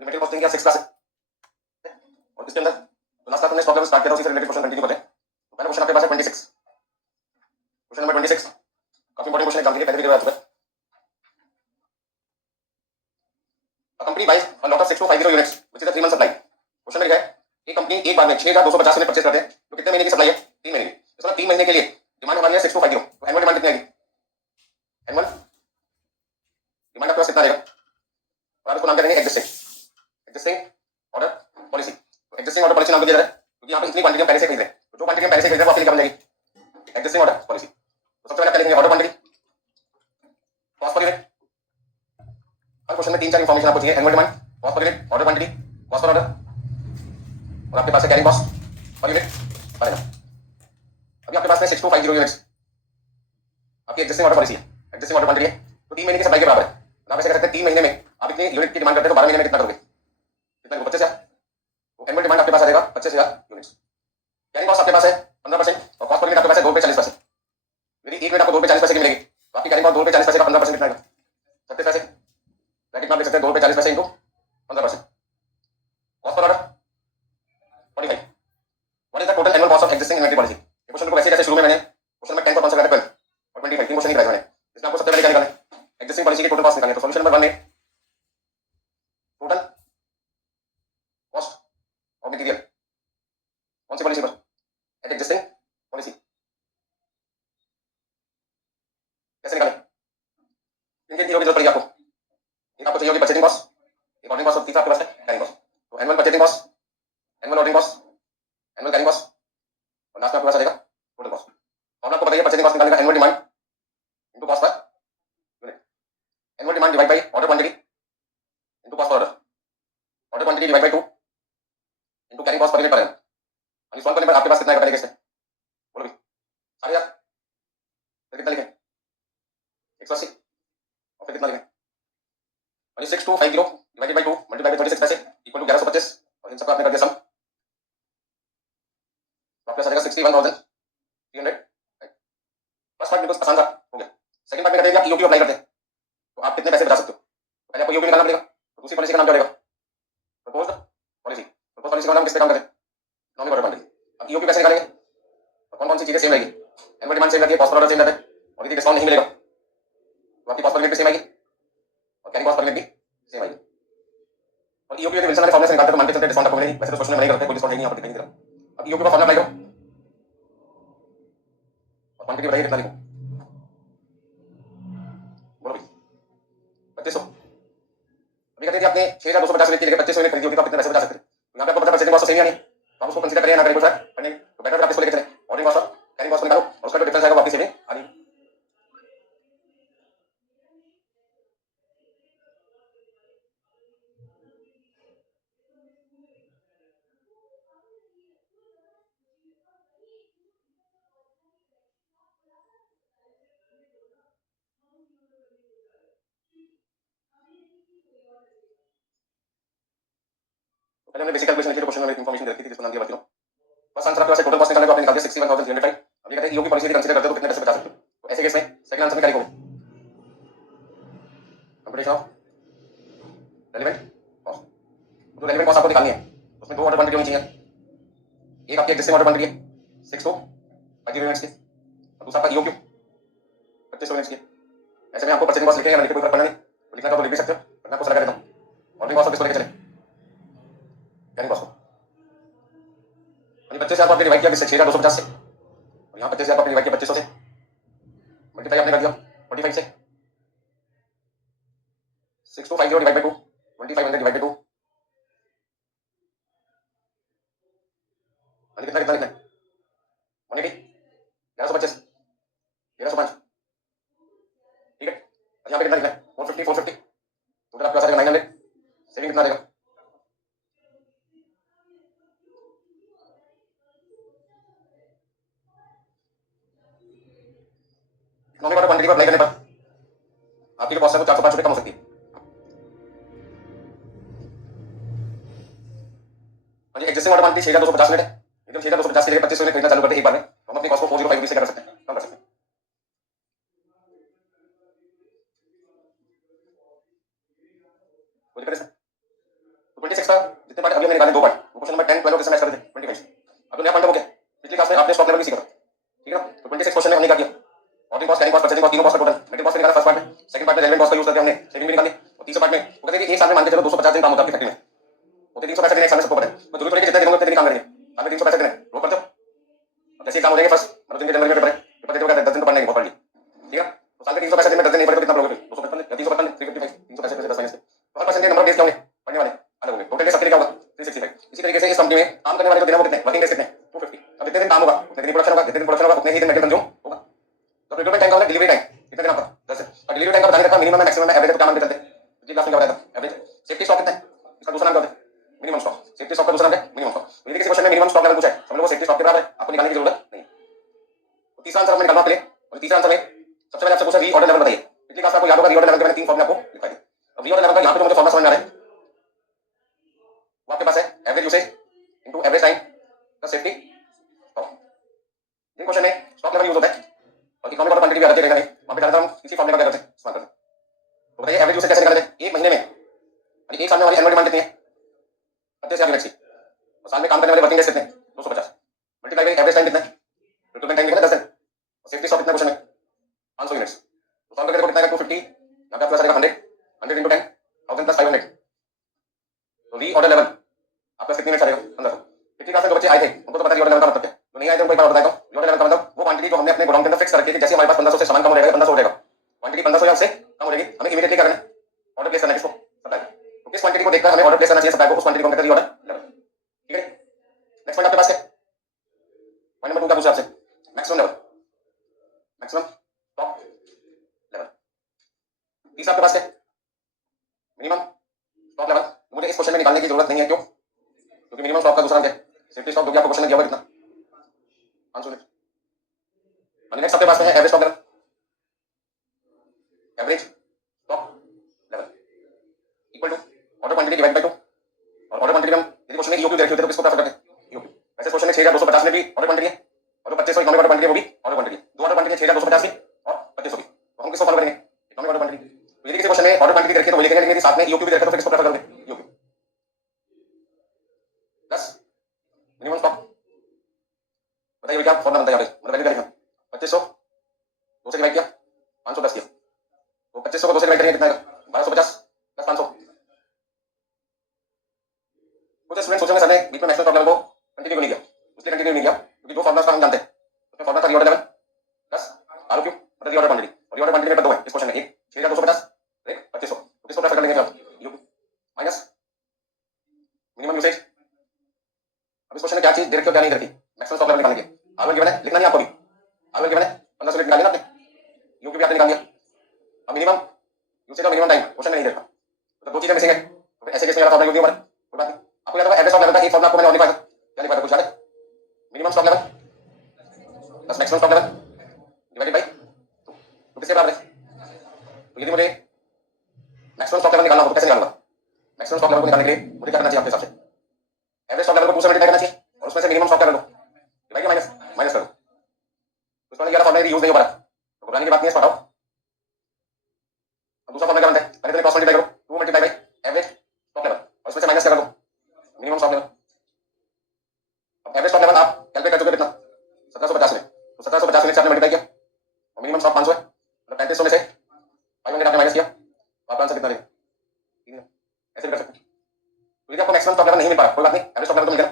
Material costing का 6 क्लास है और इसके अंदर तो लास्ट क्लास हमने स्टॉक लेवल स्टार्ट किया था, उसी से रिलेटेड क्वेश्चन कंटिन्यू करें। तो पहला क्वेश्चन आपके पास है 26, क्वेश्चन नंबर 26 काफी इंपॉर्टेंट क्वेश्चन एग्जाम के लिए, पहले भी आ चुका है। A company buys a lot of 6250 units which is a 3 month supply। Question में लिखा है एक कंपनी एक बार में 6250 यूनिट परचेज करते हैं, तो कितने महीने की सप्लाई है? 3 महीने की। तो मतलब 3 महीने के लिए डिमांड हमारी है 6250, तो एनुअल डिमांड कितनी आएगी? एनुअल डिमांड आपके पास कितना आएगा? और आप इसको नाम क्या देंगे? Existing order policy. तो एग्जिस्टिंग ऑर्डर पॉलिसी नाम दिया जा रहा है क्योंकि यहाँ पे इतनी क्वांटिटी हम पहले से खरीद रहे हैं, तो जो क्वांटिटी हम पहले से खरीद रहे हैं वो आपके लिए क्या बन जाएगी? Existing order policy. तो सबसे पहले आप लिखेंगे order quantity, cost per unit. हर क्वेश्चन में 3-4 इंफॉर्मेशन आपको चाहिए, annual demand, cost per unit, order quantity, cost per order, और आपके पास है carrying cost per unit per annum. अभी आपके पास में 6250 यूनिट्स आपकी एग्जिस्टिंग ऑर्डर पॉलिसी है, एग्जिस्टिंग ऑर्डर क्वांटिटी है, तो 3 महीने की सप्लाई के बराबर है। तो आप ऐसे कह सकते हैं 3 महीने में आप इतनी यूनिट की डिमांड करते हैं, तो 12 महीने में कितना करोगे? कितना? 25,000। तो एनुअल डिमांड आपके पास आ जाएगा 25,000 यूनिट्स। कैरिंग कॉस्ट आपके पास है 15% और कॉस्ट पर यूनिट आपके पास है 2 रुपये 40 पैसे। यदि एक यूनिट आपको 2 रुपये 40 पैसे की मिलेगी तो आपकी कैरिंग कॉस्ट 2 रुपये 40 पैसे का 15% कितना आएगा? 36 पैसे। ब्रैकेट में आप लिख सकते हैं 2 रुपये 40 पैसे इंटू 15%। Cost per order 45। What is the total annual cost of existing inventory policy? ये क्वेश्चन को वैसे जैसे शुरू में मैंने क्वेश्चन नंबर 10 पर कौन सा कराया था? 12 और 25 तीन क्वेश्चन ही कराए मैंने। इसमें आपको सबसे पहले क्या निकालना है? एक्जिस्टिंग पॉलिसी की टोटल कॉस्ट निकालनी है। तो सॉल्यूशन नंबर 1 में टोटल कॉस्ट ऑफ मटेरियल कौन सी पॉलिसी पर? At existing policy. कैसे निकालें? इनके तीनों की जरूरत पड़ेगी आपको। एक आपको चाहिए होगी परचेजिंग कॉस्ट, एक ऑर्डरिंग कॉस्ट और तीसरा आपके पास है कैरिंग कॉस्ट। तो annual purchasing cost, annual ordering cost, annual carrying cost और लास्ट में आपके पास आ जाएगा टोटल कॉस्ट। और आपको बताइए परचेजिंग कॉस्ट निकालने का annual demand into cost per unit. Annual demand divide by order quantity into cost per order, order quantity divide by 2 into carrying cost per unit per annum. और सॉल्व करने पर आपके पास कितना आएगा बताइए इसमें? बोलो भी 6000। फिर कितना लिखें? 180। और फिर कितना लिखें? और ये 6250 डिवाइडेड बाय 2 मल्टीप्लाई बाय 36 पैसे इक्वल टू 1125 और इन सबका आपने कर दिया सम। तो आपके पास आ जाएगा 61,300। फर्स्ट पार्ट बिल्कुल आसान था, हो गया। सेकंड पार्ट में कहते हैं आप ईओक्यू अप्लाई करते हैं तो आप कितने पैसे बचा सकते हो? तो पहले आपको ईओक्यू निकालना पड़ेगा। तो दूसरी पॉलिसी का नाम क्या रहेगा? Proposed policy. प्रपोज्ड पॉलिसी का नाम किस पे काम करते हैं? Economic order quantity. अब ईओक्यू कैसे निकालेंगे? तो कौन कौन सी चीजें सेम रहेगी? एनुअल डिमांड सेम रहती है, कॉस्ट पर ऑर्डर सेम रहता है, और यदि डिस्काउंट नहीं मिलेगा तो आपकी कॉस्ट पर यूनिट भी सेम आएगी और कैरिंग कॉस्ट पर यूनिट भी सेम आएगी। और ईओक्यू यदि विल्सन वाले फॉर्मूले से निकालते हैं तो मान के चलते डिस्काउंट आपको मिलेगी। वैसे तो क्वेश्चन में नहीं करते, कोई डिस्काउंट नहीं यहाँ पर दिखाई नहीं दे रहा। अब ईओक्यू का फॉर्मूला अप्लाई करो और क्वांटिटी बताइए कितना लिखो? बोलो भाई 2500। अभी कहते हैं कि आपने 6250 यूनिट की जगह 2500 यूनिट खरीदी होगी तो आप कितने पैसे बचा सकते हैं? यहाँ पे आपको पता परचेजिंग कॉस्ट सेम ही आनी है, तो आप उसको कंसीडर करें या ना करें, कुछ करने तो बेटर आप इसको लेके चलें। ऑर्डरिंग कॉस्ट और कैरिंग कॉस्ट को निकालो और उसका जो डिफरेंस आएगा वो आपकी सेविंग आ रही है। पहले हमने बेसिक कैलकुलेशन लिखी, तो क्वेश्चन में इंफॉर्मेशन दे रखी थी जिसको नाम दिया बच्चों। फर्स्ट आंसर आपके पास टोटल कॉस्ट निकालने को आपने निकाल दिया 61,305। अब ये कहते हैं ईओ की पॉलिसी कंसीडर करते हो तो कितने पैसे बचा सकते हो? तो ऐसे केस में सेकंड आंसर में क्या लिखोगे? Computation of relevant cost. जो रेलेवेंट कॉस्ट आपको निकालनी है उसमें दो ऑर्डर क्वांटिटी होनी चाहिए। एक आपकी एक्जिस्टिंग ऑर्डर क्वांटिटी है 6250 यूनिट्स की और दूसरा आपका ईओक्यू 2500 यूनिट्स की। ऐसे में आपको परचेजिंग कॉस्ट लिखेंगे या लिखे कोई फर्क पड़ना नहीं, तो लिखना तो लिख भी सकते हो, मैं आपको सलाह कर देता हूँ। ऑर्डरिंग कॉस्ट किसको लेके चले? कैरिंग कॉस्ट को। और 25,000 को आपने डिवाइड किया किससे? 6250 से, और यहाँ 25,000 को आपने डिवाइड किया 2500 से, मल्टीप्लाई आपने कर दिया 45 से। 6250 डिवाइड बाय 2 2500 डिवाइड बाय 2 कितना कितना लिखना है? 180 1125 1305। ठीक है, और यहाँ पे कितना लिखना है? 450 450। टोटल आपके पास आ जाएगा 900। सेविंग कितना देगा? इकोनॉमिक ऑर्डर क्वांटिटी पर अप्लाई करने पर आपकी जो कॉस्ट है वो 405 रुपये कम हो सकती है। और ये एक्जिस्टिंग ऑर्डर क्वांटिटी 6250 यूनिट है, लेकिन 6250 की जगह 2500 यूनिट खरीदना चालू करते हैं एक बार में, तो हम अपनी कॉस्ट को 405 रुपये से क्या कर सकते हैं? कम कर सकते हैं। कोई दिक्कत है? यूनिट्स का जितने पार्ट अभी हमने निकाले 2 पार्ट, वो क्वेश्चन नंबर 10 12 किससे मैच कर रहे थे 25। अब जो नया पॉइंट है वो क्या, पिछली क्लास में आपने स्टॉक लेवल भी सीखा था, ठीक है। तो 26 क्वेश्चन में हमने क्या किया, ordering cost, carrying cost, purchasing cost, तीनों कॉस्ट का टोटल मेंटेन कॉस्ट निकाला फर्स्ट पार्ट में। सेकंड पार्ट में रेलेवेंट कॉस्ट का यूज करके हमने सेविंग भी निकाली, और तीसरे पार्ट में वो कहते हैं कि एक साल में मान के चलो 250 दिन काम होता है फैक्ट्री में, होते 365 दिन एक साल में, सबको पता है। मैं जरूरी थोड़ी कि जितने दिन होंगे उतने दिन काम करेंगे, साल में 365 दिन है, रोक करते हो। अब जैसे एग्जाम हो जाएंगे फर्स्ट मतलब जिनके जनवरी में पेपर है, पेपर देते हो क्या 10 दिन तो पढ़ना ही बहुत पढ़ लिया, ठीक है। तो साल में 365 दिन में 10 दिन नहीं पढ़े तो कितना पढ़ोगे, 255 या 355 355 365 में से 10 माइनस, तो हर पर्सन के नंबर ऑफ डेज क्या होंगे पढ़ने वाले अलग होंगे, टोटल सबके लिए क्या होगा 365। इसी तरीके से इस कंपनी में काम करने वाले जो दिन है वो कितने, वर्किंग डेज कितने 250। अब जितने दिन काम होगा उतने दिन प्रोडक्शन होगा, जितने दिन प्रोडक्शन होगा उतने ही दिन मेंटेन कंज्यूम होगा। तो रिक्रूटमेंट टाइम का होगा डिलीवरी टाइम, कितने दिन आपका 10 दिन, और डिलीवरी टाइम का बताने का मिनिमम मैक्सिमम एवरेज तो क्या मान के चलते हैं, पिछली क्लास में क्या बताया था एवरेज। सेफ्टी स्टॉक कितना है, इसका दूसरा नाम क्या होता है मिनिमम स्टॉक, सेफ्टी स्टॉक का दूसरा नाम है मिनिमम स्टॉक। तो यदि किसी क्वेश्चन में मिनिमम स्टॉक लेवल पूछा है समझ लो वो सेफ्टी स्टॉक के बराबर है, आपको निकालने की जरूरत नहीं। तो तीसरा आंसर हमने निकालना आपके लिए, और तीसरा आंसर में सबसे पहले आपसे पूछा री ऑर्डर लेवल बताइए। पिछली क्लास में आपको याद होगा री ऑर्डर लेवल के मैंने 3 फॉर्मूला आपको लिखा दिया। अब री ऑर्डर लेवल का यहां पे जो मुझे फॉर्मूला समझ में आ रहा है वो आपके पास है average usage into average time plus safety stock. इन क्वेश्चन में स्टॉक लेवल यूज होता है और इकोनॉमिक ऑर्डर क्वांटिटी भी आ जाती है कहीं, वहां पे ज्यादातर हम इसी फॉर्मूले का क्या करते हैं इस्तेमाल करते हैं। तो बताइए एवरेज यूसेज कैसे निकालते हैं, एक महीने में यानी एक साल में हमारी एनुअल डिमांड कितनी है 25,000 यूनिट्स की, और साल में काम करने वाले वर्किंग डेज कितने 250 मल्टीप्लाई बाय एवरेज टाइम कितना है, रिक्रूटमेंट टाइम कितना 10 दिन, और सेफ्टी स्टॉक कितना क्वेश्चन में 500 यूनिट्स। तो सॉल्व करके देखो कितना आएगा 250, यहां पे आपके पास आएगा 100 100 into 10 1000 प्लस 500। तो री ऑर्डर लेवल आपका कितने मिनट आएगा 1500। पिछली क्लास में जो बच्चे आए थे उनको तो पता री ऑर्डर लेवल का मतलब क्या है, जो नहीं आए थे उनको एक बार बताता हूं। री ऑर्डर लेवल का मतलब वो क्वांटिटी जो हमने अपने गोडाउन के अंदर फिक्स कर रखी है कि जैसे हमारे पास 1500 से सामान कम हो जाएगा 1500 हो जाएगा, क्वांटिटी 1500 या उससे कम हो जाएगी, हमें इमीडिएटली क्या करना है ऑर्डर प्लेस करना है, किसको सप्लाई। तो किस क्वांटिटी को देखकर हमें ऑर्डर प्लेस करना चाहिए सप्लाई को, उस क्वांटिटी को हम कहते हैं री ऑर्डर लेवल, ठीक है। नेक्स्ट पॉइंट आपके पास है पॉइंट नंबर 2 का पूछा आपसे maximum level, maximum stock level. तीसरा आपके पास है मिनिमम स्टॉक लेवल। मुझे इस क्वेश्चन में निकालने की जरूरत नहीं है, क्यों, क्योंकि मिनिमम स्टॉक का दूसरा नाम क्या है सेफ्टी स्टॉक, जो कि आपको क्वेश्चन में दिया हुआ कितना 500 यूनिट। नेक्स्ट आपके पास में है average stock level, average stock level equal to order quantity divide by 2, और ऑर्डर क्वांटिटी में हम यदि क्वेश्चन में ईओक्यू दे रखे होते तो किसको प्रेफर करते हैं ईओक्यू। वैसे क्वेश्चन में 6250 में भी ऑर्डर क्वांटिटी है, और जो 2500 इकोनॉमिक ऑर्डर क्वांटिटी है वो भी ऑर्डर क्वांटिटी है, दो ऑर्डर क्वांटिटी है 6250 की और 2500 की। तो हम किसको फॉलो करेंगे इकोनॉमिक ऑर्डर क्वांटिटी। तो यदि किसी क्वेश्चन में ऑर्डर क्वांटिटी दे रखी है तो वो लिखेंगे, लेकिन साथ में ईओक्यू भी दे रखा है तो फिर किसको प्रेफर करोगे ईओक्यू प्लस मिनिमम स्टॉक। बताइए क्या फॉर्मूला बनता है यहाँ पे, मतलब वैल्यू क्या लिखा 2500 2 से डिवाइड किया 510 किया, तो 2500 को 2 से डिवाइड करेंगे कितना आएगा 1250 प्लस 500। कुछ स्टूडेंट सोचेंगे सर ने बीच में मैक्सिमम स्टॉक लेवल को कंटिन्यू नहीं किया, इसलिए कंटिन्यू नहीं किया क्योंकि दो फॉर्मुलास का हम जानते हैं। उसमें फॉर्मुला था री ऑर्डर लेवल प्लस आरओक्यू मतलब री ऑर्डर क्वांटिटी, और री ऑर्डर क्वांटिटी में दो है इस क्वेश्चन में, एक 6250 एक 2500। तो किसको प्रेफर कर लेंगे आप ईओक्यू माइनस मिनिमम यूसेज। अब इस क्वेश्चन में क्या चीज दे रखी हो क्या नहीं दे रखी, मैक्सिमम स्टॉक लेवल निकालने की आर1 गिवन है, लिखना नहीं आपको भी आर1 गिवन है 1500 यूनिट निकाल लिया आपने, ईओक्यू भी आपने निकाल लिया। अब मिनिमम यूसेज और मिनिमम टाइम क्वेश्चन में नहीं दे रखा, तो दो चीजें मिसिंग है, तो ऐसे केस में फॉर्मूला यूज होगा कोई बात नहीं। आपको याद होगा एवरेज स्टॉक लेवल का एक फॉर्मूला आपको मैंने और लिखा था, क्या लिखा था कुछ याद है, minimum stock level plus maximum stock level divided by 2, तो किसके बराबर है। तो यदि मुझे मैक्सिमम स्टॉक लेवल निकालना हो तो कैसे निकालूंगा, मैक्सिमम स्टॉक लेवल को निकालने के लिए मुझे क्या करना चाहिए आपके हिसाब से, एवरेज स्टॉक लेवल को 2 से मल्टीप्लाई करना चाहिए और उसमें से मिनिमम स्टॉक लेवल को डिवाइड या माइनस माइनस करो। तो इसमें ये वाला फॉर्मूला यूज नहीं हो पा रहा, तो घबराने की बात नहीं है, हटाओ। अब दूसरा फॉर्मूला क्या बनता है, पहले तो क्रॉस मल्टीप्लाई करो 2 multiply by average stock level और इसमें से माइनस कर दो मिनिमम स्टॉक लेवल। अब एवरेज स्टॉक लेवल आप कैलकुलेट कर चुके कितना 1750 में, तो 1750 में से आपने मल्टीप्लाई किया और मिनिमम स्टॉक 500 है, मतलब 3500 में से 500 आपने माइनस किया, तो आपका आंसर कितना देगा, ऐसे भी कर सकते हैं। तो यदि आपको मैक्सिमम स्टॉक लेवल नहीं मिल पा रहा कोई बात नहीं, एवरेज स्टॉक लेवल तो मिल गया,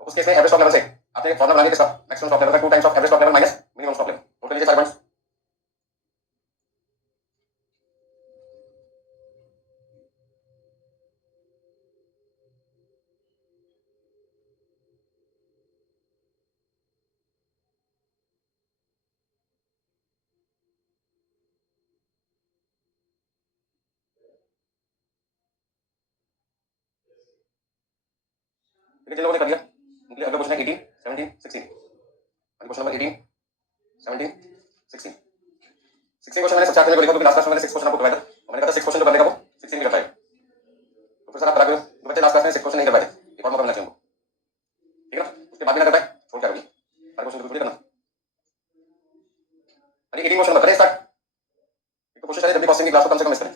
तो उस केस में एवरेज स्टॉक लेवल से आपने एक फॉर्मूला बना लिया किसका मैक्सिमम स्टॉक लेवल का 2 times of average stock level minus minimum stock level, total ये 4 पॉइंट्स। लेकिन जिन लोगों ने कर लिया उनके लिए अगला क्वेश्चन है 18 17 16। क्वेश्चन नंबर 18 17 16 16 क्वेश्चन मैंने सबसे आखिर में लिखा क्योंकि लास्ट क्लास में मैंने 6 क्वेश्चन आपको करवाया था और मैंने कहा था 6 क्वेश्चन जो करने का वो 16 भी कर पाएगा। तो फिर सर आप करा दो, जो बच्चे लास्ट क्लास में 6 क्वेश्चन नहीं कर पाए थे एक और मौका मिलना चाहिए उनको, ठीक है ना, उसके बाद भी ना कर पाए छोड़ क्या करोगे, सारे क्वेश्चन थोड़ी करना। अरे 18 क्वेश्चन बताइए स्टार्ट, एक तो कोशिश करें जब भी कॉस्टिंग की क्लास को कम से कम मिस करें,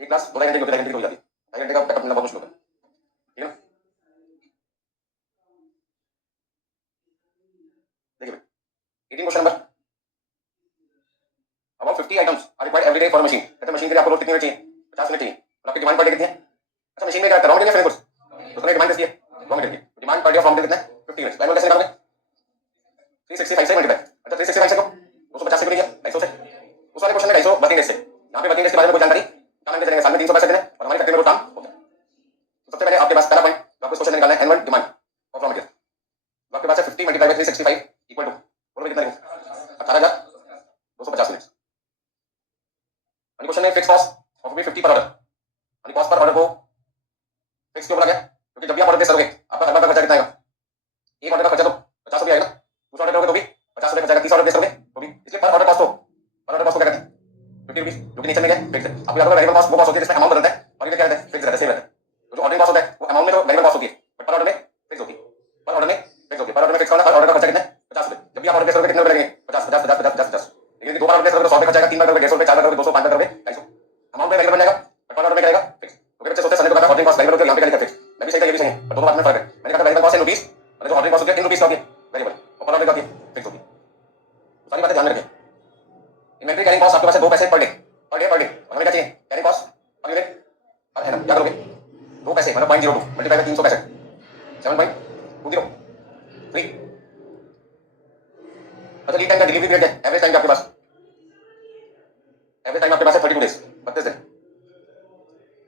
एक क्लास 2 घंटे की होती है, 2 घंटे की हो जाती है, 2 घंटे का बैकअप मिलना बहुत मुश्किल होता है, ठीक है ना। Are required every day for machine, कहते हैं मशीन के लिए आपको रोज कितनी मिनट चाहिए, 50 मिनट चाहिए, और आपकी डिमांड पर डे कितनी है? अच्छा मशीन में क्या रॉ मटेरियल फिनिश गुड्स, उसमें डिमांड कितनी है? रॉ मटेरियल की demand per day of raw material कितना है? 50 यूनिट्स। मैनुअल कैसे निकालोगे? 365 से मल्टीप्लाई, अच्छा 365 से को 250 से करेंगे 250 से, उस वाले क्वेश्चन में 250 वर्किंग डेज से, यहाँ पे वर्किंग डेज के बारे में कोई जानकारी काम में चलेंगे, साल में 365 दिन है और हमारी फैक्ट्री में वो काम होता है। तो सबसे पहले आपके पास पहला पॉइंट तो आपको क्वेश्चन निकालना है annual demand of raw material, तो आपके पास है 50 मल्टीप्लाई बाय 365 इक्वल टू बोलो कितना लिखूं 18250 यूनिट्स। क्वेश्चन में फिक्स कॉस्ट ऑफ रुपये 50 पर ऑर्डर, यानी कॉस्ट पर ऑर्डर को फिक्स क्यों बोला गया? क्योंकि जब भी आप ऑर्डर प्लेस करोगे आपका हर बार का खर्चा कितना आएगा? एक ऑर्डर का खर्चा तो 50 रुपये आएगा, दूसरा ऑर्डर करोगे तो भी 50 रुपये खर्चा आएगा, तीसरा ऑर्डर प्लेस करोगे तो भी, इसलिए पर ऑर्डर कॉस्ट को क्या कहते हैं? 50 रुपीज, जो कि नेचर में क्या है? फिक्स है। आपको याद होगा वेरिएबल कॉस्ट वो कॉस्ट होती है जिसमें अमाउंट बदलता है और ये क्या रहता है? फिक्स रहता है, सेम रहता है। तो जो ऑर्डरिंग कॉस्ट होता है वो अमाउंट में तो वेरिएबल कॉस्ट होती है, बट पर ऑर्डर में फिक्स होती है, पर ऑर्डर में फिक्स होती है, पर ऑर्डर में फिक्स करना, पर ऑर्डर का खर्चा कितना है? 50 रुपये। जब भी आप ऑर्डर प्लेस करोगे कितने रुपये लगेंगे? 50 50 50 50 50 50, लेकिन दो बार ऑर्डर प्लेस करोगे तो 100 रुपये खर्चा आएगा, तीन बार करोगे 150 रुपये, चार बार करोगे 200, पांच बार करोगे 250, अमाउंट में वेरिएबल बन जाएगा, बट पर ऑर्डर में क्या आएगा? फिक्स। तो बच्चे सोचते हैं संजय को ऑर्डरिंग कॉस्ट वेरिएबल होती है, यहाँ पे क्या लिखा फिक्स, मैं भी सही था ये भी सही है, पर दोनों बात में फर्क है। मैंने कहा वेरिएबल कॉस्ट इन रुपीस और जो ऑर्डरिंग कॉस्ट होती है इन रुपीस होती है वेरिएबल, और पर ऑर्डर होती है फिक्स होती है। सारी बातें ध्यान में रखें। इन्वेंटरी कैरिंग कॉस्ट आपके पास है 2 पैसे per day, per day per day, और हमें क्या चाहिए? Carrying cost per unit per annum, क्या करोगे? 2 पैसे मतलब 0.02 मल्टीप्लाई बाय 365 7.203। अच्छा लीड टाइम का डिलीवरी पीरियड है, एवरेज टाइम आपके पास, एवरेज टाइम आपके पास है 32 डेज, 32 दिन।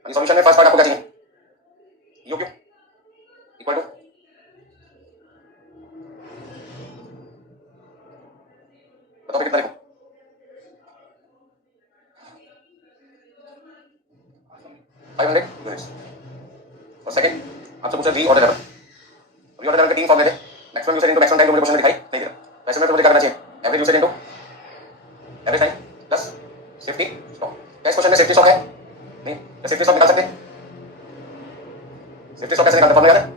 और सॉल्यूशन में फर्स्ट पार्ट आपको क्या चाहिए? ईओक्यू इक्वल टू बताओ कितना लिखूं? 500 यूनिट्स। और सेकंड आपसे पूछा रीऑर्डर लेवल, रीऑर्डर लेवल के 3 फॉर्मूले थे, maximum usage into maximum time, मुझे क्वेश्चन में दिखाई नहीं दे रहा, वैसे में मुझे क्या करना चाहिए? Average usage into average time plus safety stock. क्या इस क्वेश्चन में सेफ्टी स्टॉक है? नहीं, तो सेफ्टी स्टॉक निकाल सकते हैं? सेफ्टी स्टॉक कैसे निकालते हैं? फॉर्मूला याद है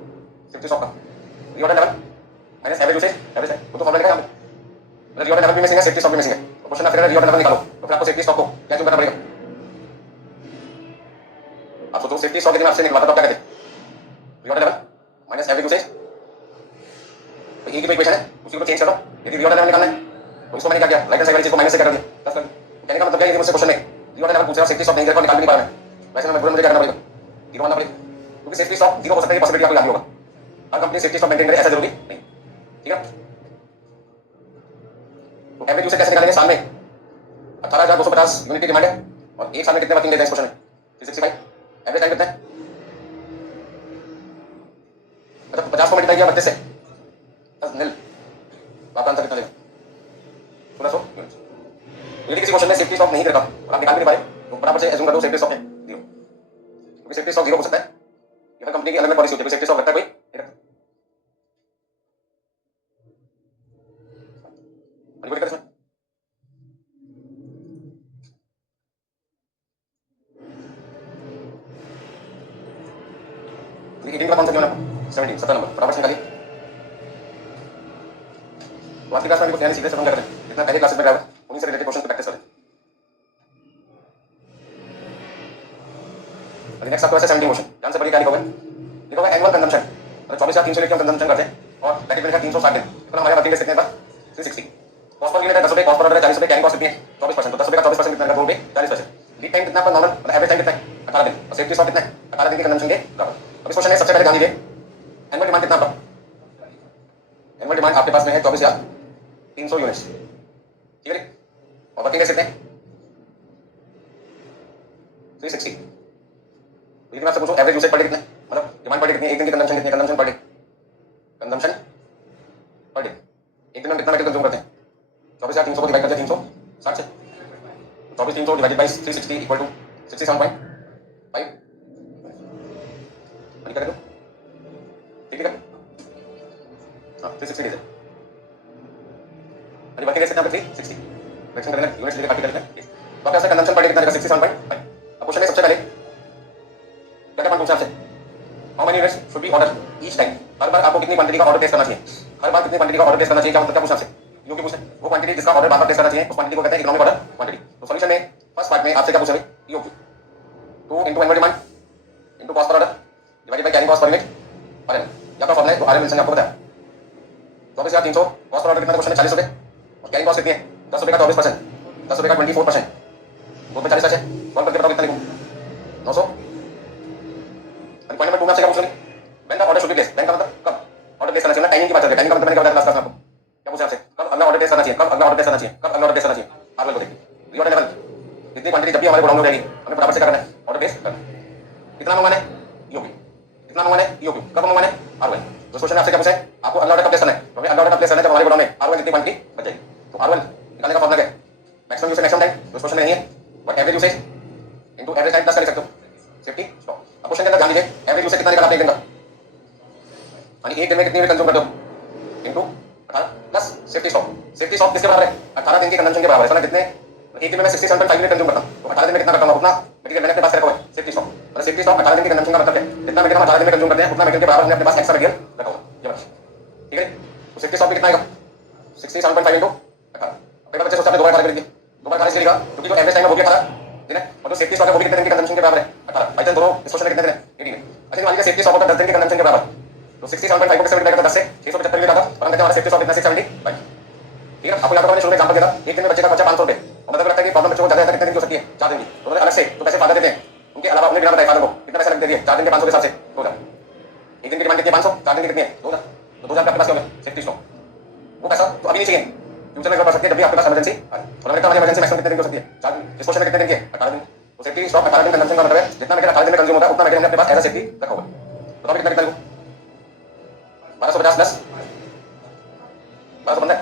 सेफ्टी स्टॉक का? Reorder level minus average usage average time, वो तो फॉर्मूला लिखा है यहाँ पे, मतलब रीऑर्डर लेवल भी मिसिंग है, सेफ्टी स्टॉक भी मिसिंग है, तो क्वेश्चन में फिर रीऑर्डर लेवल निकालो, तो फिर आपको सेफ्टी स्टॉक को क्या चूज करना पड़ेगा? आप सोचो सेफ्टी स्टॉक यदि मैं आपसे निकलवाता तो आप क्या कहते? Reorder level minus average usage, तो एक ही तो इक्वेशन है, उसी को चेंज करो। यदि रीऑर्डर लेवल निकालना है तो इसको मैंने क्या किया? राइट हैंड साइड वाली चीज को माइनस से कर दिया, प्लस कर दिया। कहने का मतलब क्या है? यदि मुझसे क्वेश्चन में रीऑर्डर लेवल पूछ रहा है, सेफ्टी स्टॉक नहीं निकाल भी नहीं पा रहा मैं, वैसे में मजबूरन मुझे क्या करना पड़ेगा? जीरो मानना पड़ेगा, क्योंकि सेफ्टी स्टॉक जीरो हो सकता है, ये पॉसिबिलिटी आपको याद होगा। हर कंपनी सेफ्टी स्टॉक मेंटेन करे ऐसा जरूरी नहीं, ठीक है? तो एवरेज यूसेज कैसे निकालेंगे? साल में 18,250 यूनिट की डिमांड है और एक साल में कितने वर्किंग डेज है इस क्वेश्चन में? 365। एवरेज टाइम कितना है? अच्छा 50 को मल्टीप्लाई किया 32 से, बस नील, आपका आंसर कितना देगा? 1600 यूनिट। यदि किसी क्वेश्चन में सेफ्टी स्टॉक नहीं करता और आप निकाल भी नहीं पाए तो बराबर से एज्यूम कर दो सेफ्टी स्टॉक है जीरो, क्योंकि सेफ्टी स्टॉक जीरो हो सकता है, ये हर कंपनी की अलग अलग पॉलिसी होती है, कोई सेफ्टी स्टॉक रखता है कोई नहीं रखता। कोई दिक्कत इसमें? तो 18 का कौन सा क्यों ना 17 17 नंबर फटाफट से निकालिए। तो आज की क्लास में कुछ नया सीधे से हम कर रहे हैं, जितना पहले क्लासेस में कराया उन्हीं से रिलेटेड क्वेश्चन की प्रैक्टिस करें। अभी नेक्स्ट आपको ऐसे 17 क्वेश्चन ध्यान से पढ़िए, क्या लिखोगे? लिखोगे एनुअल कंजम्पशन, मतलब 24,300 लीटर कंजम्पशन करते हैं और पैकेट में लिखा 360 दिन, इतना हमारे वर्किंग डेज कितने पर? 360। कॉस्ट पर यूनिट है 10 रुपए, कॉस्ट पर ऑर्डर है 40 रुपए, कैरिंग कॉस्ट कितनी है? 24%, तो 10 रुपए का 24% कितना है? 2 रुपए 40%। लीड टाइम कितना पर नॉर्मल, मतलब एवरेज टाइम कितना है? 18 दिन, और सेफ्टी स्टॉक कितना है? 18 दिन की कंजम्पशन के बराबर। अब इस क्वेश्चन में सबसे पहले ध्यान दीजिए, एनुअल डिमांड कितना आपका? एनुअल डिमांड आपके पास में है 24,300 यूनिट्स, ठीक है? और वर्किंग डेज कितने हैं? 360। लेकिन मैं आपसे पूछूं एवरेज यूसेज पर डे कितना है, मतलब डिमांड पर डे कितनी है, एक दिन की कंजम्पशन कितनी है? Consumption per day, consumption per day, एक दिन में कितना मटेरियल कंज्यूम करते हैं? 24,300 को डिवाइड करते हैं 360 से, 24,300 डिवाइडेड बाय 360 इक्वल टू 67.5, ठीक है? ठीक है, हाँ 360 डेज है। अभी वर्किंग डेज कितना है? 360 फ्रैक्शन करेंगे, यूनिट्स लेके काट के करेंगे, तो आपका कंजम्पशन पर डे कितना रहेगा? 67.5। अब क्वेश्चन में सबसे पहले क्या क्या पॉइंट पूछा आपसे? How many units should be order each time, हर बार आपको कितनी क्वांटिटी का ऑर्डर प्लेस करना चाहिए? हर बार कितनी क्वांटिटी का ऑर्डर प्लेस करना चाहिए, क्या मतलब क्या पूछा आपसे? क्यों पूछे? वो क्वांटिटी जिसका ऑर्डर बार-बार प्लेस करना चाहिए उस क्वांटिटी को कहते हैं इकोनॉमिक ऑर्डर क्वांटिटी। तो सॉल्यूशन में फर्स्ट पार्ट में आपसे क्या पूछा भाई? ईओक्यू 2 into annual demand into cost per order divided by carrying cost per unit per annum, या का फॉर्मूला है आरएम विल्सन ने आपको बताया। 24,300 कॉस्ट पर ऑर्डर कितना? क्वेश्चन में 40 रुपए, और कैरिंग कॉस्ट कितनी है? 10 रुपए का 24%, 10 रुपए का 24%, दो पे 40 बचे, सॉल्व करके बताओ कितना लिखूं? 900। अभी पॉइंट नंबर 2 में आपसे क्या पूछ रहे हैं? When the order should be placed, when का मतलब कब ऑर्डर प्लेस करना चाहिए ना, टाइमिंग की बात कर रहे हैं। टाइमिंग का मतलब मैंने क्या बताया क्लास में आपको, क्या पूछा आपसे, कब अगला ऑर्डर प्लेस करना चाहिए, कब अगला ऑर्डर प्लेस करना चाहिए, कब अगला ऑर्डर प्लेस करना चाहिए। आप लोग देखिए रीऑर्डर लेवल इतनी क्वांटिटी जब भी हमारे गोडाउन में रहेगी हमें फटाफट से करना है, ऑर्डर प्लेस करना है। कितना मंगवाना है, ईओक्यू, कितना मंगवाना है, ईओक्यू, कब मंगवाना है, आरओएल। तो क्वेश्चन आपसे क्या पूछा है, आपको अगला ऑर्डर कब प्लेस करना है, तो हमें अगला ऑर्डर कब प्लेस करना है जब हमारे गोडाउन में आरओएल कितनी क्वांटिटी बच जाएगी। तो आरओएल निकालने का फॉर्मूला क्या है, मैक्सिमम यूसेज मैक्सिमम टाइम, तो क्वेश्चन में नहीं है, but average usage into average time plus कर सकते हो सेफ्टी स्टॉक। अब क्वेश्चन के अंदर ध्यान दीजिए, एवरेज यूसेज कितना निकाला आपने एक दिन का, यानी एक दिन में कितनी यूनिट कंज्यूम करते हो इनटू 18 plus safety stock. Safety stock किसके बराबर है, 18 दिन के कंजम्पशन के बराबर है। समझ कितने, एक दिन में मैं 67.5 यूनिट कंज्यूम करता हूं, तो 18 दिन में कितना करता हूं, उतना मटेरियल मैंने अपने पास रखा हुआ है सेफ्टी स्टॉक। मतलब सेफ्टी स्टॉक 18 दिन के कंजम्पशन का मतलब है, जितना मटेरियल हम 18 दिन में कंज्यूम करते हैं उतना मटेरियल के बराबर हमने अपने पास एक्स्ट्रा मटेरियल रखा हुआ है। ये बात ठीक है। तो सेफ्टी स्टॉक भी कितना आएगा, 67.5 इंटू 18। कई बार बच्चे सोचते हैं दोबारा खाली कर दीजिए, दोबारा खाली लिखा क्योंकि जो एवरेज टाइम है वो भी 18 दिन है और जो सेफ्टी स्टॉक है वो भी कितने दिन के कंजम्पशन के बराबर है, 18। भाई दोनों इस क्वेश्चन में कितने दिन है, 18 दिन। अच्छा मान लीजिए सेफ्टी स्टॉक होता है 10 दिन के कंजम्पशन के बराबर, तो 67.5 को कैसे मल्टीप्लाई करते हैं 10 से, 675 यूनिट आता है और हम कहते हैं हमारा सेफ्टी स्टॉक कितना 675। ठीक है, आपको यहाँ पर मैंने शुरू में एग्जांपल दिया था, एक दिन में बच्चे का खर्चा 500 रुपए और मतलब लगता है कि प्रॉब्लम बच्चों को ज्यादा कितने दिन की हो सकती है, 4 दिन की। तो उन्होंने अलग से तो पैसे फादर देते हैं, उनके अलावा उन्हें बिना बताए फादर को कितना पैसा लग देंगे 4 दिन के 500 के हिसाब से 2000। एक दिन की डिमांड कितनी है 500, 4 दिन की कितनी है 2000, तो 2000 आपके पास क्या होगा सेफ्टी स्टॉक। वो पैसा तो अभी नहीं चाहिए, फ्यूचर में कर सकते हैं जब भी आपके पास इमरजेंसी आए। और हमारी इमरजेंसी मैक्सिमम कितने दिन की हो सकती है, 4 दिन। इस क्वेश्चन में कितने दिन की है, 18 दिन। तो सेफ्टी स्टॉक 18 दिन कंजम्पशन का मतलब है जितना मटेरियल 18 दिन में कंज्यूम होता है उतना मटेरियल हमने अपने पास एज सेफ्टी रखा हुआ है। बताओ कितना कितना लूं, 1250 प्लस 1215,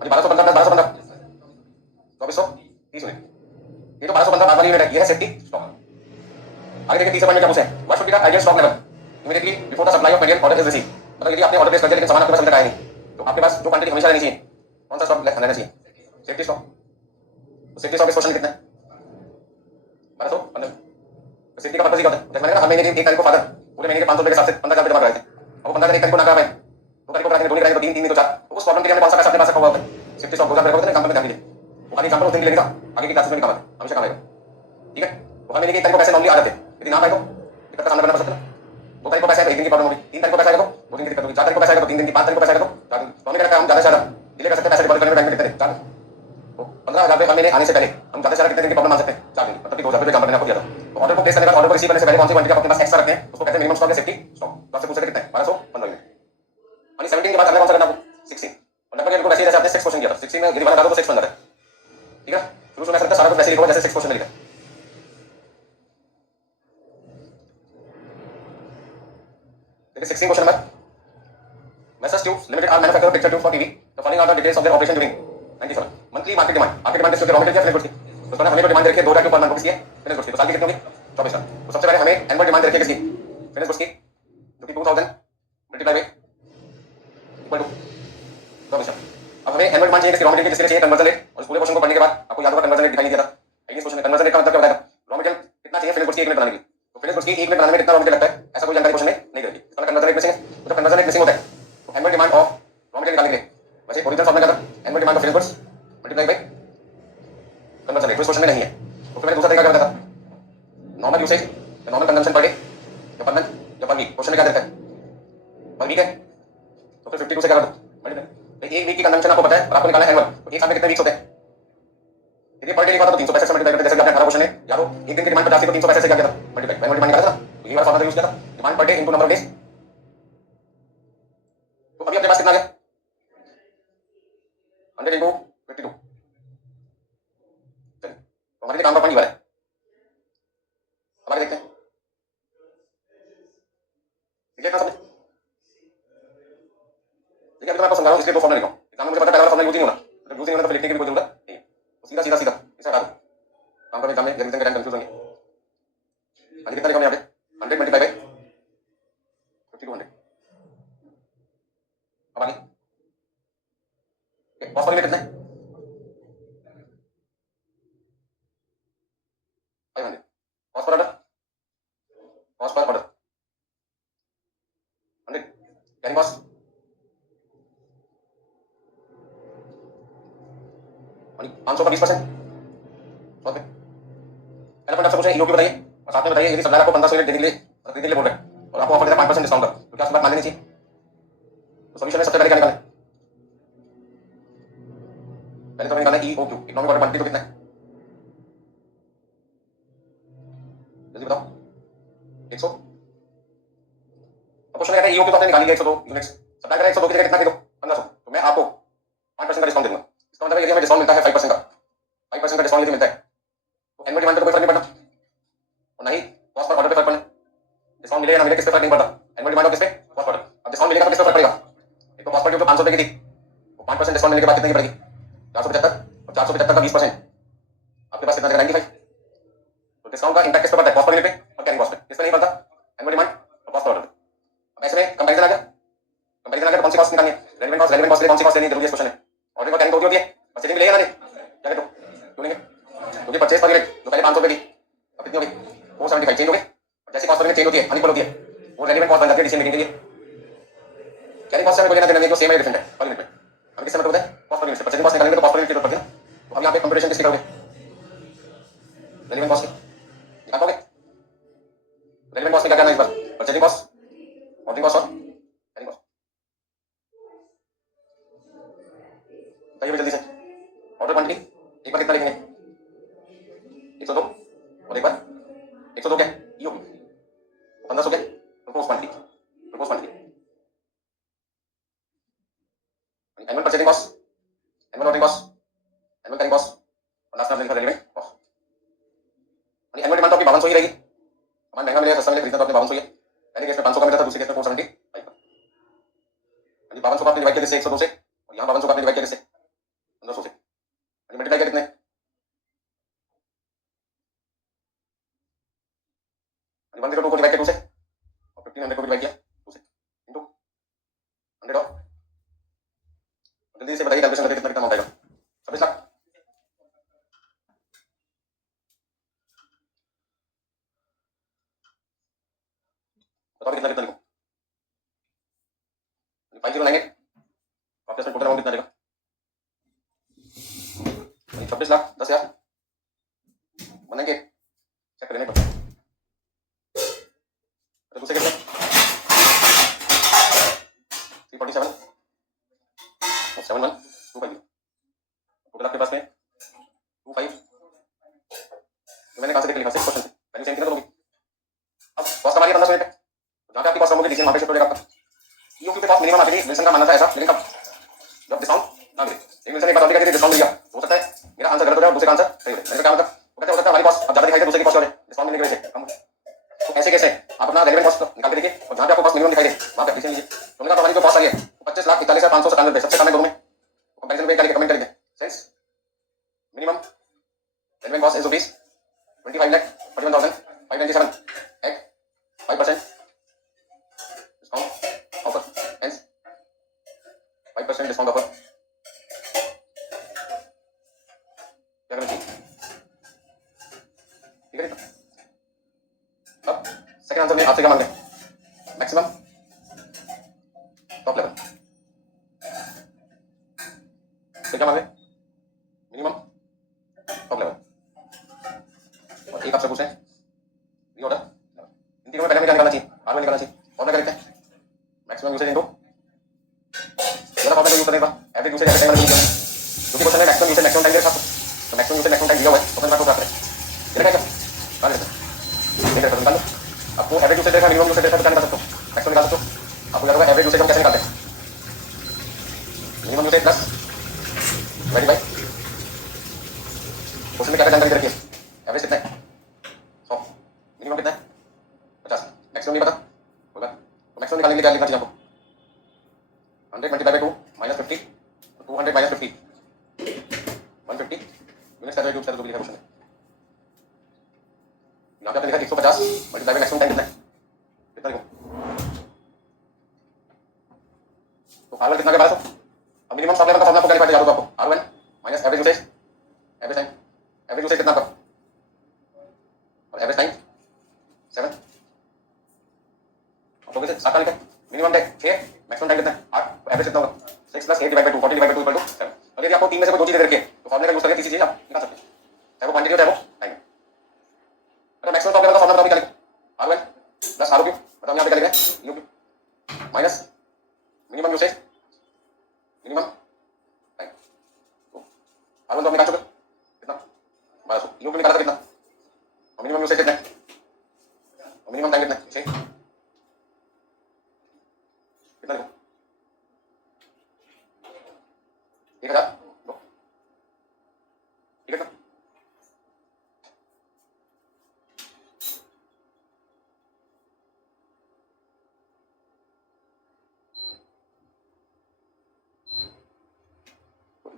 अभी 1215 प्लस 1215 2430 यूनिट। ये तो 1215 बार यूनिट है, ये है सेफ्टी स्टॉक। आगे देखिए तीसरा पॉइंट क्या पूछा है, what should be the ideal stock level immediately before the supply of material order is received. मतलब यदि आपने ऑर्डर प्लेस कर दिया लेकिन सामान आपके पास अभी तक आया नहीं, तो आपके पास जो क्वांटिटी हमेशा रहनी चाहिए कौन सा स्टॉक रहना चाहिए, सेफ्टी स्टॉक। तो सेफ्टी स्टॉक इस क्वेश्चन में कितना है, 1215। तो सेफ्टी का पर्पस ही क्या होता है, जैसे मैंने कहा हर महीने की 1 तारीख को फादर पूरे महीने के 500 रुपए के हिसाब से 15,000 रुपए जमा कराए थे, और वो 15,000 1 तारीख को ना करा पाए, 2 तारीख को कराएंगे, 2 नहीं कराएंगे तो 3, 3 नहीं तो 4, तो उस प्रॉब्लम के लिए हमने कौन सा पैसा अपने पास रखा हुआ होता है, सेफ्टी स्टॉक 2000 रुपए होता है। एग्जांपल में ध्यान दीजिए, वो खाली एग्जांपल उस दिन के लिए नहीं था, आगे की क्लासेस में भी काम आता है, हमेशा काम आएगा। ठीक है, तो हर महीने की 1 तारीख को पैसे नॉर्मली आ जाते हैं, यदि ना पाए तो दिक्कत का सामना करना पड़ सकता है। 2 तारीख को पैसा है तो 1 दिन की प्रॉब्लम होगी, 3 तारीख को पैसा आएगा तो 2 दिन की दिक्कत होगी, 4 तारीख को पैसा आएगा तो 3 दिन की, 5 तारीख को पैसा आएगा तो 4 दिन। तो हमें क्या लगता है हम ज्यादा से ज्यादा डिले कर सकते हैं पैसे डिपॉजिट करने में, बैंक में कितने दिन, 4 दिन। तो 15,000 रुपए हर महीने आने से पहले हम ज्यादा से ज्यादा कितने दिन की प्रॉब्लम मान सकते हैं, 4 दिन, मतलब कि 2000 रुपए एग्जांपल मैंने आपको दिया था। तो ऑर्डर को प्लेस करने के बाद ऑर्डर को रिसीव करने से पहले कौन सी क्वांटिटी अपने पास एक्स्ट्रा रखते हैं उसको कहते हैं मिनिमम स्टॉक या सेफ्टी स्टॉक। तो आपसे पूछ रहे कितना है, 1215 यूनिट। यानी 17 के बाद अगला कौन सा करना आपको, 16। और लगभग इनको वैसे ही जैसे आपने 6 क्वेश्चन किया था, 16 में यदि वाला डालो तो 6 बन जाता है। ठीक है, शुरू से मैं सकता सारा कुछ वैसे लिखो जैसे 6 क्वेश्चन में लिखा है। देखिए 16 question number, Messrs Tubes Limited are manufacturer of picture tubes for TV. The following are the details of their operation during 97. Monthly market demand. आपकी डिमांड किसकी, रॉ मटेरियल या फिनिश गुड्स की। तो हमें जो डिमांड रखी है 2000 के ऊपर मंथ किसकी है, फिनिश गुड्स की। तो साल की कितनी होगी, 24 लाख। तो सबसे पहले हमें एनुअल डिमांड रखी है किसकी, फिनिश गुड्स की, जो कि 2000 multiply by equal to 24 lakh. अब हमें एनुअल डिमांड चाहिए किसकी, रॉ मटेरियल की, जिसके लिए चाहिए कन्वर्जन रेट। और इस पूरे क्वेश्चन को पढ़ने के बाद आपको याद होगा कन्वर्जन रेट दिखाई नहीं दिया था, इस क्वेश्चन में कन्वर्जन रेट का मतलब क्या बताएगा, रॉ मटेरियल कितना चाहिए फिनिश गुड्स की 1 मिनट बनाने के लिए। तो फिनिश गुड्स की 1 मिनट बनाने में कितना रॉ मटेरियल लगता है, ऐसा कोई जानकारी क्वेश्चन में नहीं रहेगी। इसका कन्वर्जन रेट मिसिंग है, तो जब कन्वर्जन रेट मिसिंग होता है तो annual demand of raw material निकालने के लिए वैसे ओरिजिनल फॉर्मूला क्या था, annual demand of finish goods multiply by conversion rate. इस क्वेश्चन में नहीं है, तो फिर मैंने दूसरा तरीका क्या बताया था, नॉर्मल यूसेज या नॉर्मल कंजम्पशन पर डे या पर मंथ या पर वीक। क्वेश्चन में क्या देता है, पर वीक है तो फिर 52 से क्या कर दो मल्टीप्लाई। एक वीक की कंजम्पशन आपको पता है और आपको निकालना है एनुअल, तो एक साल में कितने वीक्स होते हैं, यदि पर डे लिखा था तो 365 से मल्टीप्लाई करते, जैसे आपने 18 क्वेश्चन में या तो एक दिन की डिमांड 50 थी तो 365 से क्या किया था मल्टीप्लाई, मैंने डिमांड निकाला था, तो ये वाला फॉर्मूला यूज किया था, demand per day into number of days. तो अभी अपने पास कितना आ गया 100 इनटू 52। चलिए तो हमारे लिए काम का पॉइंट ये वाला है। अब आगे देखते हैं, ठीक है ना समझ। देखिए अभी तो मैं आपको समझा रहा हूं इसलिए दो फॉर्मूला लिखा हूं, एग्जाम में मुझे पता है पहला वाला फॉर्मूला यूज नहीं होना, जब यूज नहीं होना तो फिर लिखने की भी कोई जरूरत नहीं है। तो सीधा सीधा सीधा इसे हटा दो, काम का एग्जाम में रिवीजन के टाइम कंफ्यूज होंगे। आगे कितना लिखा हमने यहाँ पे 100 मल्टीप्लाई बाय 5200। अब आगे कॉस्ट पर यूनिट कितना है 500। Cost per order, cost per order 100 carry cost 500 का 20%, 100 रुपए। पहला पॉइंट आपसे पूछा ईओक्यू बताइए और साथ में बताइए यदि सप्लायर आपको 1500 यूनिट देने के लिए खरीदने के लिए बोल रहे हैं और आपको ऑफर देता है 5% डिस्काउंट का, तो क्या उसकी बात मान लेनी चाहिए। तो सॉल्यूशन में सबसे पहले क्या निकालें, पहले तो हमें निकालना है ईओक्यू, इकोनॉमिक ऑर्डर क्वांटिटी तो कितना है जल्दी बताओ 100। अब क्वेश्चन कहता है ईओ की तो आपने निकाली है 102 यूनिट्स, सप्लाई करा 102 की जगह कितना दे दो 1500, तो मैं आपको 5% का डिस्काउंट दूंगा। इसका मतलब है यदि हमें डिस्काउंट मिलता है 5% का, 5% का डिस्काउंट यदि मिलता है तो एनुअल डिमांड पे कोई फर्क नहीं पड़ता और ना ही कॉस्ट पर ऑर्डर पे फर्क पड़ना। डिस्काउंट मिले या ना मिले किस पे फर्क नहीं पड़ता, एनुअल डिमांड और किस पे कॉस्ट पर। अब डिस्काउंट मिलेगा तो किस पे फर्क पड़ेगा, एक तो कॉस्ट पर जो 500 रुपए की थी वो 5% डिस्काउंट मिलने के बाद कितने की पड़ेगी 475, और 475 का 20% आपके पास कितना देगा 95। तो डिस्काउंट का इंपैक्ट किस पे पड़ता है, कॉस्ट पर मिले पे और कैरिंग कॉस्ट पे, किस पे नहीं पड़ता, एनुअल डिमांड और कॉस्ट पर ऑर्डर। अब ऐसे में कंपैरिजन आ गया, कंपैरिजन आ गया तो कौन सी कॉस्ट निकालनी है, रेलेवेंट कॉस्ट के लिए कौन सी कॉस्ट लेनी जरूरी है क्वेश्चन है। ऑर्डर और कैरिंग होती है और सेटिंग मिलेगा ना नहीं क्या कहते हो क्यों लेंगे, क्योंकि परचेज पर यूनिट जो पहले 500 रुपए की अब कितनी हो गई 475 चेंज हो गई, और जैसी कॉस्ट पर यूनिट चेंज होती है अनइक्वल होती है वो रेलेवेंट कॉस्ट बन जाती है डिसीजन मेकिंग के लिए। कैरिंग कॉस्ट से हमें कोई लेना देना नहीं, जो सेम है डिफरेंट है पर यूनिट में। हमें किससे मतलब है कॉस्ट पर यूनिट से, परचेजिंग कॉस्ट निकालेंगे तो कॉस्ट पर यूनिट की जरूरत पड़ती है ना। तो अब यहाँ पे कंपटीशन किसकी करोगे, रेलेवेंट कॉस्ट की निकाल पाओगे। रेलेवेंट कॉस्ट में क्या करना है इस बार, परचेजिंग कॉस्ट, ऑर्डरिंग कॉस्ट और कैरिंग कॉस्ट। बताइए जल्दी से ऑर्डर क्वांटिटी एक बार कितना लिखेंगे 102 और एक बार 102 क्या ईओ 1500 क्या propose quantity, propose quantity annual purchasing cost, annual ordering cost, annual carrying cost और लास्ट में आपने लिखा रेलेवेंट कॉस्ट। यानी एनुअल डिमांड तो आपकी 5200 ही रहेगी, सामान महंगा मिले सस्ता मिले खरीदना तो आपने 5200 ही है। पहले केस में 500 का मिला था, दूसरे केस में 475 का। यानी 5200 का आपने डिवाइड किया किससे 102 से, और यहाँ 5200 का आपने डिवाइड किया किससे 1500 से, यानी मल्टीप्लाई किया कितने, यानी 102 को डिवाइड किया 2 से और 1500 को डिवाइड किया 2 से इनटू 100 और जल्दी से बताइए कैलकुलेशन करके कितना कितना अमाउंट आएगा 26 लाख। बताओ कितना कितना लिखो 5098 आपके टोटल अमाउंट कितना रहेगा 26 लाख 10,000 बनेंगे चेक करने पर। दूसरे केस में 347 और 7125 टोटल आपके पास में 25 तो मैंने कहां से देख लिया 6 क्वेश्चन से वैल्यू सेम कितना दोगे। अब कॉस्ट हमारी 1500 यूनिट है तो जहां पे आपकी कॉस्ट होगी डिसीजन वहां पे शिफ्ट हो जाएगा आपका। ईओ पे कॉस्ट मिनिमम आ गई, विल्सन का मानना था ऐसा, लेकिन कब जब डिस्काउंट ना मिले, एक विल्सन एक बात और डिस्काउंट मिल गया हो सकता है मेरा आंसर गलत हो जाए और दूसरे का आंसर सही हो जाए। इसका क्या मतलब वो कहते हो सकता है हमारी कॉस्ट अब ज्यादा दिखाई दे दूसरे की कॉस्ट और डिस्काउंट मिलने की वजह से कम। तो ऐसे कैसे आप अपना रेलेवेंट कॉस्ट निकाल के देखिए और जहां पे आपको कॉस्ट मिनिमम दिखाई दे वहां पे डिसीजन लीजिए। तो उन्होंने कहा हमारी जो कॉस्ट आई है 25,41,597 सबसे कम है दोनों में, कंपैरिजन पे करके कमेंट करेंगे since minimum relevant cost is rupees 25,41,597 at 5% discount offer, hence 5% discount offer क्या करना चाहिए ठीक है। अब सेकंड आंसर में आपसे क्या मांग रहे हैं मैक्सिमम टॉप लेवल, तो क्या मांग रहे हैं मिनिमम टॉप लेवल, और एक आपसे पूछ रहे हैं रीऑर्डर। इन तीनों में पहले हमें क्या निकालना चाहिए आर में निकालना चाहिए और क्या करते हैं मैक्सिमम यूसेज इनटू जरा फॉर्मूला यूज करने का average usage average time use करना, क्योंकि क्वेश्चन में मैक्सिमम यूसेज मैक्सिमम टाइम दे रखा तो मैक्सिमम यूसेज मैक्सिमम टाइम दिया हुआ है तो अपने को प्राप्त करें देखा क्या निकाल लेते हैं देख रहे निकाल लो। आपको एवरेज यूसेज देखा मिनिमम यूसेज देखा तो क्या निकाल सकते हो मैक्सिमम निकाल सकते हो। आपको याद होगा एवरेज यूसेज हम कैसे निकालते हैं minimum usage plus divided by question में क्या जानकारी दे रखी है एवरेज कितना है 100, मिनिमम कितना है 50, मैक्सिमम नहीं पता कोई बात तो मैक्सिमम निकालने के लिए क्या लिखना चाहिए आपको 100 मल्टीप्लाई बाय 2 माइनस 50 तो 200 माइनस 50 150 यूनिट्स का जो यूज करते जो भी लिखा क्वेश्चन में यहाँ पे आपने लिखा 150 मल्टीप्लाई बाय मैक्सिमम टाइम कितना है कितना लिखो तो फार्मूला कितना के 1200। अब मिनिमम स्टॉप लेवल का फार्मूला आपको क्या लिखा है याद होगा आपको R1 minus average usage average time, average usage कितना आपका और एवरेज टाइम 7 आप लोग इसे 7 का लिखा मिनिमम टाइम 6 मैक्सिमम टाइम कितना है 8 तो एवरेज कितना होगा 6 plus 8 divide by 2 40 divide by 2 equal to 7। अगर यदि आपको तीन में से कोई दो चीजें दे रखी है तो फार्मूला का यूज करके तीसरी चीज आप निकाल सकते हैं चाहे वो क्वांटिटी हो चाहे वो टाइम। अगर मैक्सिमम स्टॉप लेवल का फार्मूला बताओ क्या लिखो R1 प्लस R क्यूब बताओ यहाँ पे क्या लिखा है U cube minus minimum usage minimum time तो R1 तो आप निकाल चुके कितना 1200 U क्यूब निकाला था कितना और मिनिमम यूसेज कितना है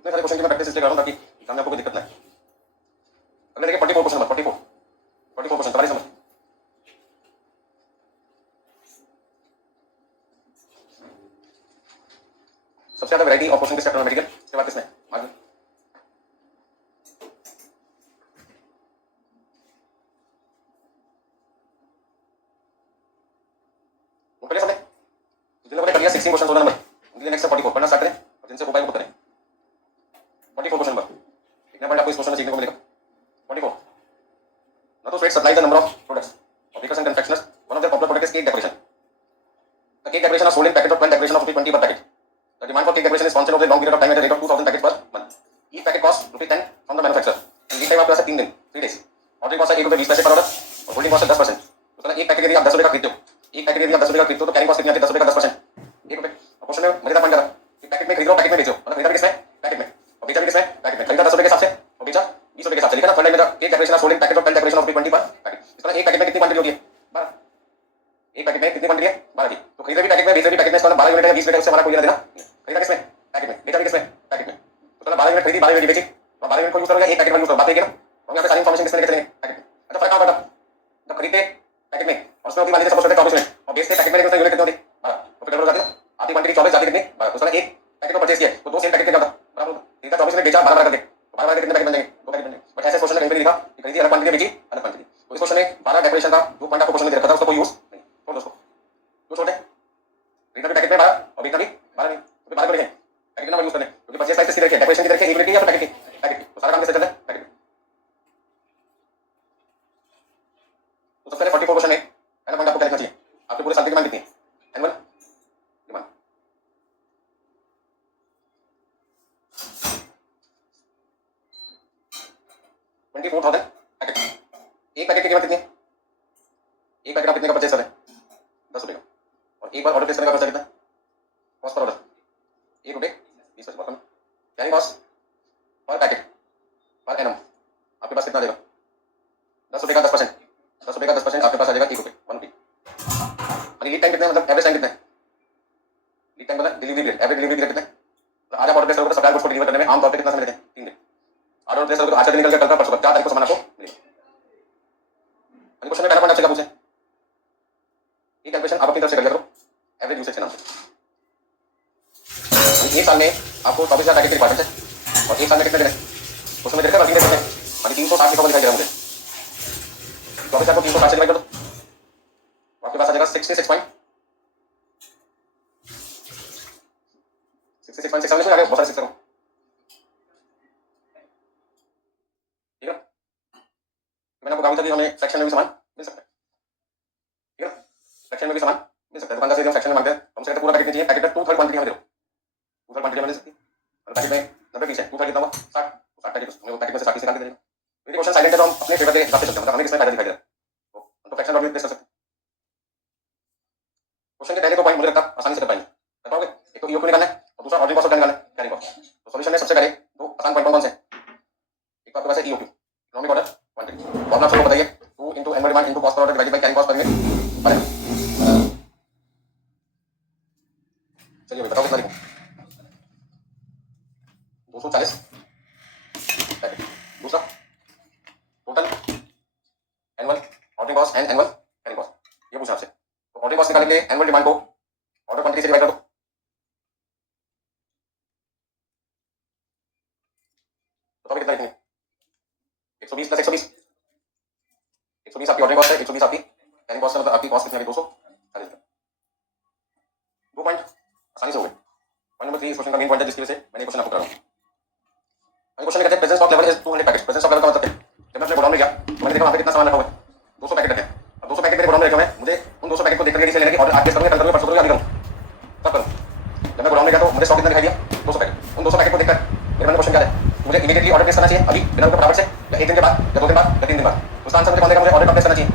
इतने सारे क्वेश्चन की मैं प्रैक्टिस इसलिए कर रहा हूँ ताकि एग्जाम में आपको कोई दिक्कत ना आए। अगले देखिए 44 क्वेश्चन नंबर 44 क्वेश्चन तुम्हारी समझ। सबसे ज्यादा वैरायटी ऑफ क्वेश्चन किस चैप्टर में मेडिकल, उसके बाद किसमें आगे। वो पहले समझे जिन लोगों ने कर लिया 16 क्वेश्चन 16 नंबर उनके नेक्स्ट 44 पढ़ना स्टार्ट करें और जिनसे हो पाए वो करें। 44 क्वेश्चन नंबर कितना पॉइंट आपको इस क्वेश्चन में सीखने को मिलेगा। 44 ना तो state supply the number of products of bakers and confectioners. One of their popular product is cake decoration. The cake decoration are sold in packets of 12 decoration of ₹20 per packet. The demand for cake decoration is constant over a long period of time at the rate of 2,000 packets per month. Each packet costs ₹10 from the manufacturer. And lead time आपके पास है 3 दिन 3 days. Ordering cost है ₹1.20 पर order और holding cost है 10%. तो एक पैकेट यदि आप 10 रुपए का खरीदते हो, एक पैकेट यदि आप 10 रुपए का खरीदते हो तो कैरिंग कॉस्ट कितनी आती है 10 रुपए का 10%, ₹1। अब क्वेश्चन में मजेदार पॉइंट करा कि पैकेट में खरीद लो पैकेट में बेचो, मतलब खरीदा भी किसमें पैकेट में और बेचा भी किसमें पैकेट में। खरीदा 10 रुपए के हिसाब से और बेचा 20 रुपए के हिसाब से। लिखा ना थर्ड लाइन में cake decoration sold in packet of 10 decoration of ₹20 पर पैकेट। इसका एक पैकेट में कितनी क्वांटिटी होती है 12। एक पैकेट में कितनी क्वांटिटी है 12 की। तो खरीदा भी पैकेट में बेचा भी पैकेट में, इसका 12 यूनिट है 20 यूनिट है, उससे हमारा कोई लेना देना। खरीदा किसमें पैकेट में, बेचा भी किसमें पैकेट में। तो 12 यूनिट खरीदी 12 यूनिट बेची और 12 यूनिट को यूज करोगे एक पैकेट में यूज करो, बात है ना। और यहाँ पे सारी इन्फॉर्मेशन किसमें लेके चलेंगे पैकेट में। अच्छा फर्क कहाँ पड़ता जब खरीदते पैकेट में और उसमें होती मान लीजिए सपोज करते 24 यूनिट और बेचते पैकेट में लेकिन यूनिट कितनी होती 12, तो फिर हो जाती है ना आधी क्वांटिटी 24 जाती कितनी 12। तो उसने एक पैकेट को परचेज किया तो दो सेम पैकेट क्या होता बराबर खरीदा 24 यूनिट बेचा 12 करके तो 12 कितने पैकेट बन जाएंगे 2 पैकेट बन जाएंगे। बट ऐसे क्वेश्चन में कहीं पे लिखा कि खरीदी अलग क्वांटिटी बेची अलग क्वांटिटी। तो इस क्वेश्चन में 12 डेकोरेशन का जो पॉइंट आपको क्वेश्चन में दे रखा था उसका कोई यूज नहीं, छोड़ दो उसको, क्यों छोड़ दे। खरीदा भी पैकेट में 12 और बेचना भी 12 नहीं, तो 12 को लिखें पैकेट का यूज करने क्योंकि परचेज प्राइस किसकी रखी है डेकोरेशन की रखी है यूनिट की या फिर पैकेट की पैकेट की। तो सारा काम किससे चल रहा है पैकेट में। तो सबसे पहले 44 क्वेश्चन में पहला पॉइंट आपको क्या लिखना चाहिए आपके पूरे साल की डिमांड कितनी है एनुअल डिमांड। 24,000 पैकेट। एक पैकेट की कीमत कितनी है, एक पैकेट आप कितने का परचेज कर रहे हैं 10 रुपए का और एक बार ऑर्डर प्लेस करने का खर्चा कितना कॉस्ट पर ऑर्डर ₹1.20 पर कैरिंग कॉस्ट पर पैकेट पर एनम आपके पास कितना देगा 10 रुपए का 10%, 10 रुपए का 10% आपके पास आ जाएगा ₹1 और लीड टाइम कितना है मतलब एवरेज टाइम कितना है लीड टाइम मतलब delivery period average delivery period कितना है। तो आज आप ऑर्डर प्लेस करोगे तो सप्लायर को डिलीवर करने में आमतौर पर कितना समय लेते हैं 3 दिन। ऑर्डर प्लेस करोगे तो आज का दिन निकल गया कल का परसों का 4 तारीख को सामान आपको मिलेगा। क्वेश्चन में पहला पॉइंट आपसे क्या पूछे ये कैलकुलेशन आप अपनी तरफ से कर लिया करो एवरेज यूसेज के नाम से। एक साल में आपको 24,000 पैकेट की रिक्वायरमेंट है और एक साल में कितने दिन है उसमें देखते हैं वर्किंग डेज कितने हैं 360 लिखा हुआ दिखाई दे रहा है मुझे। 24,000 को 360 से डिवाइड कर दो आपके पास आ जाएगा 66.67 लिखो बहुत सारे 6 करो ठीक है। मैंने आपको कहा था कि हमें सेक्शन में भी सामान मिल सकता है ठीक है, सेक्शन में भी सामान मिल सकता है। दुकानदार से हम सेक्शन में मांगते हैं हमसे कहते पूरा पैकेट नहीं चाहिए पैकेट में 2/3 क्वांटिटी हमें दे दो 2/3 क्वांटिटी मिल सकती है और पैकेट में 90 पीस है 2/3 कितना हुआ 60 पैकेट हमें वो पैकेट में से 60 पीस निकाल के देगा। ये क्वेश्चन साइलेंट है तो हम अपने फेवर के हिसाब से चलते हैं मतलब हमें किसमें फायदा दिखाई दे रहा है तो हम तो फ्रैक्शन और भी प्लेस कर सकते हैं। क्वेश्चन के पहले 2 पॉइंट मुझे लगता है आसानी से कर पाएंगे कर पाओगे। एक तो ईओक्यू निकालना है और दूसरा ऑर्डरिंग कॉस्ट और निकालना है कैरिंग कॉस्ट। तो सॉल्यूशन में सबसे पहले दो आसान पॉइंट कौन से एक तो आपके पास है EOQ economic order quantity formula आपको बताइए 2 * annual demand * cost per order divided by carrying cost per unit बनेगा। चलिए बताओ कितना लिखूं 240 पैकेट। दूसरा total annual ordering cost and annual carrying cost ये पूछा आपसे। तो ऑर्डरिंग कॉस्ट निकालने के लिए एनुअल डिमांड को ऑर्डर क्वांटिटी से डिवाइड कर दो बताओ कितना लिखेंगे 120 + 120 120 आपकी ऑर्डरिंग कॉस्ट है 120 आपकी कैरिंग कॉस्ट है मतलब आपकी कॉस्ट कितनी है 240। 2 पॉइंट आसानी से हो गए। पॉइंट नंबर 3 इस क्वेश्चन का मेन पॉइंट है जिसकी वजह से मैंने क्वेश्चन आपको कर रहा हूं। क्वेश्चन कहते हैं present stock level is 200 packets. Present stock level का मतलब है जब मैं अपने गोडाउन में गया तो मैंने देखा वहां पे कितना सामान रखा हुआ है 200 पैकेट रखे हैं और 200 पैकेट मेरे गोडाउन में रखे हुए हैं। मुझे उन 200 पैकेट को देखकर से लेने की ऑर्डर आज करूंगा कल करूंगा परसों करूंगा आगे करूंगा तब करूं। जब मैं गोडाउन में गया तो मुझे स्टॉक कितना दिखाई दिया 200 पैकेट। उन 200 पैकेट को देखकर मेरे मन में क्वेश्चन क्या है मुझे इमीडिएटली ऑर्डर प्लेस करना चाहिए अभी बिना रुके फटाफट से या 1 दिन के बाद या 2 दिन बाद या 3 दिन बाद। उसका आंसर मुझे कौन देगा मुझे ऑर्डर कब प्लेस करना चाहिए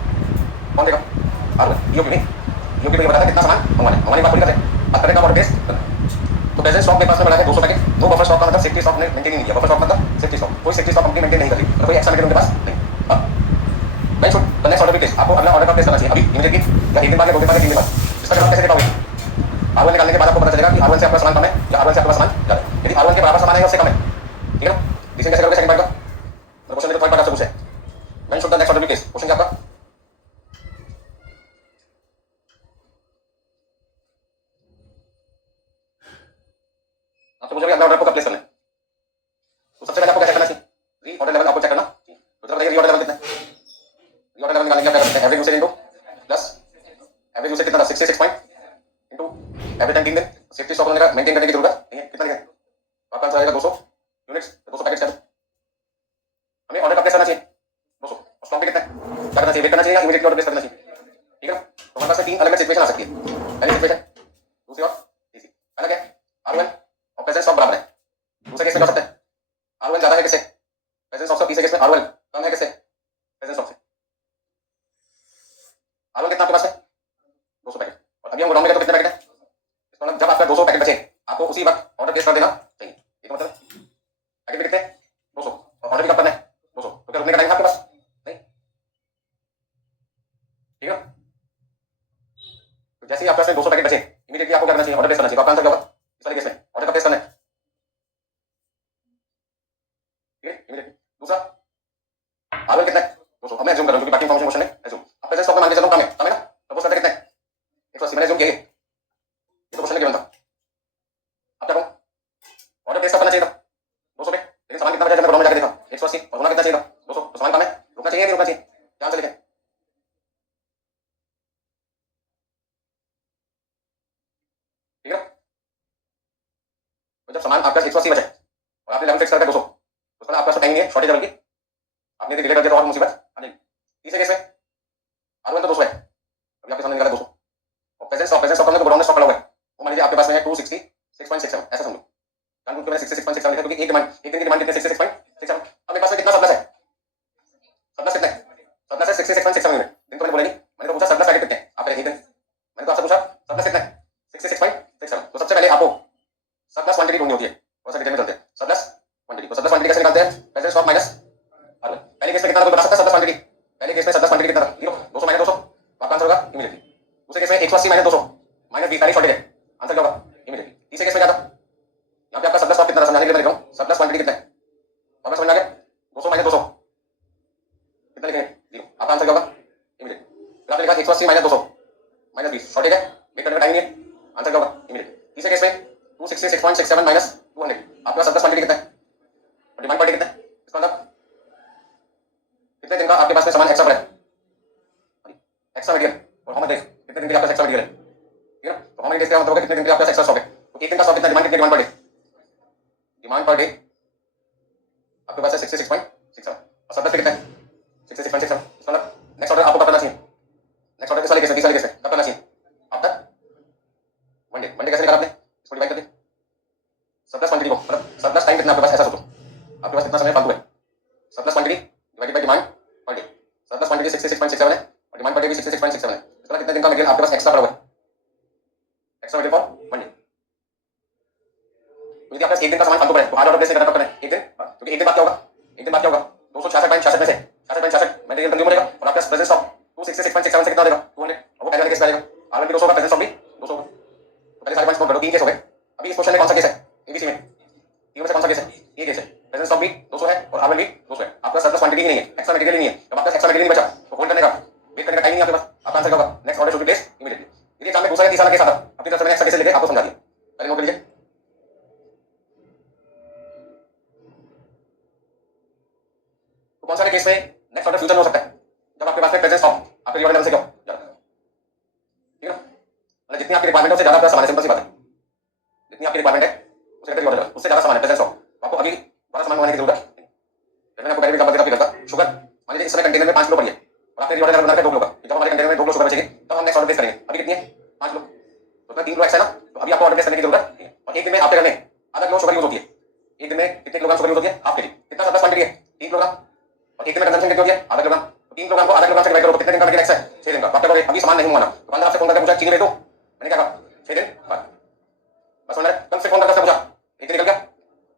कौन देगा ईओक्यू नहीं ईओक्यू मुझे बताता है कितना सामान मंगवाने बात पूरी करते हैं बात करें कब ऑर्डर प्लेस करना। तो प्रेजेंट स्टॉक मेरे पास में बड़ा है 200 पैकेट। नो बफर स्टॉक का मतलब सेफ्टी स्टॉक ने मेंटेन नहीं किया। बफर स्टॉक मतलब सेफ्टी स्टॉक कोई सेफ्टी स्टॉक कंपनी मेंटेन नहीं कर रही मतलब कोई एक्स्ट्रा मेटेरियल उनके पास नहीं। अब मैं छोड़ द नेक्स्ट ऑर्डर प्लेस आपको अगला ऑर्डर का प्लेस करना चाहिए अभी इमीडिएटली या 1 दिन बाद या 2 दिन बाद या 3 दिन बाद। इसका जवाब कैसे दे पाओगे R1 निकालने के बाद आपको पता चलेगा कि R1 से आपका सामान कम है या R1 से आपका सामान ज्यादा है। यदि R1 के बराबर सामान है या उससे कम है रीजन कैसे करोगे सेकंड पार्ट का? क्वेश्चन में तो थर्ड पार्ट आपसे पूछा है, when should the next order be placed? Question क्या आपका? आपसे पूछा अगला ऑर्डर को कब प्लेस करना है, तो सबसे पहले आपको क्या चेक करना चाहिए? री ऑर्डर लेवल आपको चेक करना चाहिए। तो जरा बताइए री ऑर्डर लेवल कितना है? री ऑर्डर लेवल निकालने के लिए क्या करते हैं? Average usage into plus average usage कितना था? 66 पॉइंट इनटू एवरेज टाइम 3 दिन। सेफ्टी स्टॉक होने का मेंटेन करने की जरूरत नहीं है, कितना लिखें? आपका आंसर आएगा 200 यूनिट्स, 200 पैकेट्स है। हमें ऑर्डर कब प्लेस करना चाहिए? 200। और स्टॉक भी कितना है? क्या करना चाहिए? वेट करना चाहिए या इमीडिएटली ऑर्डर प्लेस करना चाहिए? ठीक है ना? तो हमारे पास 3 अलग अलग सिचुएशन आ सकती है। पहली सिचुएशन, दूसरी और तीसरी। पहला क्या है? आरओएल और प्रेजेंट स्टॉक बराबर है। दूसरे केस में क्या हो सकता है? आरओएल ज्यादा है किससे? प्रेजेंट स्टॉक से। तीसरे केस में आरओएल कम है किससे? प्रेजेंट स्टॉक से। आरओएल कितना आपके पास है? 200 पैकेट। और अभी हम गोडाउन में गए तो कितने पैकेट है? इसका मतलब जब आपका 200 पैकेट बचे आपको उसी वक्त ऑर्डर प्लेस कर देना चाहिए। ठीक है, मतलब पैकेट में कितने? 200 और ऑर्डर भी कब करना है? 200। तो क्या रुकने का टाइम है आपके पास? नहीं। ठीक है, तो जैसे ही आपके पास 200 पैकेट बचे इमीडिएटली आपको क्या करना चाहिए? ऑर्डर प्लेस करना चाहिए। तो आपका आंसर क्या होगा इस वाले केस में? ऑर्डर कब प्लेस करना है? ठीक है, इमीडिएटली। दूसरा, आरओएल कितना है? 200। अब मैं एज्यूम कर रहा हूं क्योंकि बाकी इंफॉर्मेशन क्वेश्चन है, एज्यूम। अब प्रेजेंट स्टॉक में मान के चलो कम है, कम है ना? सपोज करते कितना है? 180। मैंने एज्यूम किया ये तो क्वेश्चन में गिवन था। अब क्या करूं? ऑर्डर प्लेस कब करना चाहिए था? 200 पे। लेकिन सामान कितना बचा जब मैं गोडाउन में जाके देखा? 180। और होना कितना चाहिए था? 200। तो सामान कम है, रुकना चाहिए या नहीं रुकना चाहिए? ध्यान से लिखें। ठीक है, तो जब सामान आपका 180 बचा और आपने लेवल फिक्स कर दिया 200, तो उसका आपका टाइम नहीं है शॉर्टेज लेवल की, आपने डिले कर दिया तो और मुसीबत आ जाएगी। तीसरे केस में आरओएल तो 200 है, अभी आपके सामने निकाला 200 और प्रेजेंट स्टॉक में गोडाउन में स्टॉक पड़ा हुआ है, वो मान लीजिए आपके पास में है 266.67, ऐसा समझो। जानबूझ के मैंने 66.67 लिखा क्योंकि एक दिन की डिमांड कितनी है? 66.67। अब मेरे पास में कितना सरप्लस है? सरप्लस कितना है? सरप्लस है 66.67 यूनिट। दिन तो मैंने बोला नहीं, मैंने तो पूछा सरप्लस पैकेट कितने हैं? आप एक दिन मैंने तो आपसे पूछा सरप्लस कितना है? 66.67। तो सबसे पहले आपको सरप्लस क्वांटिटी ढूंढनी होती है। थोड़ा सा डिटेल में चलते हैं। सरप्लस क्वांटिटी, तो सरप्लस क्वांटिटी कैसे निकालते हैं? Present stock minus ROL. पहले केस में कितना था कोई बता सकता है? सरप्लस क्वांटिटी पहले केस में सरप्लस क्वांटिटी कितना था? 0। 200 माइनस 200, आपका आंसर होगा इमीडिएटली। दूसरे केस में 180 माइनस 200 माइनस 20 पहले शॉर्टेज है, आंसर क्या होगा? इमीडिएटली। तीसरे केस में क्या था? यहाँ पे आपका सरप्लस स्टॉक कितना था समझाने के लिए मैं लिख रहा हूँ, सरप्लस क्वांटिटी कितना है? वापस समझ में आ गया? 200 माइनस 200 कितना लिखेंगे? 0। आपका आंसर क्या होगा? इमीडिएटली। फिर आपने लिखा 180 माइनस 200 माइनस 20, शॉर्टेज है, वेट करने का टाइम नहीं है, आंसर क्या होगा? इमीडिएटली। तीसरे केस में 266.67 माइनस 200, आपका सरप्लस क्वांटिटी कितना है और डिमांड क्वांटिटी कितना है? इसका मतलब कितने दिन का आपके पास में सामान एक्स्ट्रा पड़ा है? Extra material. और हाउ मच डेज, कितने दिन के आपके पास एक्स्ट्रा मटेरियल है? ठीक है ना? तो हाउ मेनी डेज का मतलब होगा कितने दिन के आपके पास एक्स्ट्रा स्टॉक है। तो एक दिन का स्टॉक कितना? डिमांड कितनी? Demand per day, demand per day आपके पास है 66.67 और सरप्लस कितना है? 66.67। इसका मतलब नेक्स्ट ऑर्डर आपको कब करना चाहिए? नेक्स्ट ऑर्डर किस वाले केस में? 20 वाले केस में कब करना चाहिए? After Monday. मंडे कैसे निकाला आपने? इसको डिवाइड करके सरप्लस क्वांटिटी को, मतलब सरप्लस टाइम कितना आपके पास, ऐसा सोचो आपके पास कितना समय फालतू है। Surplus quantity divided by demand per day. Surplus quantity 66.67 है और डिमांड पर डे भी 66.67 है। इसका कितने दिन का मटेरियल आपके पास एक्स्ट्रा पड़ा हुआ है? Extra material for Monday. तो यदि आपके पास एक दिन का सामान फालतू पड़ा है तो आज ऑर्डर प्लेस करना कब करना है? एक दिन, क्योंकि एक दिन बाद क्या होगा? एक दिन बाद क्या होगा? 266.66 में से 66.66 मटेरियल कंज्यूम होगा और आपका प्रेजेंट स्टॉक 266.67 से कितना देगा? 200। और वो पहले वाले केस में आएगा, आरओएल भी 200 होगा, प्रेजेंट स्टॉक भी 200 होगा। तो पहले सारे पॉइंट्स नोट कर लो, 3 केस हो गए। अभी इस क्वेश्चन में कौन सा केस है? एबीसी में तीनों में से कौन सा केस है? ये केस है। प्रेजेंट स्टॉक भी 200 है और आरओएल भी 200 है। आपका सरप्लस क्वांटिटी नहीं है, एक्स्ट्रा मटेरियल नहीं है। जब आपका एक्स्ट्रा मटेरियल नहीं बचा तो होल्ड करने का, वेट करने का टाइम नहीं है आपके पास। आपका आंसर क्या होगा? Next order should be placed immediately. यदि एग्जाम में दूसरा या तीसरा केस आता, अपनी तरफ से मैंने एक्स्ट्रा केस लेके आपको समझा दिया, पहले नोट कर लीजिए। तो कौन सा केस में नेक्स्ट ऑर्डर फ्यूचर में हो सकता है? जब आपके पास में प्रेजेंट स्टॉक आपके रिवॉर्ड लेवल से क्यों ज्यादा, ठीक है ना? मतलब जितनी आपकी रिक्वायरमेंट है उससे ज्यादा आपका सामान है, सिंपल सी बात है। जितनी आपकी रिक्वायरमेंट है उससे रिवॉर्ड लेवल उससे ज्यादा सामान है प्रेजेंट स्टॉक, आपको अभी बड़ा सामान मंगाने की जरूरत है। मैंने आपको पहले भी एग्जांपल देकर था, शुगर मान लीजिए इस समय कंटेनर में 5 किलो पड़ी है और आपने रिवॉर्ड लेवल बना के 2 किलो का, जब हमारे कंटेनर में 2 किलो शुगर बचेगी तब हम नेक्स्ट ऑर्डर प्लेस करेंगे। अभी कितनी है? 5 किलो, तो उसमें 3 किलो एक्स्ट्रा है ना, तो अभी आपको ऑर्डर प्लेस करने की जरूरत नहीं है। और एक दिन में आपके घर में आधा किलो शुगर यूज होती है। एक दिन में कितने किलोग्राम शुगर यूज होती है? Half KG. कितना सरप्लस क्वांटिटी है? 3 किलोग्राम। और एक दिन में कंजम्पशन कितनी होती है? आधा किलोग्राम। 3 किलोग्राम को आधा किलोग्राम से डिवाइड करो तो कितने दिन का मटेरियल एक्स्ट्रा है? 6 दिन का। आप क्या करोगे? अभी सामान नहीं मंगाना, दुकानदार आपसे फोन करके पूछा चीनी दे दो, मैंने क्या कहा? 6 दिन बाद। बस सुन रहे? कल से फोन करके पूछा एक दिन निकल गया,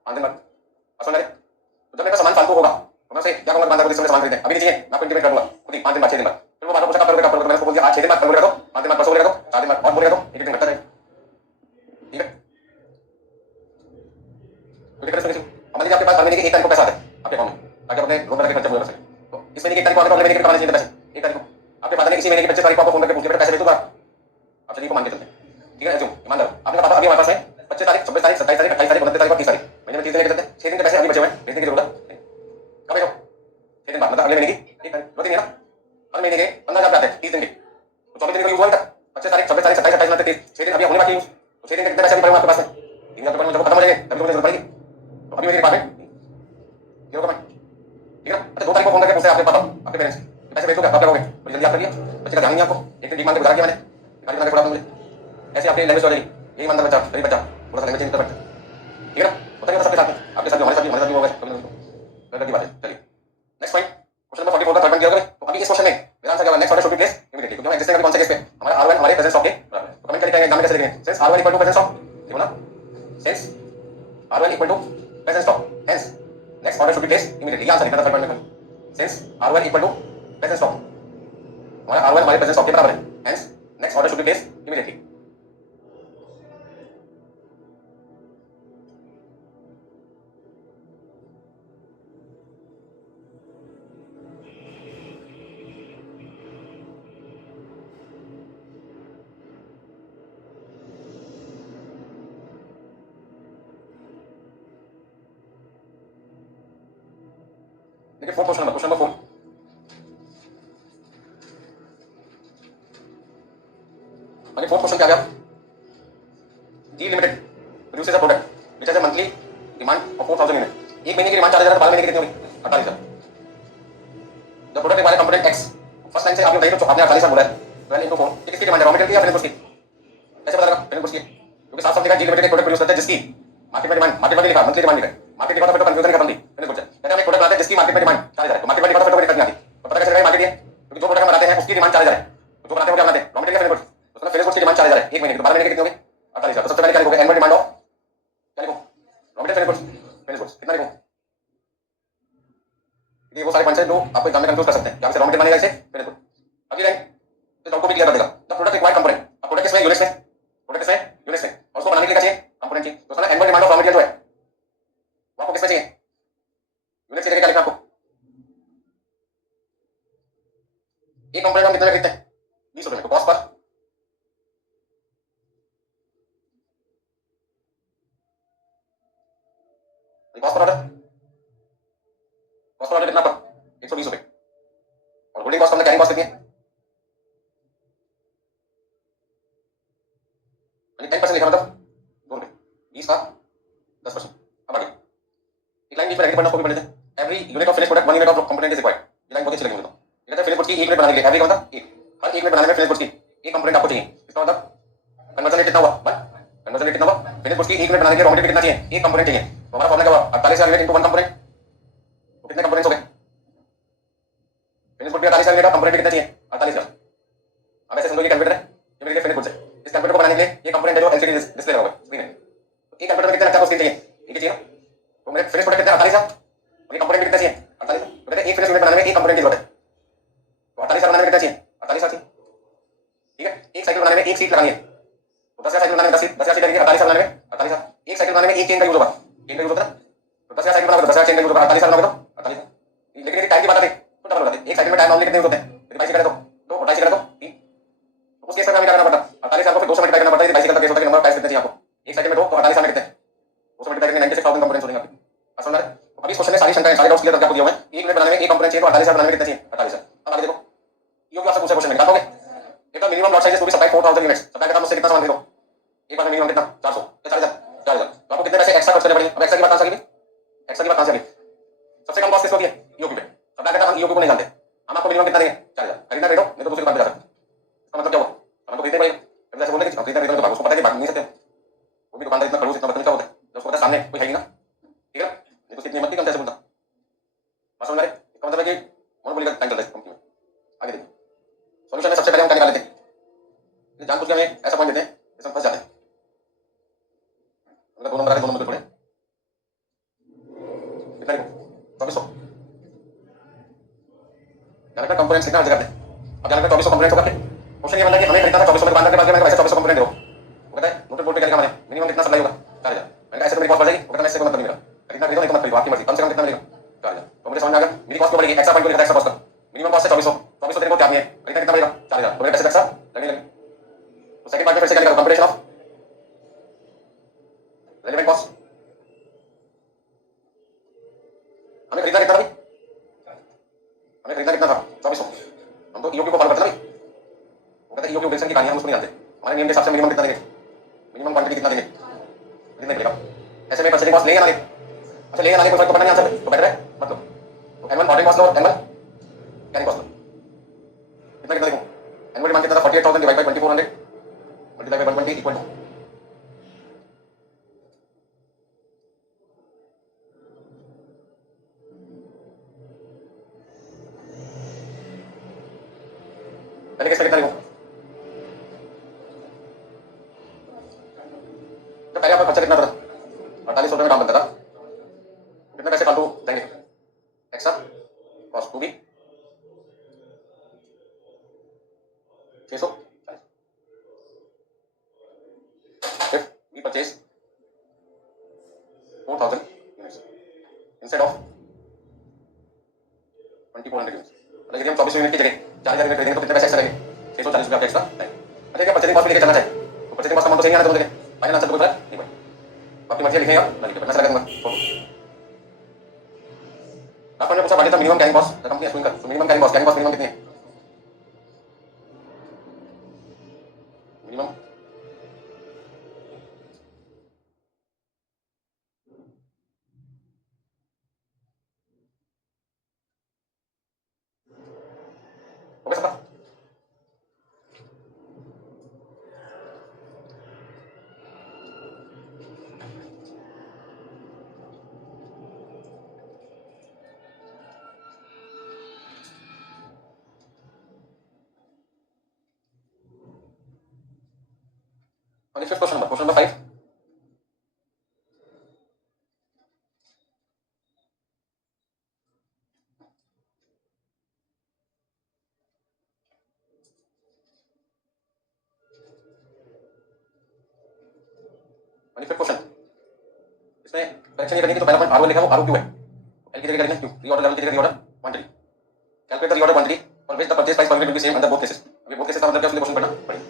5 दिन बाद। बस सुन रहे? तो जब मेरे पास सामान फालतू होगा तो मैं उसे क्या कहूंगा? दुकानदार को जिस समय सामान खरीदे अभी नहीं चाहिए, मैं आपको इंटीमेट करूंगा खुद ही 5 दिन बाद 6 दिन बाद। फिर वो बात पूछा कब करोगे? कब करोगे? मैंने उसको बोल दिया आज 6 दिन बाद कल बोलेगा तो 5 दिन बाद परसों बोलेगा तो 4 दिन बाद और बोलेगा तो एक दिन घटता रहेगा। ठीक है, तो डिफरेंस समझिए। मान लीजिए आपके पास हर महीने की 1 तारीख को पैसा आता है, चाहिए थे पैसे 1 तारीख को, आपके फादर ने इसी महीने की 25 तारीख को आपको फोन करके पूछ लिया बेटा पैसे भेज दूंगा, आप चलिए को मान के चलते हैं, ठीक है? ईमान रहो, आपने कहा पापा अभी हमारे पास है 25 तारीख, 26 तारीख, 27 तारीख, 28 तारीख, 29 तारीख और 30 तारीख, महीने में 30 दिन लेके चलते हैं, 6 दिन के पैसे अभी बचे हुए हैं, भेजने की जरूरत नहीं। कब भेजो? 6 दिन बाद, मतलब अगले महीने की 1 तारीख, 2 दिन है ना, अगले महीने के 15,000 आते हैं 30 दिन के, तो 24 दिन का यूज हुआ तक 25 तारीख, 26 तारीख, 27 तारीख, 28 29 30, 6 दिन अभी होने बाकी यूज, तो 6 दिन के कितने पैसे अभी पड़े आपके पास में? 3,000 रुपये में जब खत्म हो जाएंगे तभी तो मुझे जरूरत पड़ेगी, तो अभी मेरे पास में 0 का, ठीक है? अच्छा 2 तारीख को फोन करके पूछते हैं आपके पापा, आपके पेरेंट्स पैसे भेज दो क्या, आप क्या करोगे? बड़ी जल्दी आप करिए, बच्चे का ध्यान नहीं आपको, एक दिन मान के गुजार किया मैंने, गाड़ी बना के छोड़ा मुझे, ऐसे आपकी लैंग्वेज हो जाएगी, यही ईमानदार बच्चा, गरीब बच्चा, थोड़ा सा लैंग्वेज चेंज कर सकते हैं, ठीक है ना? बताइए ना सबके साथ में, आपके साथ भी हमारे साथ भी हो गए, कभी ना कभी की बात है। चलिए नेक्स्ट पॉइंट, क्वेश्चन नंबर 44 का थर्ड पॉइंट क्लियर करें। तो अभी इस क्वेश्चन में मेरा आंसर क्या होगा? Next order should be place immediately, क्योंकि हम एग्जिस्टिंग अभी कौन से केस पे, हमारा R1 हमारे प्रेजेंस ऑफ के बराबर है, तो कमेंट करके एग्जाम में कैसे लिखेंगे? Since R1 equal to presence of, ठीक है ना, since R1 equal to presence of, hence next order should be place immediately, ये आंसर लिखना था थर्ड पॉइंट में, since R1 equal to presence of, हमारा R1 हमारे प्रेजेंस ऑफ के बराबर है, hence next order should be place immediately. देखिए फोर्थ क्वेश्चन नंबर 4, आगे फोर्थ क्वेश्चन क्या आ गया? G limited produces a product which has a monthly demand of 4,000 यूनिट, एक महीने की डिमांड 4,000 12 महीने की कितनी होगी? 48,000। The product requires component x, first line से आप ये बताइए तो आपने 48,000 बोला है, 12 into 4, ये किसकी डिमांड है? रॉ मटेरियल की या फिनिश गुड्स की? कैसे पता लगा? फिनिश गुड्स की, क्योंकि साफ साफ लिखा है जी लिमिटेड एक प्रोडक्ट प्रोड्यूस करता है जिसकी मार्केट में डिमांड, मार्केट में लिखा मंथली डिमांड लिखा है, मार्केट लिखा तो फिर तो कंफ्यूजन खत्म थी, फिनिश गुड्स है, कहते हैं हम एक प्रोडक्ट बनाते हैं जिसकी मार्केट में डिमांड 4,000 है, तो मार्केट में लिखा तो फिर तो कोई दिक्कत नहीं आती, तो पता कैसे लगा मार्केट है? क्योंकि जो प्रोडक्ट हम बनाते हैं उसकी डिमांड 4,000 है, तो जो बनाते हैं वो क्या बनाते हैं? रॉ मटेरियल या फिनिश गुड्स, तो मतलब फिनिश गुड्स की डिमांड 4,000 है, एक महीने की, तो 12 महीने की कितनी होगी? 48,000। तो सबसे पहले क्या लिखोगे? एनुअल डिमांड ऑफ, क्या लिखो? Raw material finish goods, finish goods कितना लिखो? ये वो सारे पॉइंट्स हैं जो आपको एग्जाम में कंफ्यूज कर सकते हैं, यहाँ से रॉ मटेरियल मानेगा इसे फिनिश गुड, अगली लाइन तो डाउट को भी क्लियर कर देगा। द प्रोडक्ट रिक्वायर्ड कंपोनेंट, अब प्रोडक्ट किसमें? यूनिट्स में, प्रोडक्ट किसमें? यूनिट्स में, और उसको बनाने के लिए क्या चाहिए? कंपोनेंट चाहिए, तो सारा annual demand of raw material जो है वो आपको किसमें चाहिए? यूनिट्स की जगह क्या लिखना आपको? एक कंपोनेंट हम कितने में खरीदते हैं? 20 रुपए में, तो cost per cost per order, cost per order कितना पर? 120 रुपए, और होल्डिंग कॉस्ट हमने कैरिंग कॉस्ट कितनी है? 10% लिखा, मतलब 2 रुपए, 20 का 10%। अब आगे एक लाइन बीच में पढ़ना, उसको भी पढ़ लेते हैं। Every unit of finish product 1 unit of component is required, ये लाइन बहुत अच्छी लगी मुझे, ये कहता है फिनिश गुड्स की 1 यूनिट बनाने के लिए, एवरी का मतलब एक, हर 1 यूनिट बनाने में फिनिश गुड्स की एक कंपोनेंट आपको चाहिए, इसका मतलब कन्वर्जन रेट कितना हुआ? 1, कन्वर्जन रेट कितना हुआ? फिनिश गुड्स की 1 यूनिट बनाने के लिए रॉ मटेरियल कितना चाहिए? एक कंपोनेंट चाहिए, तो हमारा फॉर्मूला क्या हुआ? 48,000 यूनिट इनटू 1 कंपोनेंट, तो कितने कंपोनेंट्स हो गए? फिनिश गुड भी 48,000 यूनिट, कंपोनेंट कितना चाहिए? 48,000। अब ऐसे समझो ये कैलकुलेटर है, ये मेरे लिए फिनिश गुड्स है, इस कैलकुलेटर को बनाने के लिए ये कंपोनेंट है जो एलसीडी डिस्प्ले लगा हुआ है स्क्रीन में, तो एक कैलकुलेटर में कितना लगता है? उसके चाहिए एक ही चाहिए, तो मेरे फिनिश प्रोडक्ट कितना? 48,000, और ये कंपोनेंट कितना चाहिए? 48,000, तो कहते हैं एक फिनिश यूनिट बनाने में एक कंपोनेंट की जरूरत है, तो 48,000 बनाने में कितना चाहिए? 48,000 चाहिए, ठीक है? एक साइकिल बनाने में एक सीट लगानी है, तो 10,000 साइकिल बनाने में 10,000 सीट लगेगी, 48,000 बनाने में 48,000, एक साइकिल बनाने में एक चेन का यूज होगा, चेन का यूज होता है ना, तो 10,000 साइकिल बनाओगे तो 10,000 चेन का यूज होगा, 48,000 बनाओगे तो 48,000, लेकिन यदि टाइम की बात आती तो डबल हो जाती, एक साइकिल में टाइम नॉर्मली कितने यूज होते हैं? यदि बाइसिकल है तो 2, और ट्राइसिकल है तो 3, तो उस केस में हमें क्या करना पड़ता? 48,000 को फिर 2 से मल्टीप्लाई करना पड़ता है, यदि बाइसिकल का केस होता है कि नंबर ऑफ टाइम्स कितने चाहिए आपको, एक साइकिल में 2, तो 48,000 में कितने? 2 से मल्टीप्लाई करेंगे 96,000 कंपोनेंट्स हो जाएंगे आपके, समझ रहे? तो अभी इस क्वेश्चन में सारी शंकाएं, सारे डाउट्स क्लियर करके आपको दिए हुए हैं, एक मिनट बनाने में एक कंपोनेंट चाहिए, तो 48,000 बनाने में कितने चाहिए? 48,000। अब आगे देखो, ये भी आपसे पूछा क्वेश्चन में, निकाल दोगे? एक minimum lot size to be supply 4,000 units, supply करना मुझसे कितना सामान खरीदो? एक बार में मिनिमम कितना? 400 या 4,000, 4,000, तो आपको कितने पैसे एक्स्ट्रा खर्च करने पड़ेंगे? अब एक्स्ट्रा की बात कहां से आएगी? एक्स्ट्रा की बात कहां से आएगी? सबसे कम कॉस्ट किस होती है? ईओक्यू पे, सप्लाई करना हम ईओक्यू को नहीं जानते, हम आपको मिनिमम कितना देंगे? 4,000, खरीदना खरीदो, नहीं तो दूसरी दुकान पे जा सकते, इसका मतलब क्या हुआ? हम तो खरीदते भाई, कभी ऐसे बोलने की खरीदना खरीदो, तो भागो, उसको पता है कि भाग नहीं सकते, वो भी दुकानदार इतना खड़ूस इतना बदतमीज का होता है, जब उसको पता है सामने कोई है ही ना, ठीक है? नहीं तो कितनी हिम्मत नहीं करते ऐसे बोलता, बात समझ रहे? इसका मतलब है कि मोनोपोली का टाइम चल रहा है कंपनी में। आगे देखिए सॉल्यूशन में सबसे पहले हम क्या निकाल लेते हैं, जानबूझ के हमें ऐसा पॉइंट देते हैं जिसमें हम फंस जाते हैं, अगर 2 नंबर आ रहे 2 नंबर पे थोड़े कितना लिखो? 2400, जाने का कंपोनेंट्स लिखना हर जगह पे, अब जाने का 2400 कंपोनेंट्स होगा, क्वेश्चन ये बना कि हमें खरीदना था 2400 में, दुकानदार के पास गया, मैंने कहा 2400 कंपोनेंट दो, वो कहता है नोटेड बोर्ड पे क्या लिखा मैंने? मिनिमम कितना सप्लाई होगा? 4,000, मैंने कहा ऐसे तो मेरी कॉस्ट बढ़ जाएगी, वो कहता है इससे कोई मतलब नहीं मेरा, खरीदना खरीदो नहीं तो मत खरीदो, आपकी मर्जी, कम से कम कितना मिलेगा? 4,000, तो मुझे समझ में आ गया मेरी कॉस्ट क्यों बढ़ेगी, एक्स्ट्रा पॉइंट को लिखा था एक्स्ट्रा कॉस्ट का, मिनिमम कॉस्ट है 2400, हम तो ईओक्यू को फॉलो करते हैं ना भाई। वो कहते हैं ईओक्यू ऑब्जेक्शन की कहानी हम उसको नहीं जानते। हमारे नियम के हिसाब से मिनिमम कितना देंगे, मिनिमम क्वांटिटी कितना देंगे, कितना मिलेगा। ऐसे में परसेंटेज कॉस्ट लेंगे ना लेंगे, अच्छा लेंगे ना लेंगे कोई फर्क तो पड़ना नहीं आंसर, तो बेटर है मतलब। तो एनुअल ऑर्डरिंग कॉस्ट लो, एनुअल कैरिंग कॉस्ट लो, कितना कितना देखो। एनुअल डिमांड कितना था 48,000 divide by 2400 multiply by 120 equal to, पहले किसका कितना देखो। तो पहले आपका खर्चा कितना था, 4800 में काम बनता था, कितने पैसे फालतू देंगे extra cost to be 600। if we purchase 4,000 units instead of 2,400 units, मतलब यदि हम 24 यूनिट की जगह 4,000 यूनिट खरीदेंगे तो कितने पैसे एक्स्ट्रा लगेंगे, 640 रुपये आपके एक्स्ट्रा नहीं। अच्छा क्या परचेजिंग कॉस्ट भी लेके चलना चाहिए, तो परचेजिंग कॉस्ट का अमाउंट तो सेम आना दोनों जगह, फाइनल आंसर तो कोई फर्क नहीं पड़ेगा। आपकी मर्जी लिखेगा ना लिखे, मैं लगा दूंगा छोड़ो। आपने पूछा बाकी था minimum carrying cost the company एस्यूमिंग कर, तो मिनिमम कैरिंग कॉस्ट मिनिमम कितनी है, मिनिमम हो गया सबका। और नेक्स्ट क्वेश्चन नंबर 5, क्वेश्चन इसमें करेक्शन ये करनी है कि जो पहला पॉइंट आर लिखा है वो आर क्यू है, एल की जगह करेंगे क्यू, रीऑर्डर लेवल की जगह reorder quantity, calculate the reorder quantity for which the purchase price will be same under both cases. अभी बोथ केसेस का मतलब क्या, उसके क्वेश्चन पढ़ना पड़ेगा।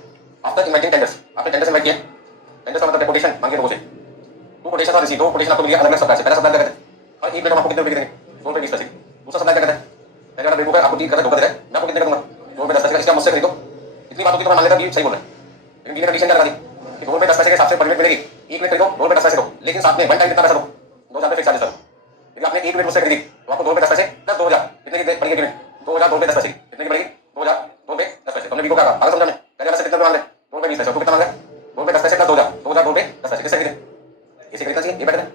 आफ्टर इनवाइटिंग टेंडर्स, आपने टेंडर्स इनवाइट किए, टेंडर्स का मतलब कोटेशन मांगे लोगों से, टू कोटेशन आर रिसीव, दो कोटेशन आपको मिल गया अलग अलग सप्लायर से। पहला सप्लायर क्या कहते हैं, और एक मिनट में आपको कितने रुपए देंगे, 2 रुपए 20 पैसे। दूसरा सप्लायर क्या कहता है, पहले वाला बेवकूफ है आपको ठीक कहता है धोखा दे रहा है, मैं आपको कितने का दूंगा, 2 रुपए 10 पैसे का, इसका मुझसे खरीदो। इतनी बात होती तो मैं मान लेता कि सही बोल रहा है, लेकिन ये कंडीशन क्या लगा दी कि 2 रुपए 10 पैसे के हिसाब से पर यूनिट मिलेगी, एक मिनट खरीदो 2 रुपए 10 पैसे दो, लेकिन साथ में वन टाइम कितना पैसा दो, 2,000 फिक्स चार्जेस दो। यदि आपने एक मिनट मुझसे खरीदी तो आपको 2 रुपए 10 पैसे प्लस 2,000 कितने की पड़ेगी यूनिट, 2,000 2 रुपए 10 पैसे कितने की पड़ेगी, 2,000 2 रुपए 10 पैसे। तुमने वीको क्या कहा आगे समझा, पहले वाले से कितना मांग रहे, 2 रुपए 20 पैसे, तो कितना मांग रहे 2 रुपए 10 पैसे प्लस 2,000, 2,000 2 रुपए 10 पैसे, किससे खरीदे, इसे खरीदना चाहिए, ये बेटर है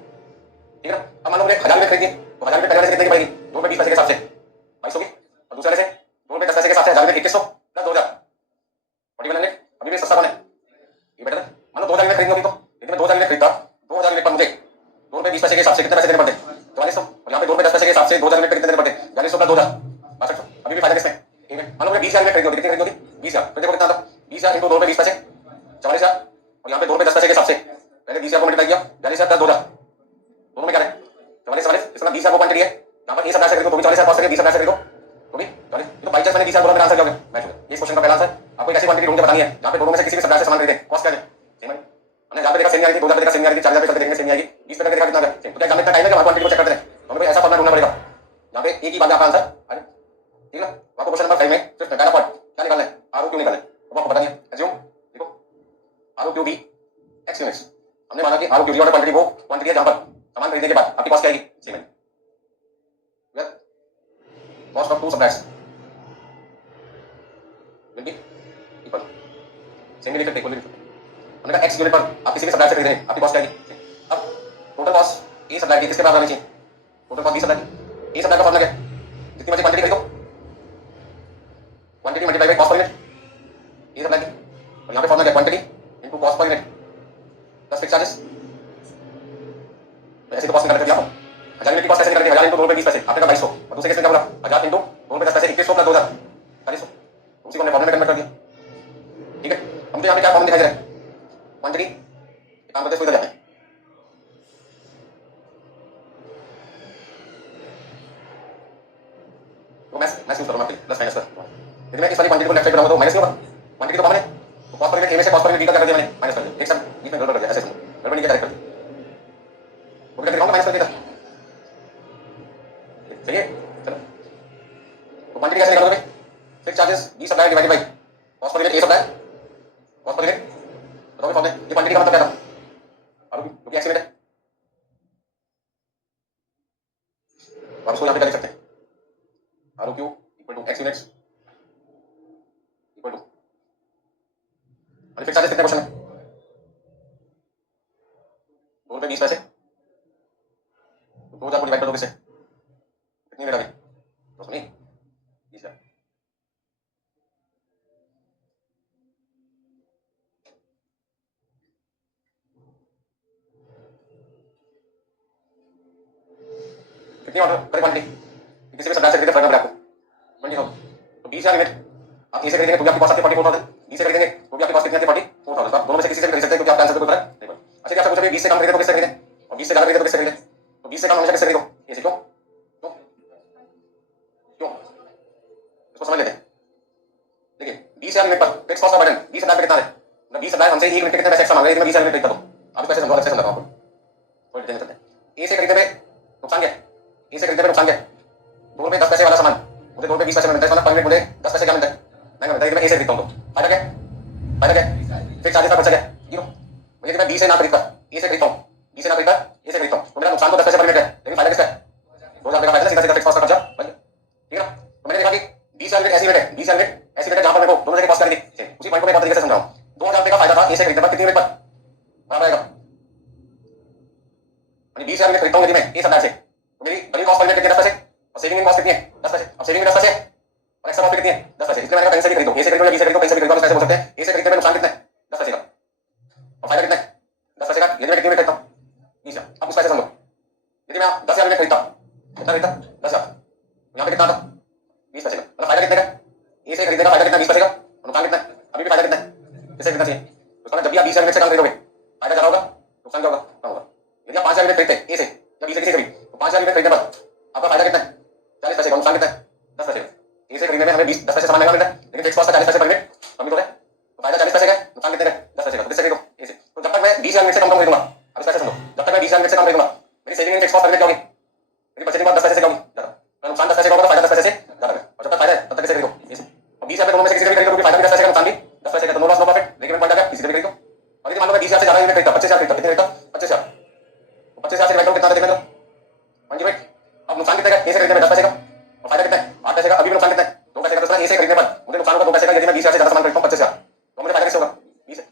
ठीक है ना। अब मान लो 1,000 रुपए खरीदिए तो 1,000 रुपए पहले वाले से कितने की पड़ेगी, 2 रुपए 20 पैसे के हिसाब से 22 होगी, और दूसरे वाले से 2 रुपए 10 पैसे के हिसाब से 1,000 रुपए 2100 प्लस 2,000 4100, अभी भी सस्ता कौन है, ये बेटर है। मान लो 2,000 यूनिट खरीदनी होगी तो यदि मैं 2,000 यूनिट खरीदता, 2,000 यूनिट पर मुझे 2 रुपए 20 पैसे के हिसाब से कितने पैसे देने पड़ते, 4400, और यहाँ पे 2 रुपए 10 पैसे के हिसाब से 2,000 यूनिट पे कितने देने पड़ते, 4200 प्लस 2,000 6200। अभी भी फायदा किसमें, ठीक है। मान लो मुझे 20,000 यूनिट खरीदनी होगी, कितनी खरीदनी होगी 20,000, तो देखो कितना आता 20,000 इंटू 2 रुपए 20 पैसे 44,000, और यहाँ पे 2 रुपए 10 पैसे के हिसाब से पहले 20,000 को मल्टीप्लाई किया 42,000 प्लस 2,000, दोनों में क्या है 44 इसमें 20,000 को क्वांटिटी है, यहाँ पर 1,000 से खरीदो तो भी 40,000 कॉस्ट है, 20,000 से खरीदो तो भी 40, तो बाई चांस मैंने 20,000 बोला, मेरा आंसर क्या हो गया, मैच हो गया। इस क्वेश्चन का पहला आंसर आपको एक ऐसी क्वांटिटी ढूंढ के बतानी है जहाँ पे दोनों में से किसी भी सप्लायर से सामान खरीदे, कॉस्ट क्या है सेम है। हमने जहाँ पे देखा सेम नहीं आ रही थी, 2,000 पे देखा सेम नहीं आ रही थी, 4,000 पे चलते देखने सेम नहीं आएगी, 20 पे देखा कितना है सेम, तो क्या जानते टाइम है कि क्वांटिटी को चेक करते हैं, तो हमें ऐसा फॉर्मूला ढूंढना पड़ेगा जहाँ पे एक ही बात में आपका आंसर आ जाए ठीक है। आपको क्वेश्चन नंबर 5 में सिर्फ पहला पार्ट क्या निकालना है, आर क्यू निकालना है, वो आपको पता नहीं है। एज्यूम देखो R Q be X units, हमने माना कि आर क्यू रीऑर्डर क्वांटिटी वो क्वांटिटी है जहाँ पर सामान खरीदने के बाद आपकी कॉस्ट क्या आएगी सेम है, cost of two suppliers will be equal, same भी लिख सकते हैं, इक्वल भी लिख सकते हैं। हमने कहा एक्स यूनिट पर आप किसी भी सप्लायर से खरीद रहे हैं, आपकी कॉस्ट क्या आएगी। अब टोटल कॉस्ट ए सप्लायर की किसके बराबर आनी चाहिए, टोटल कॉस्ट बी सप्लायर की। ए सप्लायर का फॉर्मूला क्या है, जितनी मर्जी क्वांटिटी खरीदो, quantity multiply by cost per unit, ए सप्लायर की, और यहाँ पे फॉर्मूला क्या, quantity into cost per unit plus fix charges. ऐसे तो कॉस्ट निकाल कर दिया आपको, 1,000 यूनिट की कॉस्ट कैसे निकालेंगे, 1,000 इंटू 2 रुपए 20 पैसे, आपने कहा 2200, और दूसरे केस में क्या बोला 1,000 इंटू 2 रुपए 10 पैसे 2100 प्लस 2,000 4000, उसी को हमने फॉर्मूले में कन्वर्ट कर दिया ठीक है। हम तो यहाँ पे क्या फॉर्मूला दिखाई दे रहा है, क्वांटिटी काम करते हुए इधर जाते हैं, तो मैथ्स यूज करूंगा आपके लिए प्लस माइनस कर, यदि मैं इस वाली क्वांटिटी को लेफ्ट साइड बनाऊंगा तो माइनस नहीं होगा, क्वांटिटी तो कॉमन है, तो कॉस्ट पर यूनिट ए में से कॉस्ट पर यूनिट बी का क्या कर दिया मैंने माइनस कर दिया, एक साथ बीच में गड़बड़ कर दिया, ऐसे गड़बड़ नहीं किया डायरेक्ट कर दिया, वो क्या दिखाऊंगा माइनस कर दिया चलिए चलो। तो क्वांटिटी कैसे निकालोगे, fix charges minus B supply divided by cost per unit A supply cost per unit. बताओ फॉर्मूले ये क्वांटिटी का मतलब क्या था? आर क्योंकि एक्स यूनिट है, आप इसको यहाँ पे क्या लिख सकते हैं? R Q equal to X units equal to fix charges कितने क्वेश्चन में? 2 रुपये 20 पैसे, 2000 को डिवाइड कर दो किससे? कितनी यूनिट आ गई? 200 नहीं 20 का। कितनी ऑर्डर करें क्वांटिटी किसी भी सप्लाई से खरीदे फर्क आपको 20,000 तो 20,000 यूनिट आप ए से खरीदेंगे तो भी आपके पास आती है 44,000, बी से खरीदेंगे तो भी आपके पास कितनी आती है 44,000। तो आप दोनों में से किसी से खरीद सकते हैं क्योंकि आपका आंसर कोई फर्क नहीं पड़ता। अच्छा क्या पूछा 20 से कम खरीदे तो किससे खरीदे और 20 से ज्यादा खरीदे तो किससे खरीदे? तो 20 से कम हमेशा किससे खरीदो? ए से। क्यों क्यों क्यों इसको समझ लेते हैं। देखिए 20,000 यूनिट पर फिक्स कॉस्ट का बर्डन 20 सप्लाई पे कितना है? मतलब 20 सप्लाई हमसे 1 यूनिट के कितने पैसे एक्स्ट्रा मांग रहे हैं, 20,000 यूनिट खरीदता दो। आप पैसे समझो, अच्छे समझाता हूं आपको, थोड़ी डिटेल में चलते हैं। ए से खरीदे पे नुकसान क्या है? ए से खरीदे पे नुकसान क्या है? 2 रुपये 10 पैसे वाला सामान मुझे 2 रुपये 20 पैसे में मिलता है, मतलब पर यूनिट मुझे 10 पैसे क्या मिलता है? महंगा मिलता है। मैं ए से खरीदता हूं तो फायदा क्या? फायदा क्या? फिक्स चार्जेस का बचा क्या? जीरो। मुझे मैं बी से ना खरीदता ए से खरीदता हूं, बी से ना खरीदता ए से खरीदता हूं तो मेरा नुकसान तो 10 पैसे पर यूनिट है, लेकिन फायदा किसका है? 2,000 का फायदा, सीधा सीधा फिक्स कॉस्ट का खर्चा बन गया। ठीक है ना? तो मैंने देखा कि 20,000 यूनिट ऐसी यूनिट है, 20,000 यूनिट ऐसी यूनिट है जहां पर मेरे को दोनों जगह कॉस्ट करनी थी, उसी पॉइंट को मैं बहुत तरीके से समझाऊं। 2,000 रुपए का फायदा था ए से खरीदने पर, कितनी यूनिट पर बराबर आएगा? 20,000 यूनिट खरीदता हूं यदि मैं ए सप्लाई से तो मेरी बनी कॉस्ट पर यूनिट कितनी है? 10 पैसे। और सेविंग इन कॉस्ट कितनी है? 10 पैसे। अब सेविंग में 10 पैसे और एक्स्ट्रा प्रॉफिट कितनी है? 10 पैसे। इसलिए मैंने कहीं से भी खरीदो, ए से खरीदो या बी से खरीदो, कहीं से भी खरीदो, 10 पैसे हो सकते हैं। ए से खरीदने में नुकसान कितना है? 10 पैसे का और फायदा कितना है? 10 पैसे का। यदि मैं कितनी यूनिट खरीदता हूं? 20,000। अब उस पैसे समझो, यदि मैं 10,000 यूनिट खरीदता, कितना खरीदता? 10,000। यहाँ पे कितना आता? 20 पैसे का। मतलब फायदा कितने का? ए से खरीदने का फायदा कितना? 20 पैसे का। और नुकसान कितना है? अभी भी फायदा कितना है? किससे खरीदना चाहिए? तो उसका जब भी आप 20,000 यूनिट से कम खरीदोगे फायदा ज्यादा होगा, नुकसान क्या होगा? कम होगा। यदि आप 5,000 यूनिट खरीदते ए से या बी से किसी से भी तो 5,000 यूनिट खरीदने पर आपका फायदा कितना है? 40 पैसे का। नुकसान कितना है? 10 पैसे का। ए से खरीदने में हमें 10 पैसे सामान महंगा मिल रहा है, लेकिन फिक्स कॉस्ट का 40 पैसे पर यूनिट कम ही तो है। तो फायदा 40 पैसे का, नुकसान कितने का? 10 पैसे का। तो किससे खरीदो? ए से। तो जब तक मैं 20,000 यूनिट से कम खरीदूंगा, अब इस पैसे समझो, जब तक मैं 20,000 यूनिट से कम खरीदूंगा मेरी saving in fix cost per unit क्या होगी? मेरी परचेजिंग कॉस्ट 10 पैसे से क्या होगी? ज्यादा। तो नुकसान 10 पैसे का होगा, फायदा 10 पैसे से ज्यादा है। और जब तक फायदा है तब तक किसे खरीदो? ए से। और 20,000 दोनों में से किसी से भी खरीदो क्योंकि फायदा भी 10 पैसे का, नुकसान भी 10 पैसे का, तो no loss no profit, break even point आ गया, किसी से भी खरीदो। और यदि मान लो मैं 20,000 से ज्यादा यूनिट खरीदता, 25,000 खरीदता, कितने खरीदता? 25,000। तो 25,000 से डिवाइड करो कितना आता है? देखना पॉइंट यूनिट। अब नुकसान कितने का? ए से खरीदने में 10 पैसे का और फायदा कितना है? 8 पैसे का। अभी भी नुकसान कितना है? 2 पैसे का। तो ए से खरीदने पर मुझे नुकसान होगा 2 पैसे का। यदि मैं 20,000 से ज्यादा सामान खरीदता हूं 25,000 तो मुझे फायदा किससे होगा? 20 है।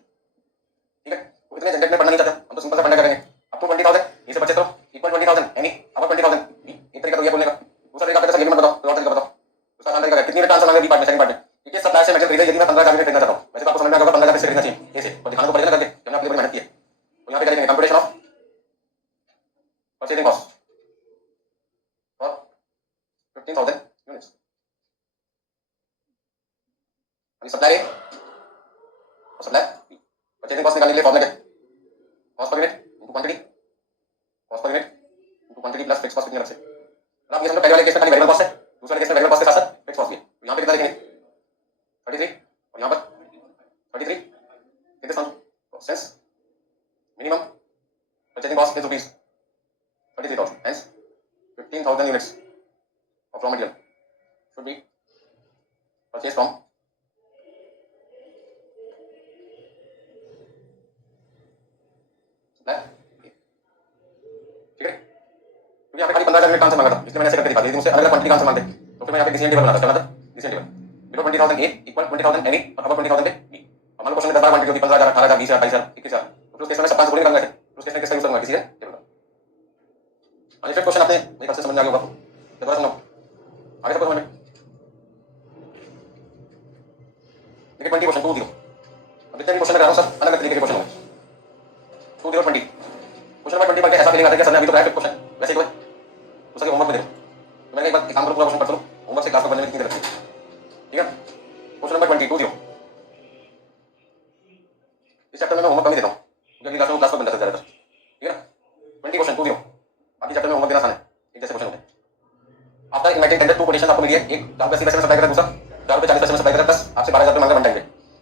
ठीक है? तो इतने झंझट में पढ़ना नहीं चाहते, हम तो सिंपल सा फंडा करेंगे। अप टू 20,000 ए से परचेज करो इक्वल 20,000 एनी अब 20,000 बी। एक तरीका तो ये बोलने का। दूसरा तरीका आपके ये मत बताओ, कोई और तरीका बताओ। दूसरा आसान तरीका है कितनी यूनिट आंसर मांगे बी पार्ट में, सेकंड पार्ट में। ठीक है? सप्लाई से मैटेरियल खरीदे यदि मैं 15,000 यूनिट खरीदना चाहता हूं, वैसे तो आपको समझ में आ गया 15,000 से खरीदना चाहिए ए से, और दिखाना तो पड़ेगा ना करके, हमने आपके लिए बड़ी मेहनत की है। तो यहां पे करेंगे computation of purchasing cost for 15,000 यूनिट्स। अभी सप्लाई और सप्लाई परचेजिंग कॉस्ट निकालने के लिए फॉर्मूला क्या? Cost per unit into quantity, cost per unit into quantity plus fix cost कितनी अलग से। अब ये समझो पहले वाले केस में खाली वेरिएबल कॉस्ट है, दूसरे वाले केस में वेरिएबल कॉस्ट के साथ साथ फिक्स कॉस्ट भी है। तो यहां पे कितना लिखेंगे? 33 और यहां पर 33 in this sum sense minimum purchasing cost is rupees 33,000, hence 15,000 units of raw material should be purchase from supply. ठीक है? क्योंकि यहाँ पे खाली 15,000 यूनिट का आंसर मांगा था, इसलिए मैंने ऐसे करके दिखा दिया। यदि मुझसे अलग अलग क्वांटिटी का आंसर मांगते तो फिर मैं यहाँ पे डिसीजन टेबल बनाता। क्या बनाता? Decision table. बिलो 20,000 ए इक्वल 20,000 एनी और अबव 20,000 पे बी। अब मान लो क्वेश्चन में 10 बार क्वांटिटी होती, 15,000 18,000 20,000 22,000 21,000, तो उस केस में मैं सब आंसर निकालना है, उस केस में किसका यूज करूंगा? डिसीजन टेबल का। आगे फिर क्वेश्चन आपने मेरे ख्याल से समझ में आ गया होगा, दोबारा सुनो आगे तक समझ में। देखिए 20 क्वेश्चन 20। अब जितने भी क्वेश्चन लगा रहा हूं सब अलग अलग तरीके के क्वेश्चन होंगे। 20 20 क्वेश्चन नंबर 20 पढ़ के ऐसा फीलिंग आता है कि सर ने अभी तो कराया क्वेश्चन वैसे ही कोई तो सर होमवर्क में देखो। तो मैंने एक बार एक काम करो, पूरा क्वेश्चन पढ़ लो, होमवर्क से क्लास में बनने में कितनी देर लगती है। ठीक है? क्वेश्चन नंबर 20 इस चैप्टर में मैं होमवर्क कम ही देता हूं क्योंकि अगली क्लास में बन जाता है ज्यादातर। ठीक है ना? 20 क्वेश्चन 20 बाकी चैप्टर में होमवर्क देना आसान है, एक जैसे क्वेश्चन होते हैं। आफ्टर इन्वाइटिंग टेंडर 2 कोटेशन आपको मिली है, एक 4 रुपये 80 पैसे में सप्लाई कर रहा है, दूसरा 4 रुपये 40 पैसे में सप्लाई कर रहा है, प्लस आपसे 12,000 रुपये मांग रहा है वन टाइम पे।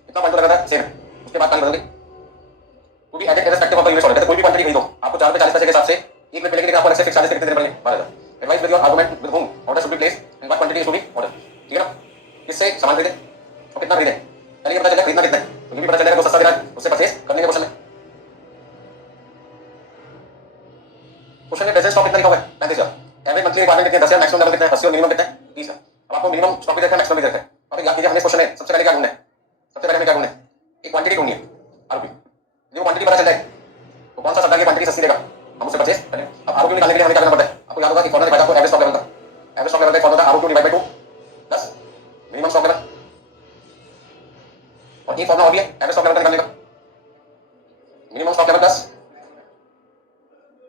इतना पॉइंट तो लगा था सेम है, उसके बाद कहानी बदल गई। To be added respective of the units order, कोई भी क्वांटिटी खरीदो आपको 4 रुपये 40 पैसे के हिसाब से एक मिनट मिलेगी, लेकिन आपको अलग से फिक्स चार्जेस कितने देने पड़ेंगे? 12,000। Advise with your argument with home order should be placed and what quantity is to be order. ठीक है ना? किससे सामान खरीदे? कितना खरीदे, पहले ये पता चलेगा खरीदना कितना है, तो ये भी पता चलेगा जो सस्ता दे रहा है उससे परचेज करने के क्वेश्चन में। क्वेश्चन में प्रेजेंट स्टॉक कितना लिखा हुआ है 35,000, एवरेज मंथली रिक्वायरमेंट कितने 10 है, मैक्सिमम लेवल कितना है 80 और मिनिमम कितना है 30 है। अब आपको मिनिमम स्टॉक भी देखना है मैक्सिमम भी देखना है। अब याद कीजिए हमने इस क्वेश्चन में सबसे पहले क्या ढूंढना है, सबसे पहले हमें क्या ढूंढना है, एक क्वांटिटी ढूंढनी है आरओपी। जो क्वांटिटी पता चल जाए तो कौन सा सप्लाई की क्वांटिटी सस्ती देगा हम उससे परचेज करें। अब आरओपी निकालने के लिए हमें क्या करना पड़ता है, आपको याद होगा कि फॉर्मूला दिखाया था एवरेज स्टॉक लेवल का, एवरेज स्टॉक लेवल का फॉर्मूला था ROP divide by 2 plus minimum stock level, और एक फॉर्मूला और भी है एवरेज स्टॉक लेवल का निकालने का, minimum stock level plus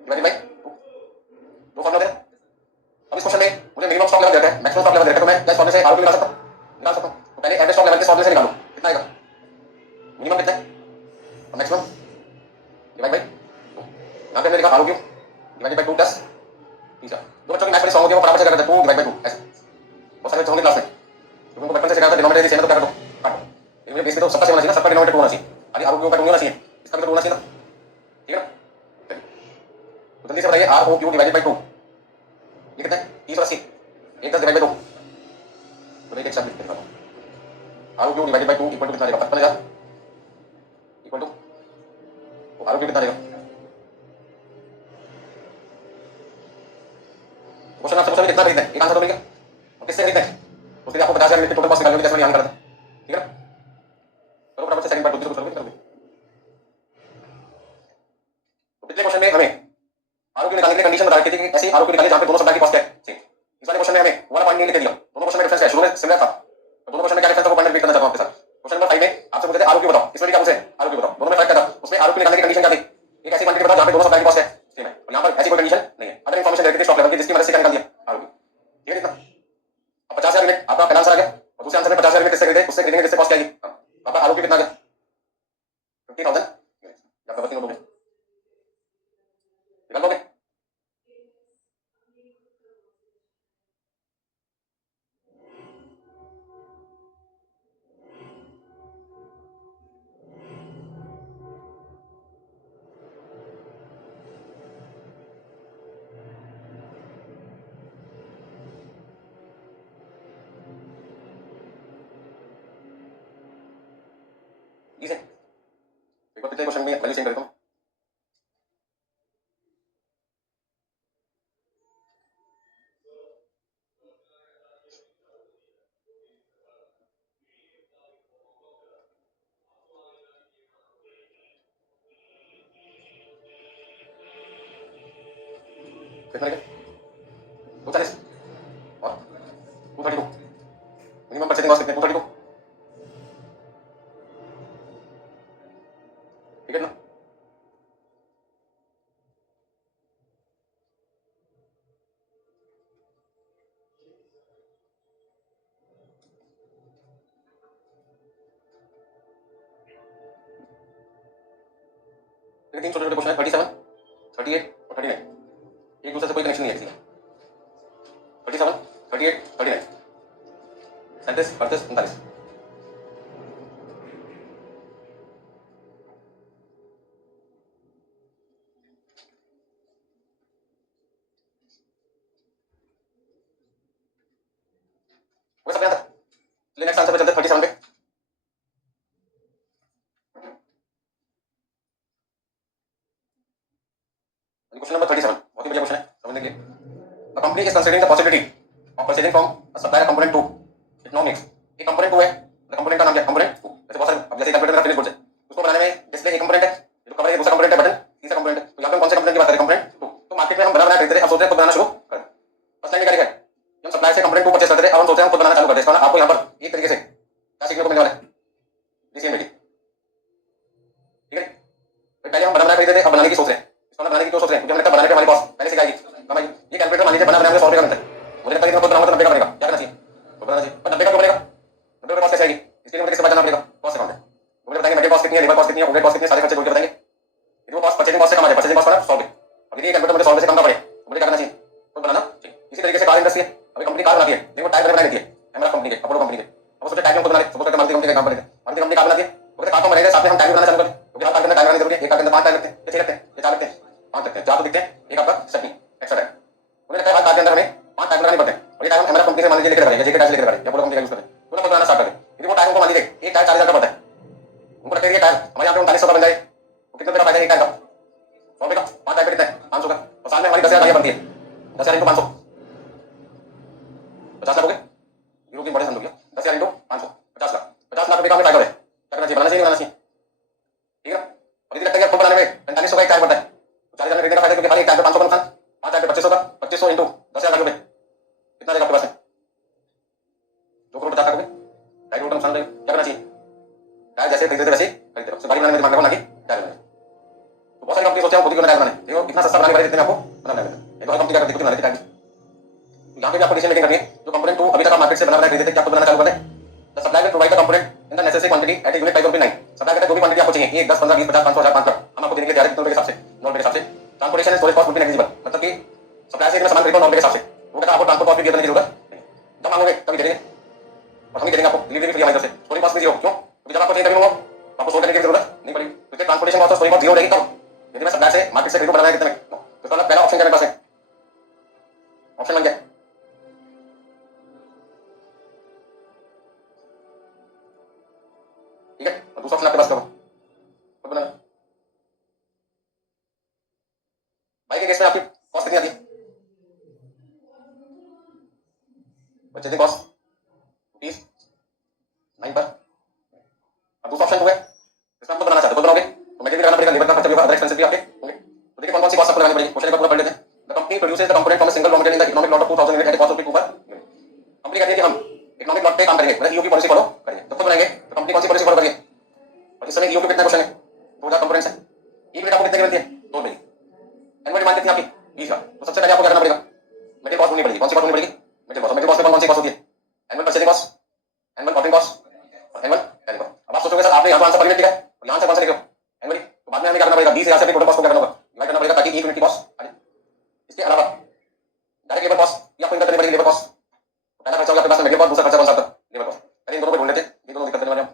divided by 2, दो फॉर्मूला थे। अब इस क्वेश्चन में मुझे मिनिमम स्टॉक लेवल देता है मैक्सिमम स्टॉक लेवल देता है, तो मैं इस फॉर्मूले से आरओपी निकाल सकता हूं। तो पहले एवरेज स्टॉक लेवल के फॉर्मूले से निकालो कितना आएगा, मिनिमम कितना है और मैक्सिमम डिवाइड बाय 2, यहां पे हमने लिखा आरओपी डिवाइडेड बाय 2 प्लस 30। जो बच्चों की मैथ्स वाली सॉन्ग होती है वो फटाफट से कर देते हैं 2 डिवाइड बाय 2 ऐसे, बहुत सारे बच्चों होंगे क्लास में तो उनको बचपन से सिखाया था डिनोमिनेटर सेम है तो क्या कर दो काट दो, लेकिन मेरे बेस पे तो सबका सेम होना चाहिए ना, सबका डिनोमिनेटर 2 होना चाहिए, खाली आरओपी का 2 होना चाहिए, इसका भी तो 2 होना चाहिए ना, ठीक है ना। तो जल्दी से बताइए आरओक्यू डिवाइडेड बाय 2 ये कितना है 30 और 80, 1 10 डिवाइड बाय 2, तो एक शब्द लिख देता हूं आरओक्यू डिवाइडेड बाय 2 इक्वल टू कितना देगा 55,000 इक्वल टू आरओक्यू कितना देगा। क्वेश्चन आपसे पूछा कितना खरीदना है, एक आंसर तो मिल गया, और किससे खरीदना है उसके लिए आपको 50,000 की टोटल कॉस्ट निकालनी होगी, जैसे मैंने यहां निकाला था, ठीक है ना। चलो फटाफट से सेकंड पार्ट दूसरे को करोगे। तो पिछले क्वेश्चन में हमें आरओक्यू निकालने के लिए कंडीशन बता रखी थी कि ऐसी आरओक्यू निकाले जहां पे दोनों सप्लाई की कॉस्ट है सेम। इस वाले क्वेश्चन में हमें वाला पॉइंट नहीं लिख दिया, दोनों क्वेश्चन में डिफरेंस है, शुरू में सिमिलर था तो दोनों क्वेश्चन में क्या डिफरेंस था वो पॉइंट रिपीट करना चाहता हूं आपके साथ। क्वेश्चन नंबर 5 में आपसे पूछे थे आरओक्यू बताओ, इसमें क्या पूछे आरओक्यू बताओ, दोनों में फर्क क्या था, उसमें आरओक्यू निकालने की कंडीशन क्या थी, एक ऐसी क्वांटिटी बताओ जहां पे दोनों सप्लाई की कॉस्ट है सेम है, और यहां पर ऐसी कोई कंडीशन नहीं है, अदर इंफॉर्मेशन देती थी स्टॉक लेवल की जिसकी मदद से क्या निकाल दिया आरओक्यू, ठीक है इतना। अब 50,000 यूनिट आपका पहला आंसर आ गया, और दूसरे आंसर में 50,000 यूनिट किससे खरीदे, उससे खरीदेंगे जिससे कॉस्ट क्या आएगी, आपका आरओक्यू कितना आ गया 50,000 यूनिट, आपका बत्ती नोट हो गया निकाल दोगे। जी से एक बार पिछले क्वेश्चन में वैल्यू चेंज कर देता हूं, कितना आ गया 240 और 232, मिनिमम परचेजिंग कॉस्ट कितने 232, ठीक है ना। तीन छोटे छोटे क्वेश्चन है 37 38 और 39, एक दूसरे से कोई कनेक्शन नहीं है किसी का, 37 38 39 37 38 39। वो सब याद है, चलिए नेक्स्ट आंसर पे चलते हैं 37 पे। क्वेश्चन नंबर 37 बहुत ही बढ़िया क्वेश्चन है समझने के लिए। A company is considering the possibility of purchasing from a supplier component 2 economics, एक कंपोनेंट 2 है, कंपोनेंट का नाम क्या है कंपोनेंट 2, जैसे बहुत सारे अब जैसे कैलकुलेटर का फिनिश बोर्ड है उसको बनाने में डिस्प्ले एक कंपोनेंट है, जो कवर है दूसरा कंपोनेंट है बटन, तीसरा कंपोनेंट है, तो यहां पे कौन से कंपोनेंट की बात करें कंपोनेंट 2। तो मार्केट में हम बना खरीदते थे, अब सोच रहे हैं खुद बनाना शुरू कर, फर्स्ट टाइम क्या है हम सप्लायर से कंपोनेंट 2 परचेस करते थे, अब हम सोच रहे हैं खुद बनाना चालू कर दें। इसका आपको यहां पर एक तरीके से क्या सीखने को मिलने वाला है, डीसीएम मीटिंग, ठीक है। तो पहले हम बनाना खरीदते थे, अब बनाने की सोच रहे हैं, इसको बनाने की क्यों सोच रहे हैं, क्योंकि हमें लगता है बनाने पे हमारी कॉस्ट पहले से आएगी कम आएगी। ये कैलकुलेटर मान लीजिए बना बनाने में 100 रुपए का मिलता है, मुझे लगता है कि मैं खुद बनाऊंगा तो 90 का बनेगा, क्या करना चाहिए तो बनाना चाहिए, पर 90 का क्यों बनेगा, 90 रुपए कॉस्ट कैसे आएगी, इसके लिए मुझे किससे बचाना पड़ेगा कॉस्ट अकाउंट है, तो मुझे बताएंगे मटेरियल कॉस्ट कितनी है, लेबर कॉस्ट कितनी है, ओवरहेड कॉस्ट कितनी है, सारे खर्चे जोड़ के बताएंगे, यदि वो कॉस्ट परचेजिंग कॉस्ट से कम आ जाए, परचेजिंग कॉस्ट पर 100 रुपए, अब यदि कैलकुलेटर मुझे 100 रुपए से कम ना पड़े तो मुझे क्या करना चाहिए खुद बनाना चाहिए। इसी तरीके से कार इंडस्ट्री है, अभी कंपनी कार बनाती है लेकिन वो टायर बना लेती है, एमआरएफ कंपनी के, अपोलो कंपनी के, अब सोचे टायर को बना ले, सपोज करते मारुति कंपनी का काम बनेगा, मारुति कंपनी कार बनाती है तो कहते कार तो बनेगा, साथ में हम टायर बनाना चालू कर दें, क्योंकि हर कार के अंदर टायर बनाने जरूरी है, एक कार के अंदर 5 टायर लगते हैं, 6 लगते हैं, 4 लगते हैं, 5 लगते हैं, 4 तो दिखते हैं, एक आपका स्टेपनी एक्स्ट्रा टायर, मुझे लगता है हर कार के अंदर हमें 5 टायर लगाने पड़ते हैं, और ये टायर हम एमआरएफ कंपनी से मान लीजिए लेकर आ रहे हैं, जेके टायर से लेकर आ रहे हैं, या अपोलो कंपनी का यूज कर रहे हैं, तो ना खुद बनाना स्टार्ट कर दें। यदि वो टायर उनको मान लीजिए एक टायर 40,000 का पड़ता है, उनको लगता है ये टायर हमारे यहाँ पे 3900 का बन जाए तो कितना रुपये का फायदा है एक टायर का? 100 रुपये का। 5 टायर पे कितना है? 500 का। तो साल में हमारी 10,000 गाड़ियाँ बनती है, 10,000 इंटू 500, 50 लाख हो गए। जीरो की बड़े समझ 10,000 इंटू 500, 50 लाख। 50 लाख रुपये का हमें फायदा हो रहा है, क्या करना चाहिए? बनाना चाहिए, बनाना चाहिए, ठीक है। और यदि लगता है कि आपको बनाने में 4500 का एक टायर पड़ता है तो 40,000 खरीदने का फायदा, क्योंकि हमारे एक टायर पे 500 का नुकसान, 5 टायर पे 2500 का, 2500 इंटू 10,000 रुपये कितना देगा आपके पास में? 2,50,00,000 रुपये, 2.5 करोड़ का नुकसान हो जाएगा। क्या करना चाहिए? टायर जैसे खरीदते वैसे खरीदते रहो, गाड़ी बनाने में दिमाग लगाओ, ना कि टायर बनाने। तो बहुत सारी कंपनी सोचते हैं खुद ही क्यों टायर बनाने, देखो इतना सस्ता बनाने वाले जितने में आपको बनाना है। एक और कंपनी क्या करती है, खुद बनाने की टायर। यहाँ पे भी आपको डिसीजन मेकिंग करनी है। जो कंपोनेंट टू अभी तक आप मार्केट से बना बनाए खरीदते थे, क्या आपको बनाना चालू कर दें? The supply will provide the component in the necessary quantity eight unit price of 9। सप्लाई करता है जो भी क्वांटिटी आपको चाहिए, 1 10 15 20 50 500 1000 5 लाख, हम आपको देने के लिए तैयार है, कितने रुपए के हिसाब से? 9 रुपए के हिसाब से। Transportation and storage cost will be negligible, मतलब कि सप्लाई से सामान खरीदो 9 रुपए के हिसाब से, वो कहता है आपको ट्रांसपोर्ट कॉस्ट भी देने की जरूरत नहीं। जब मांगोगे तभी दे देंगे, और हम ही देंगे आपको, डिलीवरी फ्री हमारी तरफ से, स्टोरेज कॉस्ट भी जीरो। क्यों? क्योंकि जब आपको चाहिए तभी होगा, आपको स्टोर करने की जरूरत नहीं पड़ेगी, क्योंकि ट्रांसपोर्टेशन कॉस्ट और स्टोरेज कॉस्ट जीरो रहेगी। कब? यदि मैं सप्लाई से मार्केट से खरीदूं बनाना है कितने में, तो इसका पहला ऑप्शन क्या मेरे पास है? ऑप्शन 1 क्या? ठीक है, और दूसरा ऑप्शन आपके पास करो खुद बनाना। बाइक के केस में आपकी कॉस्ट कितनी आती है? परचेजिंग कॉस्ट रुपीज 9 पर। अब दूसरा ऑप्शन 2 है, इसमें आप खुद बनाना चाहते हो, खुद बनाओगे तो मटेरियल लगाना पड़ेगा, लेबर का खर्चा भी होगा, अदर एक्सपेंसेस भी आपके होंगे। तो देखिए कौन कौन सी कॉस्ट आपको लगानी पड़ेगी, क्वेश्चन का पूरा पढ़ लेते हैं। The company produces the component from a single raw material in the economic lot of 2000 unit at cost of ₹2 per unit. Company कहती है कि हम इकोनॉमिक लॉट पे काम करेंगे, मतलब ईओक्यू पॉलिसी फॉलो करेंगे। जब खुद बनाएंगे तो कंपनी कौन सी पॉलिसी फॉलो करेगी? और इस समय ईओक्यू कितना क्वेश्चन है, 2000 कंपोनेंट्स है, एक यूनिट आपको कितने की मिलती है? 2 रुपए की। एनुअल डिमांड कितनी है आपकी? 20 का। तो सबसे पहले आपको क्या करना पड़ेगा? मटेरियल कॉस्ट ढूंढनी पड़ेगी। कौन सी कॉस्ट ढूंढनी पड़ेगी? मटेरियल कॉस्ट में कौन सी कॉस्ट होती है? Annual purchasing cost, annual operating cost और एनुअल कैरी कॉस्ट। अब आप सोचोगे सर आपने यहाँ तो आंसर पर यूनिट लिखा है और यहाँ से कौन सा लिखे हो? एनुअली। तो बाद में हमें क्या करना पड़ेगा? 20 यहाँ से टोटल कॉस्ट को क्या करना होगा? डिवाइड करना पड़ेगा, ताकि एक यूनिट की कॉस्ट आ जाए। इसके अलावा डायरेक्ट लेबर कॉस्ट भी आपको इनकर करनी पड़ेगी, लेबर कॉस्ट। पहला खर्चा होगा आपके पास में मटेरियल कॉस्ट, दूसरा खर्चा कौन सा आपका? Labour cost. पहले इन दोनों को ढूंढ लेते हैं, ये दोनों दिक्कत करने वाले हम।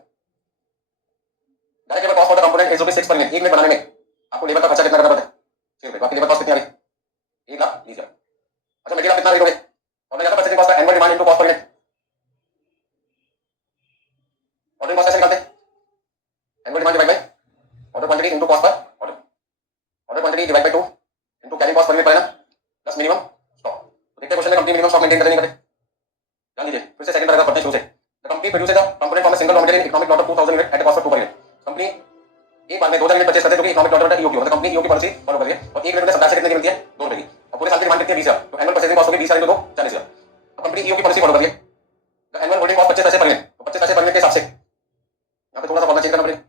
Direct labour cost for the component is ₹6 per unit. एक मिनट बनाने में आपको लेबर का खर्चा कितना करना पड़ता है? 6 रुपए। आपकी लेबर कॉस्ट कितनी आ गई? 1,20,000। अच्छा मटेरियल आप कितना खरीदोगे? और मैं परचेजिंग कॉस्ट का annual demand into cost per unit. Order cost कैसे निकालते हैं? Annual demand divide by order quantity into cost per order. Order quantity divide by 2 into carrying cost per unit per annum plus minimum stock. तो देखते हैं क्वेश्चन में company minimum stock maintain करते नहीं करते। ध्यान दीजिए, फिर से सेकंड पैराग्राफ पढ़ते हैं शुरू से। The company produces the component from a single raw material in economic lot of 2000 unit at a cost of 2 per unit. Company एक बार में 2000 यूनिट परचेज करते हैं, जो कि इकोनॉमिक लॉट होता है ईओक्यू, मतलब कंपनी ईओक्यू पॉलिसी फॉलो कर रही है। और एक यूनिट में सप्लाई से कितने की मिलती है? 2 रुपए की। और पूरे साल की डिमांड कितनी है? 20,000। तो एनुअल परचेजिंग कॉस्ट होगी 20,000 इंटू 2 40,000। तो कंपनी ईओक्यू पॉलिसी फॉलो कर रही है। द एनुअल होल्डिंग कॉस्ट 25 पैसे पर यूनिट। तो 25 पैसे पर यूनिट के हिसाब से यहाँ पे थोड़ा सा फॉर्मूला चेंज करना पड़ेगा।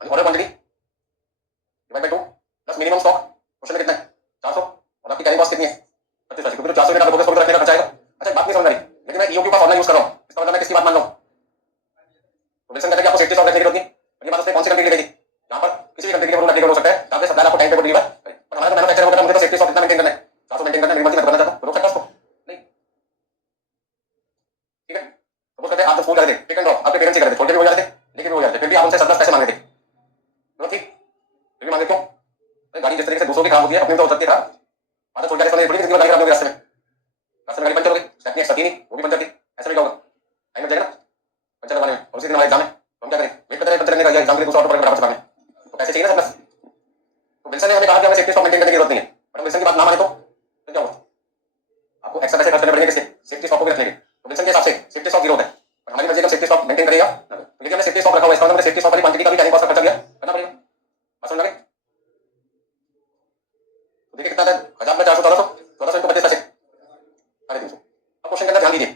Order quantity divide by 2 plus minimum stock. Question में कितना है? 400। और आपकी कैरिंग कॉस्ट कितनी है? 25 पैसे, क्योंकि 400 यूनिट आपको बोगस रखने का खर्चा आएगा। अच्छा बात नहीं समझ आ रही, लेकिन मैं ईओक्यू का फॉर्मूला यूज कर रहा हूँ, इसका मतलब मैं किसकी बात मान रहा हूँ? तो विल्सन कहता है कि आपको सेफ्टी स्टॉक रखने की जरूरत नहीं। और ये बात उसने कौन सी कंपनी की लिखी थी? यहाँ पर किसी भी कंपनी के रूल एप्लीकेबल हो सकता है, जहाँ पे सप्लाई आपको टाइम पे डिलीवर करे। पर हमारा मैन्युफैक्चरर होता है, मुझे तो सेफ्टी स्टॉक कितना मेंटेन करना है? 400 मेंटेन करना है, मेरी मर्जी मैं करना चाहता हूँ, तो रोक सकता हूँ उसको? नहीं, ठीक है। सपोज करते हैं आप जब स्कूल जाते थे, पिक एंड ड्रॉप आपके पेरेंट्स ही करते थे, छोड़ के भी हो जाते थे, लेके भी हो जाते थे, फिर भी आप उनसे 10 पैसे मांगते थे, तो ठीक फिर भी मांगे क्यों? गाड़ी जिस तरीके से दूसरों की खराब होती है, अपनी तो हो सकती है खराब। आदत छोड़ जाने थोड़ी जिंदगी में गाड़ी खराब होगी, रास्ते में गाड़ी पंचर हो गई, स्टेपनी एक्स्ट्रा थी नहीं, वो भी पंचर थी, ऐसा नहीं क्या होगा? टाइम लग जाएगा ना पंचर करवाने में, और उसी दिन हमारा एग्जाम है, तो हम क्या करें? वेट करते रहे पंचर करने का, एग्जाम के लिए दूसरा ऑटो पकड़ के फटाफट से भागें, तो पैसे चाहिए ना सब। तो विल्सन ने हमें कहा कि हमें सेफ्टी स्टॉक मेंटेन करने की जरूरत नहीं है, बट हम विल्सन की बात ना माने तो क्या होगा? आपको एक्स्ट्रा पैसे खर्च करने पड़ेंगे किसके? सेफ्टी स्टॉक को भी रखने के। तो विल्सन के हिसाब से सेफ्टी स्टॉक जीरो होता है, और हमारी मर्जी का सेफ्टी स्टॉक मेंटेन करेगा। तो हमने सेफ्टी स्टॉक रखा हुआ है, इसका मतलब सेफ्टी स्टॉक वाली क्वांटिटी का भी कैरिंग कॉस्ट का खर्चा दिया करना पड़ेगा। बात समझ में आ गई? तो देखिए कितना था, 1000 में 400 1400 इंटू 25 पैसे 350। अब क्वेश्चन के अंदर ध्यान दीजिए,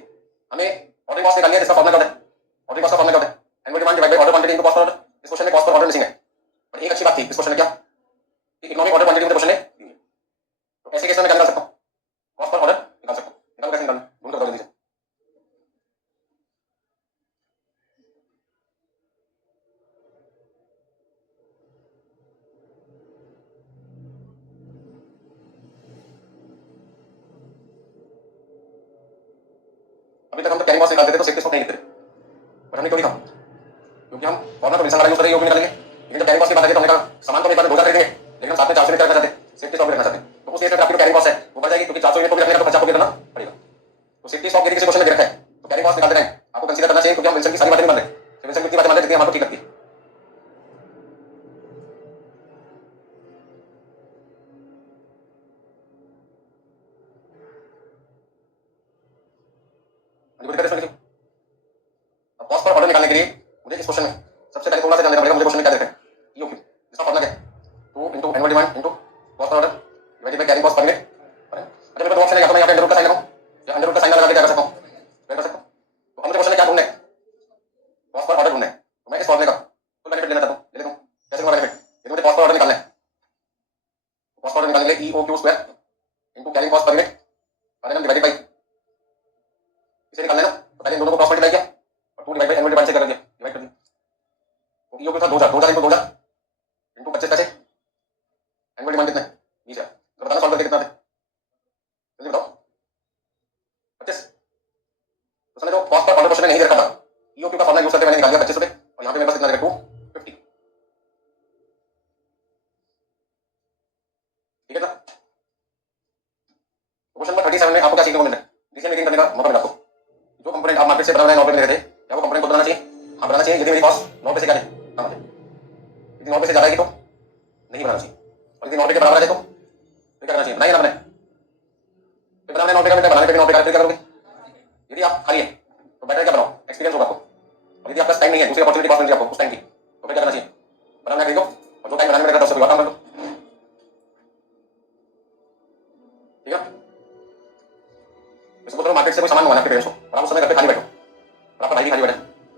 हमें ऑर्डर कॉस्ट निकालनी है, जिसका फॉर्मूला क्या होता है? ऑर्डर कॉस्ट का फॉर्मूला क्या होता है? Annual demand divide by order quantity into cost per order. इस क्वेश्चन में कॉस्ट पर ऑर्डर मिसिंग है, पर एक अच्छी बात थी इस क्वेश्चन में, क्या कि इकोनॉमिक ऑर्डर क्वांटिटी मुझे क्वेश्चन ने दी है। तो ऐसे केस में मैं क्या निकाल सकता हूं? कॉस्ट पर ऑर्डर निकाल सकता हूं। निकाल कैसे निकालना, ढूंढ कर बता दीजिए। अभी तक हम तो कैरिंग कॉस्ट निकालते थे, तो सेफ्टी स्टॉक नहीं लिखते थे, पर हमने क्यों लिखा? क्योंकि हम फॉर्मूला तो विल्सन वाला यूज करेंगे, वो भी निकालेंगे, लेकिन जब कैरिंग कॉस्ट की बात आई तो हमने कहा सामान तो एक बार में 2000 खरीदेंगे, लेकिन हम साथ में 400 यूनिट रखना चाहते हैं, सेफ्टी स्टॉक भी रखना चाहते हैं। तो उस केस में आपकी कैरिंग कॉस्ट है वो बढ़ जाएगी, क्योंकि 400 यूनिट को भी रखने का तो खर्चा आपको भी करना पड़ेगा। तो सेफ्टी स्टॉक यदि किसी क्वेश्चन में दे रखा है तो कैरिंग कॉस्ट निकालते रहें, आपको कंसीडर करना चाहिए, क्योंकि हम विल्सन की सारी बातें नहीं मान रहे, देती है, हमारे को ठीक लगती है। कॉस्ट पर ऑर्डर निकालने के लिए मुझे इस क्वेश्चन में सबसे पहले फॉर्मूला से जान लेना पड़ेगा। मुझे क्वेश्चन में क्या दे रखा है, ईओक्यू। इसका फॉर्मूला क्या है, 2 into annual demand into cost per order divided by carrying cost per unit. अच्छा मेरे को दो ऑप्शन है, या तो मैं यहाँ पे अंडर रूट का साइन लगाऊं या अंडर रूट का साइन लगा के क्या कर सकता हूँ, कर सकता हूँ। तो हम मुझे क्वेश्चन में क्या ढूंढना है, कॉस्ट पर ऑर्डर ढूंढना है। तो मैं इस फॉर्मूले का फुल बेनिफिट लेना चाहता हूँ, ले लेता हूँ। कैसे होगा बेनिफिट, यदि मुझे कॉस्ट पर ऑर्डर निकालना है, कॉस्ट पर ऑर्डर निकालने के लिए EOQ square into carrying cost per unit per annum divided by, इसे निकालना है ना। तो पहले इन दोनों को क्रॉस मल्टीप्लाई किया और 2 डिवाइड बाय एनुअल डिमांड से कर दिया, डिवाइड कर दिया। तो ईओक्यू था 2000 इंटू 2000 इंटू 25 पैसे, एनुअल डिमांड कितना है 20,000। तो बताना सॉल्व करके कितना है, जल्दी बताओ। 25। तो समझो कॉस्ट पर ऑर्डर क्वेश्चन में नहीं दे रखा था, ईओक्यू का फॉर्मूला यूज करके मैंने निकाल दिया 25 रुपए, और यहाँ पे मेरे पास कितना रहेगा 250, ठीक है ना। क्वेश्चन नंबर 37 में आपको क्या सीखने को मिल रहा है, डिसीजन मेकिंग करने का मौका मिला आपको। जो कंपोनेंट आप मार्केट से बना रहे हैं 9 रुपए में ले रहे थे, क्या वो कंपोनेंट को बनाना चाहिए, हाँ बनाना चाहिए। यदि मेरी कॉस्ट 9 रुपए से क्या है, हाँ यदि 9 रुपए से ज्यादा है तो नहीं बनाना चाहिए, और यदि 9 रुपए के बराबर है तो क्या करना चाहिए, बनाइए ना बनाए, तो बनाने 9 रुपए का बनाने पे 9 रुपए का क्या करोगे। यदि आप खाली है तो बेटर क्या बनाओ, एक्सपीरियंस होगा आपको। और यदि आपका टाइम नहीं है, दूसरी अपॉर्चुनिटी पास मिल आपको उस टाइम की, तो फिर क्या करना चाहिए, बनाना खरीदो और जो टाइम बनाने में लगता है उससे कोई और काम कर लो, ठीक है। इसको बोलो मार्केट से कोई सामान मंगाना आपके पेरेंट्स को, और आप उस समय घर पे खाली बैठो, और आपका भाई भी खाली बैठा,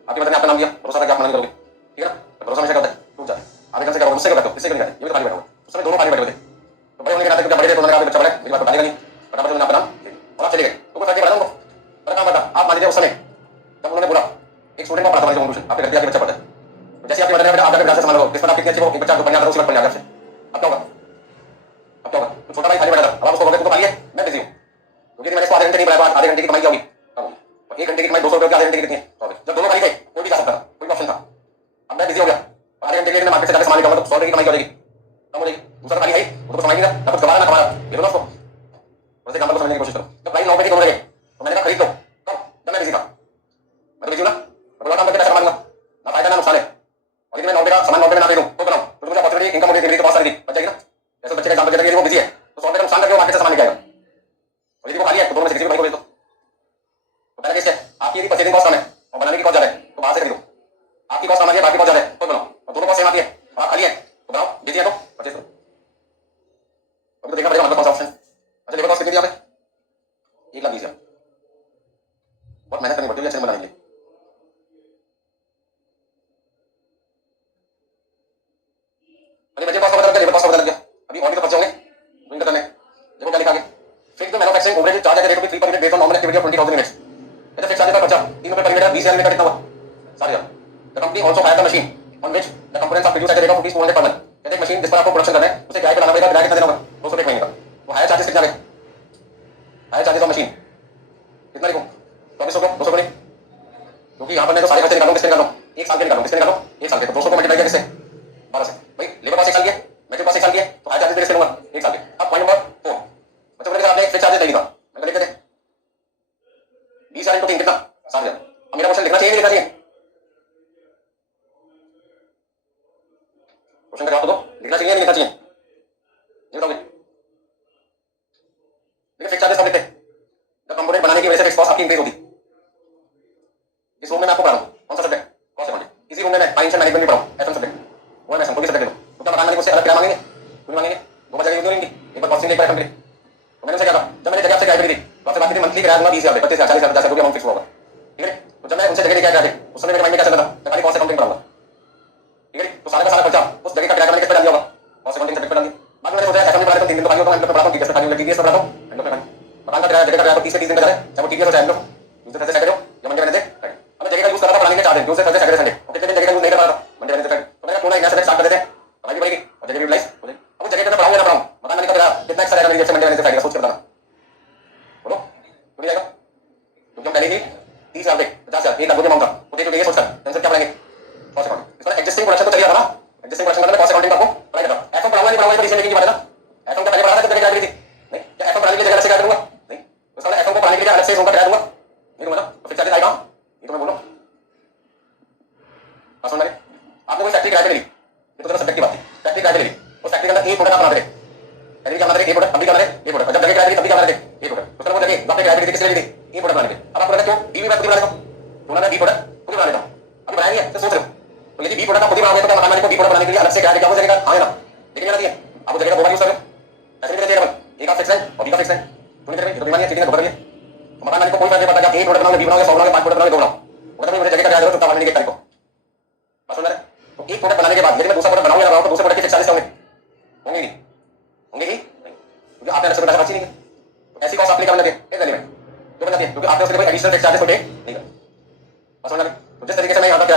आपके बदले में आपका नाम दिया, भरोसा करके आप मना नहीं करोगे, ठीक है ना। तो भरोसा हमेशा करता है, टूट जाता है। आप एकदम से क्या मुझसे क्यों बैठो, इससे क्यों नहीं बैठे, ये भी तो खाली बैठा हुआ, उस समय दोनों खाली बैठे हुए थे। तो बड़े होने के नाते जब बड़े थे तो उन्होंने कहा बच्चा बड़ा है, मेरी बात बताएगा नहीं, फटाफट उन्होंने आपका नाम दे दिया और आप चले गए, तो कोई फर्क नहीं पड़ा उनको, पर काम पड़ता। आप मान लीजिए उस समय जब उन्होंने बोला, एक स्टूडेंट को पढ़ाता हूँ ट्यूशन, आपके घर पे आके बच्चा पढ़ता है, तो जैसे आपके बदले में आप जाकर क्लास संभालो, किस पर आप कितनी अच्छी हो, एक बच्चा जो पढ़ने आता है उसी पर पढ़ने आता है, अब क्या होगा, अब क्या होगा। तो छोटा भाई खाली बैठा था, अब आप उसको बोलोगे तुम तो खाली है, मैं बिजी हूँ, क्योंकि मैंने इसको आधे घंटे नहीं पढ़ाया, आधे घंटे की कमाई क्या होगी, कम होगी। और 1 घंटे की कमाई 200 रुपये, आधे घंटे की कितनी है, 100 रुपये। जब दोनों खाली थे कोई भी जा सकता था, कोई ऑप्शन था। अब मैं बिजी हो गया, आधे घंटे के लिए मार्केट से जाकर सामान लेकर आऊंगा तो 100 रुपये की कमाई क्या हो जाएगी, कम हो जाएगी। दूसरा खाली है वो तो कमाई नहीं ना कुछ कमाया ना कमाया, ये दोनों उसको वैसे काम को समझने की कोशिश करो। जब प्राइस 9 रुपये की दोनों लगे तो मैंने कहा खरीद लो, कब, जब मैं बिजी था, मैं तो बिजी हूँ ना, मैं थोड़ा काम करके पैसा कमा लूंगा, ना फायदा ना नुकसान है। और यदि मैं 9 रुपये का सामान 9 रुपये में ना दे दूँ तो बनाऊँ, तो मुझे अपॉर्चुनिटी इनकम होगी, मेरी तो बहुत सारी बच जाएगी ना। जैसे बच्चे का एग्जाम बच जाएगा, वो बिजी है तो 100 रुपये का नुकसान करके वो मार्केट से सामान लेके आएगा, और यदि वो खाली है तो दोनों में से किसी को भाई को भेज दो। तो पहला केस है, आपकी यदि परचेजिंग कॉस्ट कम है और बनाने की कॉस्ट ज्यादा है तो बाहर से खरीदो, आपकी कॉस्ट कम है बाकी कॉस्ट ज्यादा है तो बनाओ, और दोनों कॉस्ट सेम आती है और आप खाली है तो बनाओ, बिजी है तो परचेज करो। अभी तो देखना पड़ेगा हमारे कौन सा ऑप्शन। अच्छा लेबर कॉस्ट कितनी दी आपने, 1,20,000, बहुत मेहनत करनी पड़ती है अच्छे बनाने के लिए। अभी बचे कॉस्ट का पता लग गया, लेबर कॉस्ट का पता लग गया, अभी और भी तो खर्चे होंगे जो इनका करने। देखो क्या लिखा आगे, fix the manufacturing overhead charge at 3 per unit based on normal activity of 20,000 यूनिट्स। कहते फिक्स चार्ज का खर्चा 3 रुपए पर यूनिट है, 20,000 यूनिट का कितना हुआ, 7,000। The company also hire the machine on which the components are produced at the rate of ₹200 per month. कहते हैं मशीन जिस पर आपको प्रोडक्शन करना है उसे किराए पे लाना पड़ेगा, किराया कितना देना होगा, 200 रुपए महीने का। तो हायर चार्जेस कितना है, हायर चार्जेस ऑफ मशीन कितना लिखूं, तो अभी 200 को नहीं, क्योंकि यहाँ पर मैं तो सारे खर्चे निकालूं, किसके निकालूं, एक साल के निकालूं, किसके निकालूं, एक साल के। तो 200 को मल्टीप्लाई किया किससे, 12 से। भाई लेबर कॉस्ट 1 साल की है, मेटेरियल कॉस्ट 1 साल की है, तो हायर चार्जेस किससे लूंगा, 1 साल के। अब पॉइंट नंबर 4, बच्चों बोले आपने फिक्स चार्जेस नहीं लिखा, मैं लिख देते 20,000 इंटू 3 कितना, 7,000। अब मेरा क्वेश्चन लिखना चाहिए नहीं लिखना चाहिए, क्वेश्चन का जवाब तो दो, लिखना चाहिए नहीं लिखना चाहिए, ये बताओगे। देखिए फिक्स चार्जेस कब लिखते हैं, जब कंपोनेंट बनाने की वजह से फिक्स कॉस्ट आपकी इंक्रीज होगी। इस रूम में मैं आपको पढ़ा रहा हूँ कौन सा सब्जेक्ट, कॉस्ट अकाउंटिंग, इसी रूम में मैं फाइनेंशियल मैनेजमेंट भी पढ़ाऊँ, एफएम सब्जेक्ट, वो है मैं कोई सब्जेक्ट ले लो, तो क्या बताना मुझसे अलग किराया मांगेंगे, क्यों मांगेंगे, दो बार जगह क्यों लेंगे, एक बार कॉस्टिंग एक बार एफएम के लिए। तो मैंने उनसे क्या कहा, जब मैंने जगह आपसे किराया खरीदी तो आपसे बात की मंथली किराया दूंगा 20,000, 25,000, 40,000, 50,000 जो भी अमाउंट फिक्स होगा, ठीक है। तो जब मैं उनसे जगह लेके आया उस समय मेरे माइंड में क्या चल रहा था, मैं खाली कॉस्ट अकाउंटिंग पढ़ाऊंगा, ठीक है। तो सारा का सारा खर्चा उस जगह का किराया मैंने किस पे डाल दिया होगा, कॉस्ट अकाउंटिंग सब्जेक्ट पे डाल दिया। बाद में मैंने सोचा एफएम में पढ़ा तो 3 दिन तो खाली होता है, एम पे पढ़ाता हूँ, टीडीएस पे खाली होगा, टीडीएस पे पढ़ाता हूँ, एम पे खाली। मकान का किराया जगह का किराया 30 से 30 दिन का जाए, चाहे वो टीडीएस हो चाहे एम पे, दूसरे थर्सडे सैटरडे हो या मंडे वेडनेसडे फ्राइडे। अब मैं जगह का यूज कर रहा था पढ़ाने के 4 दिन, दूसरे थर्सडे सैटरडे संडे, और कितने दिन जगह का यूज नहीं कर रहा था, मंडे वेडनेसडे फ्राइडे। तो मैंने पूरा एक नया सब्जेक्ट स्टार्ट कर देते हैं, पढ़ाई भी बढ़ेगी और जगह भी यूटिलाइज हो जाएगी। अब वो जगह पे मैं पढ़ाऊंगा ना पढ़ाऊं, मकान मैंने कहा कितना एक्स्ट्रा जाएगा मेरी जेब से मंडे वेडनेसडे फ्राइडे, सोच के बताना, बोलो तो नहीं जाएगा, क्योंकि हम पहले ही 30,000 पे 50,000 एक लाख अमाउंट था, वो देख ये सोचकर टेंशन क्या पढ़ाएंगे, कॉस्ट अकाउंटिंग। इसमें एग्जिस्टिंग प्रोडक्शन तो चलिए था ना, एग्जिस्टिंग प्रोडक्शन मतलब मैं कॉस्ट अकाउंटिंग आपको पढ़ाई करता हूं। एफएम पढ़ाऊंगा नहीं पढ़ाऊंगा डिसीजन मेकिंग की बात है ना, एफएम का पहले पढ़ा था जब जगह क्या करी थी, नहीं क्या एफएम पढ़ाने के लिए जगह अलग से क्या करूंगा, नहीं तो साला एफएम को पढ़ाने के लिए अलग से उनका किराया दूंगा, नहीं दूंगा ना, तो फिर चार्जेस आएगा, ये तो मैं बोल रहा हूं। बात समझ में आ गई? आपने कोई फैक्ट्री किराए पे ले ली, ये तो चलो सब्जेक्ट की बात थी, फैक्ट्री किराए पे ले ली, उस फैक्ट्री के अंदर एक प्रोडक्ट आप बना रहे, पहले क्या बना रहे, एक प्रोडक्ट, अभी क्या बना रहे, एक प्रोडक्ट, जब जगह किराए पे ली तब भी क्या बना रहे, एक प्रोडक्ट, उसका वो जगह आपने किराए पे ली किसके लिए ली थी, एक प्रोडक्ट बनाने के, अब आप प्रोडक्ट क्यों बी भी मैं खुद ही बना लेता हूं, तो मैं बी प्रोडक्ट खुद ही बना लेता हूं, अभी बनाया नहीं है तो सोच रहे हो, तो यदि बी प्रोडक्ट आप खुद ही बनाओगे तो क्या मकान मालिक को बी प्रोडक्ट बनाने के लिए अलग से किराया क्या हो जाएगा, हाँ या ना, लेकिन नहीं है, आप वो जगह का दो बार यूज कर रहे हो, ऐसे नहीं करते डबल, एक आप फिक्स है और बी का फिक्स है, तो नहीं करेंगे, ये तो बेईमानी है, चीटिंग है, धोखा है, तो मकान मालिक को कोई फर्क नहीं पड़ता कि आप एक प्रोडक्ट बनाओगे, बी बनाओगे, 100 बनाओगे, 5 प्रोडक्ट बनाओगे, 2 बनाओ, मतलब मुझे जगह का किराया दो, चुपचाप बनाने की तारीख को, बस समझ रहे, तो एक प्रोडक्ट बनाने के बाद यदि मैं दूसरा प्रोडक्ट बनाऊंगा ना बनाऊं तो दूसरे प्रोडक्ट के 40 होंगे, होंगे नहीं, होंगे ही नहीं, क्योंकि आपने अलग से पैसा बची नहीं है, तो ऐसी कॉस्ट आपने क्या बनती है, एक वैल्यू में जो बनती है, क्योंकि आपने उसके लिए कोई एडिशनल चार्जेस पे नहीं कर, बस समझ में, तो जिस तरीके से मैं यहाँ तक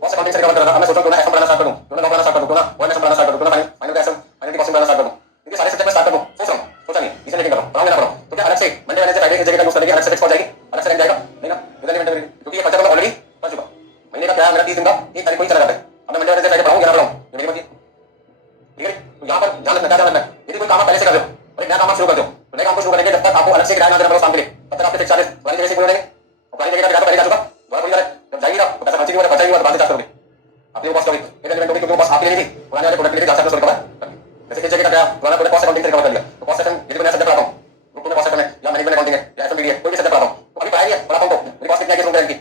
कॉस्ट अकाउंटिंग से रिकवर कर रहा था, मैं सोचूं क्यों ना एसएम बनाना स्टार्ट करूं, क्यों ना लॉ बनाना स्टार्ट करूं, क्यों ना ओएमएस बनाना स्टार्ट करूं, क्यों ना फाइनल का एसएम फाइनल की कॉस्टिंग बनाना स्टार्ट करूं, क्योंकि सारे सब्जेक्ट में स्टार्ट करूं, सोच रहा हूं, सोचा नहीं, इसे लेके कर रहा हूं, पढ़ाऊंगा ना पढ़ाऊं, तो क्या अलग से मंडे वाले से फ्राइडे की जगह का यूज करने की अलग से फिक्स हो जाएगी, अलग से रह जाएगा, नहीं ना, इधर नहीं, क्योंकि ये खर्चा तो मैं ऑलरेडी कर चुका, महीने का क्या मेरा 30 दिन का एक तारीख को ही चला जाता है, अब मैं मंडे वाले से फ्राइडे पढ़ाऊं या ना पढ़ाऊं, ये मेरी मर्जी, ठीक है, तो यहाँ पर ध्यान रखना, क्या ध्यान रखना है, यदि कोई काम आप पहले से कर रहे हो और एक नया काम आप शुरू करते हो, तो नए काम को शुरू करने के जब तक आपको अलग से किराया ना देना पड़े उस काम के लिए, तब तक आपके फिक्स चार्जेस पुरानी जगह से पूरे रहेंगे, और पुरानी जगह का किराया तो पहले जा चुका, दोबारा पूरी जा रहा है, जब जाएगी ना तो पैसा खर्च ही नहीं हुआ, खर्चा ही हुआ तो बाद में चार्ज करोगे, आपने वो कॉस्ट करी, ये एलिमेंट होगी क्योंकि वो कॉस्ट आपके लिए नहीं थी, पुराने वाले प्रोडक्ट के लिए जाकर उसको रिकवर कर, जैसे इस जगह का क्या पुराना प्रोडक्ट कॉस्ट अकाउंटिंग से रिकवर कर लिया, तो कॉस्ट सेक्शन यदि मैं सब्जेक्ट पढ़ाता हूं, ग्रुप 2 में कॉस्ट सेक्शन है या मैनेजमेंट अकाउंटिंग है या एफएमबीडी है, कोई भी सब्जेक्ट पढ़ाता हूं, तो अभी पढ़ाई है पढ़ाता हूं तो मेरी कॉस्ट कितनी है, किस रूम की,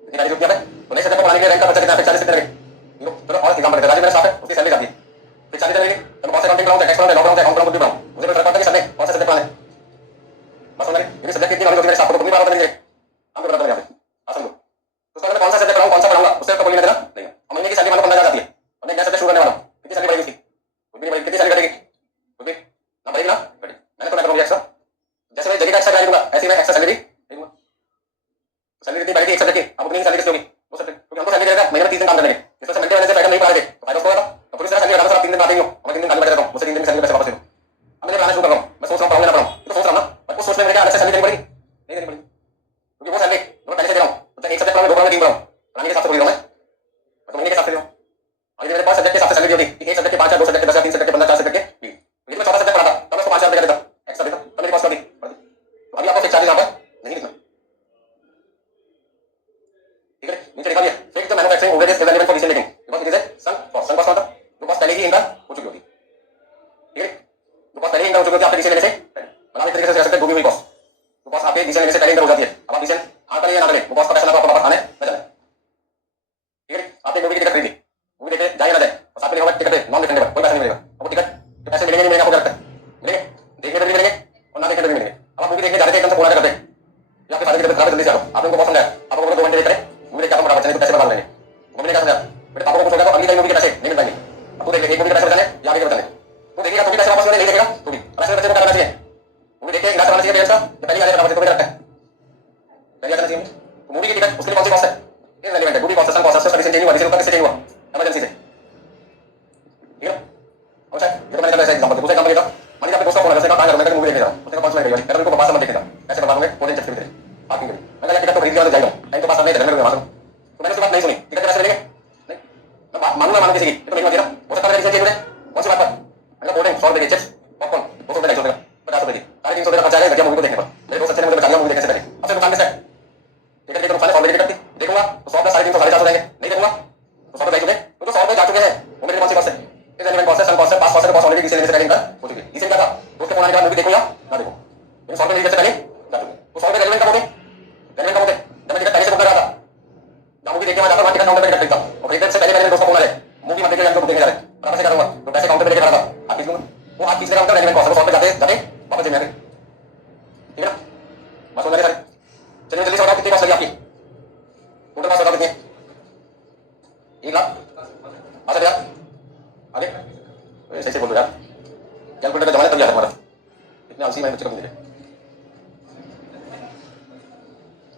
कितनी तारीख रुपया है, तो नए सब्जेक्ट को पढ़ाने के लिए रैंक का खर्चा कितना है, 40 कितने लगे, चलो और एग्जांपल देते हैं, राजू मेरा स्टाफ है उसकी सैलरी जाती है, फिर 40 लगेगी, तो कॉस्ट अकाउंटिंग पढ़ाऊं, टैक्स पढ़ाऊं, लॉ पढ़ाऊं, अकाउंट पढ़ाऊं, कुछ भी पढ़ाऊं, मुझे कोई फर्क पड़ता है कि सर ने कौन सा सब्जेक्ट पढ़ाना है, बस समझ रहे, ये सब्जेक्ट कितनी नॉलेज होती है मेरे स्टाफ को, तुम भी पढ़ाओ तो नहीं, हमको पता नहीं, आप समझो, तो उसका मैं कौन सा सब्जेक्ट पढ़ाऊं, कौन सा पढ़ाऊंगा, उससे तो कोई लेना देना नहीं है, और महीने की सैलरी मानो 15,000 जाती है, और मैं नया सब्जेक्ट शुरू करने वाला हूं, कितनी सैलरी बढ़ेगी उसकी, कुछ भी नहीं बढ़ेगी, कितनी सैलरी घटेगी, कुछ भी ना बढ़ेगी ना घटेगी, मैंने तो मैं करूंगा एक्स्ट्रा, जैसे मैं जगह का एक्स्ट्रा किराया दूंगा ऐसे ही मैं एक्स्ट्रा सैलरी दूंगा, सैलरी कितनी बढ़ेगी एक सब्जेक्ट की, अब उतनी ही सैलरी कितनी होगी, दो सब्जेक्ट, क्योंकि हमको सैलरी देगा महीने में 30 दिन काम करने के, इसमें से मंडे वाले से फ्राइडे नहीं पढ़ा रहे तो फायदा उसको होगा, तो पूरी तरह सैलरी हटाना, सर आप 3 दिन आते ही हो और मैं 3 दिन खाली बैठ जाता हूं, मुझसे 3 दिन की सैलरी पैसे वापस ले लो, अब मैंने पढ़ाना शुरू कर रहा हूं, मैं सोच रहा हूं पढ़ाऊंगा ना पढ़ाऊं, तो सोच रहा हूं ना, पर कुछ सोचने में क्या अलग से सैलरी देनी पड़ेगी, नहीं देनी पड़ेगी, क्योंकि वो सैलरी मैं पहले से दे रहा हूं, तो एक सब्जेक्ट पढ़ाऊंगा, 2 पढ़ाऊंगा, 3 पढ़ाऊं, पढ़ाने के हिसाब से थोड़ी रहा हूं मैं तो महीने के हिसाब से दे रहा हूं, और ये मेरे पास सब्जेक्ट के हिसाब से सैलरी होती है, एक सब्जेक्ट के 5 या 2 सब्जेक्ट के 10 या 3 सब्जेक्ट के 15 4 सब्जेक्ट के 20, तो ये मैं 14 सब्जेक्ट पढ़ाता तब मैं उसको 5,000 रुपए देता एक्स्ट्रा देता, तब मेरी कॉस्ट बढ़ती, तो अभी आपको फिक्स चार्जेस यहाँ पर नहीं लिखना, ठीक है, नीचे लिखा भी है fix the manufacturing overheads evaluation for decision making, because it is a sunk cost मतलब जो कॉस्ट पहले ही इनका हो चुकी होती है, ठीक है, जो कॉस्ट पहले ही इनका हो चुकी होती है आपके डिसीजन लेने से पहले, मतलब एक तरीके से कह सकते हैं डूबी हुई कॉस्ट, जो कॉस्ट आपके डिसीजन लेने से पहले इनका हो जाती है, अब आप डिसीजन हाँ करें या ना करें, वो कॉस्ट का पैसा ना आपको वापस आने न जाए, ठीक है, आपने मूवी की टिकट खरीदी, मूवी देखने जाए या ना जाए, और साथ में लिखा हुआ टिकट पे नॉन रिफंडेबल, कोई पैसा नहीं मिलेगा, अब वो टिकट के पैसे मिलेंगे नहीं मिलेंगे आपको क्या लगता है, मिलेंगे, देखने पे भी मिलेंगे और ना देखने पे भी मिलेंगे, अब आप मूवी देखने जा रहे थे एकदम से फोन करते या आपके फादर की तबीयत खराब है जल्दी से आओ, आपने उनको बहुत समझाया, आपको बोला 2 घंटे वेट करें, मूवी देख के आपको बराबर चले तो पैसे बता देंगे, मम्मी ने क्या समझाया, बेटा पापा को कुछ हो गया तो अगली टाइम मूवी के पैसे नहीं मिल पाएंगे, अब तू देख ले एक मूवी के पैसे बचाने या आगे के बचाने, तू देखेगा तो भी पैसे वापस नहीं देखेगा, तू भी पैसे बच्चे को क्या करना चाहिए, मूवी देख के इलाज कराना चाहिए पेरेंट्स का, या पहले आ जाए बराबर से तो क्या लगता है, पहले आ जाना चाहिए, तो मूवी की टिकट उसके लिए कौन सी कॉस्ट है, ये रेलेवेंट है, मूवी कॉस्ट है, सन कॉस्ट है, उसका डिसीजन चेंज हुआ, डिसीजन का किससे चेंज हुआ, इमरजेंसी से, ठीक है, अच्छा ये तो मैंने कहा ऐसा एग्जांपल, दूसरा एग्जांपल लेता मान लीजिए आपके दोस्त का फोन है, उसने कहा कहां जा रहा हूं, मैं मूवी देखने जा रहा हूं, उसने कहा कौन सी लगी, मैं उनको बाबा समझ देखने जा, ऐसे बता दूंगा कोडिंग चक्कर में पार्किंग में, मैं कहा टिकट तो खरीद लिया तो जाएगा, टाइम तो पास करने चलने में वहां से, तो मैंने उसकी बात नहीं सुनी, टिकट के पैसे लेंगे नहीं, मैं बात मानूंगा मानूं किसी की, ये तो मेरी मर्जी ना, हो सकता है मेरा डिसीजन चेंज हो जाए, कौन सी बात पर, मैंने कोडिंग 100 रुपए की चिप्स पॉपकॉर्न 200 रुपए 250 रुपए 50 रुपए की 350 रुपए का खर्चा आ गया घटिया मूवी को देखने पर, मेरे दोस्त अच्छे ने मुझे बचा लिया मूवी देखने से पहले, अब से नुकसान किसका है, टिकट लेकर नुकसान है, 100 रुपए की टिकट थी, देखूंगा तो 100 प्लस 350 450 हो जाएंगे, नहीं देखूंगा तो 100 रुपए जा चुके, तो 100 रुपए जा चुके हैं, वो मेरी कौन सी कॉस्ट है, इस एलिमेंट कॉस्ट है, सन कॉस्ट है, पास कॉस्ट है, कॉस्ट ऑलरेडी डिसीजन लेने से पहले इनका हो चुकी है, इसे क्या था दोस्त के फोन आने के बाद मूवी देखूं या ना देखूं, इन 100 रुपए मेरी जेब से पहले जा चुके, तो 100 रुपए रेलेवेंट कब होते, रेलेवेंट कब होते, जब मैं टिकट पहले से बुक कर रहा था, जब मूवी देखने में जाता वहां टिकट काउंटर पे टिकट खरीदता और खरीदने से पहले मेरे दोस्त का फोन आ जाए, मूवी मत देखिए हम लोग देखने जा रहे हैं, और पैसे क्या करूंगा, तो पैसे काउंटर पे लेके खड़ा था, हाथ खींच लूंगा, वो हाथ खींचने का मतलब रेलेवेंट कॉस्ट है, वो 100 रुपए जाते जाते वापस जेब में आ गए, ठीक है ना, बस हो गया सर, चलिए जल्दी से बताओ कितनी कॉस्ट लगी आपकी, टोटल कॉस्ट बताओ कितनी है, 1 लाख, अच्छा यार आगे सही से बोलो यार, कैलकुलेटर का जमाना तब यार हमारा, इतने आलसी मैं बच्चे को नहीं मिले,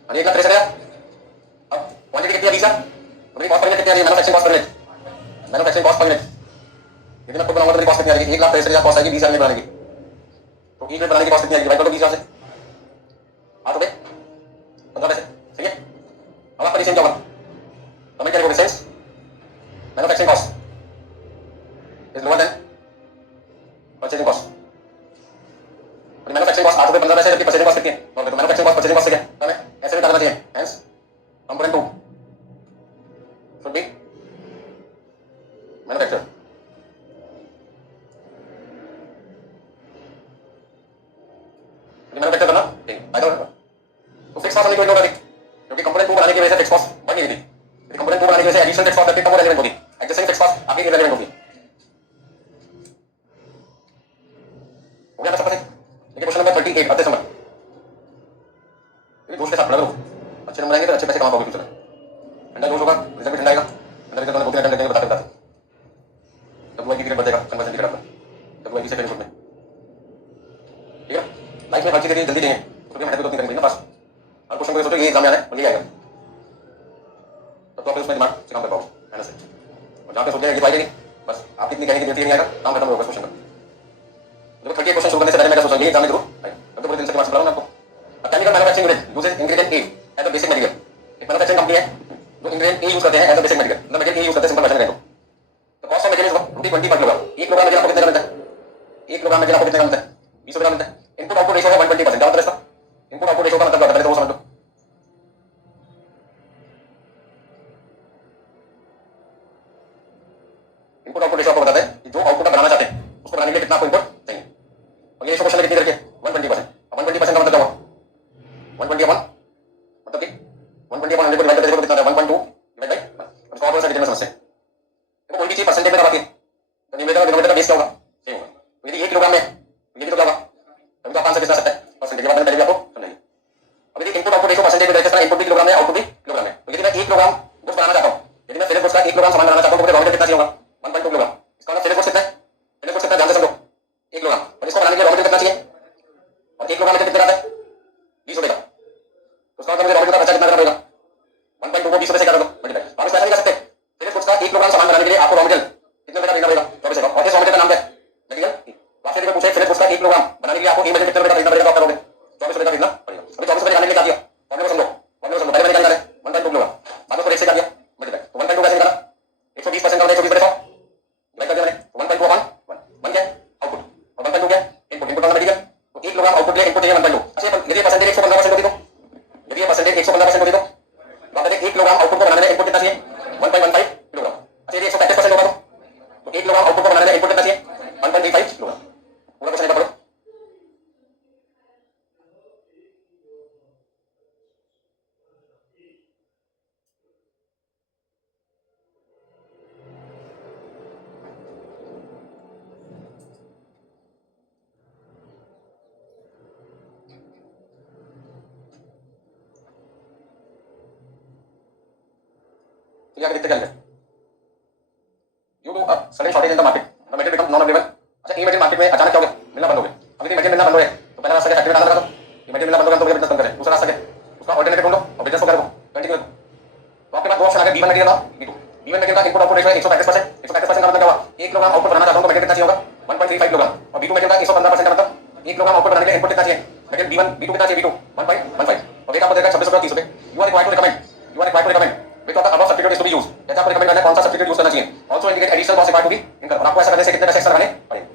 हाँ 1,63,000, अब क्वांटिटी कितनी है 20 है, तो मेरी कॉस्ट पर यूनिट कितनी आ रही है, manufacturing cost per unit, manufacturing cost per unit, यदि मैं खुद बनाऊंगा तो मेरी कॉस्ट कितनी आ जाएगी, 1,63,000 कॉस्ट आएगी 20,000 में बनाने की, तो 1 मिनट बनाने की कॉस्ट कितनी आएगी, भाई तो 20,000 से 8 रुपए 15 पैसे, सही है, अब आपका डिसीजन क्या होगा, कमेंट करेंगे sense manufacturing cost is lower than purchasing cost, manufacturing cost 8 रुपए 15 पैसे, जबकि परचेजिंग कॉस्ट कितनी है, तो मैन्युफैक्चरिंग कॉस्ट परचेजिंग कॉस्ट से क्या हमें ऐसे भी करना चाहिए, hence component 2 should be manufacture manufacture करना फायदा होगा। तो फिक्स कॉस्ट नहीं कोई होगा क्योंकि कंपोनेंट 2 बनाने की वजह से फिक्स कॉस्ट बढ़ नहीं रही थी। कंपोनेंट 2 बनाने की वजह से एडिशनल फिक्स कॉस्ट कितना रेलेवेंट होगी, एडजस्टिंग फिक्स कॉस्ट आपकी इररिलेवेंट होगी। हो गया सबसे। देखिए क्वेश्चन नंबर 38 आते समय ये दोस्त के साथ पढ़ा करो, अच्छे नंबर आएंगे तो अच्छे पैसे कमा पाओगे फ्यूचर में। ठंडा दोस्त होगा, रिजल्ट भी ठंडा आएगा। अंदर रिजल्ट होने 2-3 घंटे लगेंगे बताते बताते। WIP पीरियड बढ़ेगा, कन्वर्जन पीरियड आपका WIP से पेमेंट में, ठीक है। लाइफ में हर चीज के लिए जल्दी चाहिए तो मेहनत भी तो करनी पड़ेगी ना पास। हर क्वेश्चन को सोचो ये एग्जाम में आना है और ये आएगा, तब तो आप उसमें दिमाग से काम कर पाओगे मेहनत से। और जहाँ पे सोच ये तो आएगा नहीं, बस आप कितनी कहने की जरूरत नहीं आएगा, काम खत्म होगा क्वेश्चन का। जब 38 क्वेश्चन शुरू करने से पहले मैं क्या सोचा ये एग्जाम में जरूर आएगा, मैं तो पूरे दिन से दिमाग से पढ़ा हूं आपको। A chemical manufacturing unit uses ingredient A as a basic material. एक मैन्युफैक्चरिंग कंपनी है जो इंग्रेडिएंट ए यूज करते हैं एज अ बेसिक मटेरियल, मतलब मटेरियल ए यूज करते हैं, सिंपल वर्जन कहें तो। The cost of material is ₹20 पर किलोग्राम। 1 किलोग्राम मटेरियल आपको कितने का मिलता है? 1 किलोग्राम मटेरियल आपको कितने का मिलता है? 20 रुपए का मिलता है। इनपुट आउटपुट रेशियो है 120%। क्या मतलब इसका? इनपुट आउटपुट रेशियो का मतलब क्या होता है, पहले तो वो समझ लो। इनपुट आउटपुट रेशियो आपको बताता है कि जो आउटपुट आप बनाना चाहते हैं उसको बनाने के लिए कितना आपको इनपुट चाहिए। और ये रेशियो क्वेश्चन में कितनी करके 120%। अब 120% का मतलब क्या हुआ? 120 अपन मतलब कि 120 अपन 100 को डिवाइड करके देखो कितना आता है, 1.2 डिवाइड बाय 1। अब इसको और थोड़ा सा डिटेल में समझते हैं। देखो कोई भी चीज परसेंटेज में बात की तो न्यूमरेटर और डिनोमिनेटर का बेस क्या होगा? सेम होगा। तो यदि 1 किलोग्राम में तो ये भी तो क्या होगा? तभी तो आप आंसर कितना आ सकता है परसेंटेज के बाद मैंने पहले भी आपको समझाई। अब यदि इनपुट आउटपुट रेशियो परसेंटेज में देखते हैं, इनपुट भी किलोग्राम में आउटपुट भी किलोग्राम में, तो यदि मैं 1 किलोग्राम गुड्स बनाना चाहता हूं, यदि मैं फिनिश गुड्स का 1 किलोग्राम सामान बनाना चाहता हूं तो मुझे रॉ मटेरियल कितना चाहिए होगा? 1.2 किलोग्राम। इसका मतलब फिनिश गुड्स कितना है? फिनिश गुड्स कितना ध्यान से समझो, 1 किलोग्राम। और इसको बनाने के लिए रॉ मटेरियल कितना चाहिए? और 1 किलोग्राम मटेरियल कितना आता है? 20 रुपए का। तो उसका मतलब मुझे रॉ मटेरियल का खर्चा कितना करना पड़ेगा? 1.2 को 20 रुपए से क्या कर दो मल्टीप्लाई। आप इसको ऐसा नहीं कर सकते, फिनिश गुड्स का 1 किलोग्राम सामान बनाने के लिए आपको रॉ मटेरियल कितने रुपए का खरीदना पड़ेगा? 24 का। और इस रॉ मटेरियल का नाम क्या है? मटेरियल। तो आपसे पूछे फिनिश गुड्स का 1 किलोग्राम बनाने के लिए आपको ई मटेरियल कितने रुपए का खरीदना पड़ेगा, तो आप करोगे 24 रुपए का खरीदना पड़ेगा। अभी 24 रुपए का खरीदने के लिए क्या किया? फॉर्मूला समझो, फॉर्मूला समझो। पहले मैंने क्या निकाला है? 1.2 किलोग्राम, बाद में उसको रेट से क्या किया? मल्टीप्लाई। तो 1.2 कैसे निकाला? 120% का होता है, 120 बटे 100 डिवाइड कर दिया मैंने। 1.2 अपॉन 1 बन गया आउटपुट, और 1.2 क्या है? इनपुट। इनपुट वाला मटेरियल, तो 1 किलोग्राम आउटपुट के लिए इनपुट चाहिए 1.2। अच्छा यदि परसेंटेज 115% होती तो, यदि ये परसेंटेज 115% होती तो बात है 1 किलोग्राम आउटपुट को बनाने में इनपुट कितना चाहिए? 1.15 किलोग्राम। अच्छा यदि 135% होगा तो 1 किलोग्राम आउटपुट को बनाने में इनपुट कितना चाहिए? 1.35 किलोग्राम। पूरा क्वेश्चन एक बार पढ़ो। तो यहाँ पे कितने क्या due to a sudden shortage in the market the material become non available. अच्छा ये मटेरियल मार्केट में अचानक क्या हो गया? मिलना बंद हो गया। अब यदि मटेरियल मिलना बंद हो गया तो पहला रास्ता क्या? फैक्ट्री में डालना लगा दो। ये मटेरियल मिलना बंद हो गया तो बिजनेस बंद करें। दूसरा रास्ता क्या? उसका ऑल्टरनेटिव ढूंढो और बिजनेस को करो कंटिन्यू। तो आपके पास दो ऑप्शन आ गए, B1 मटेरियल और B2। B1 मटेरियल का इनपुट आउटपुट रेशियो है 135%। 135% का मतलब क्या हुआ? 1 किलोग्राम आउटपुट बनाना चाहता हूं तो मटेरियल कितना चाहिए होगा? 1.35 किलोग्राम। और B2 मटेरियल का 115% का मतलब 1 किलोग्राम आउटपुट बनाने के लिए इनपुट कितना चाहिए? मटेरियल B1 B2 कितना चाहिए? B2 1.15। और रेट आपको देगा 26 रुपए 30 रुपए। You are required to recommend, you are required to recommend which of the above substitute is to be used। जैसे आपको रिकमेंड करना है कौन सा सब्स्टिट्यूट यूज करना चाहिए। Also indicate additional cost required to be income. और आपको ऐसा करने से कितने पैसे एक्स्ट्रा लगाने पड़ेंगे?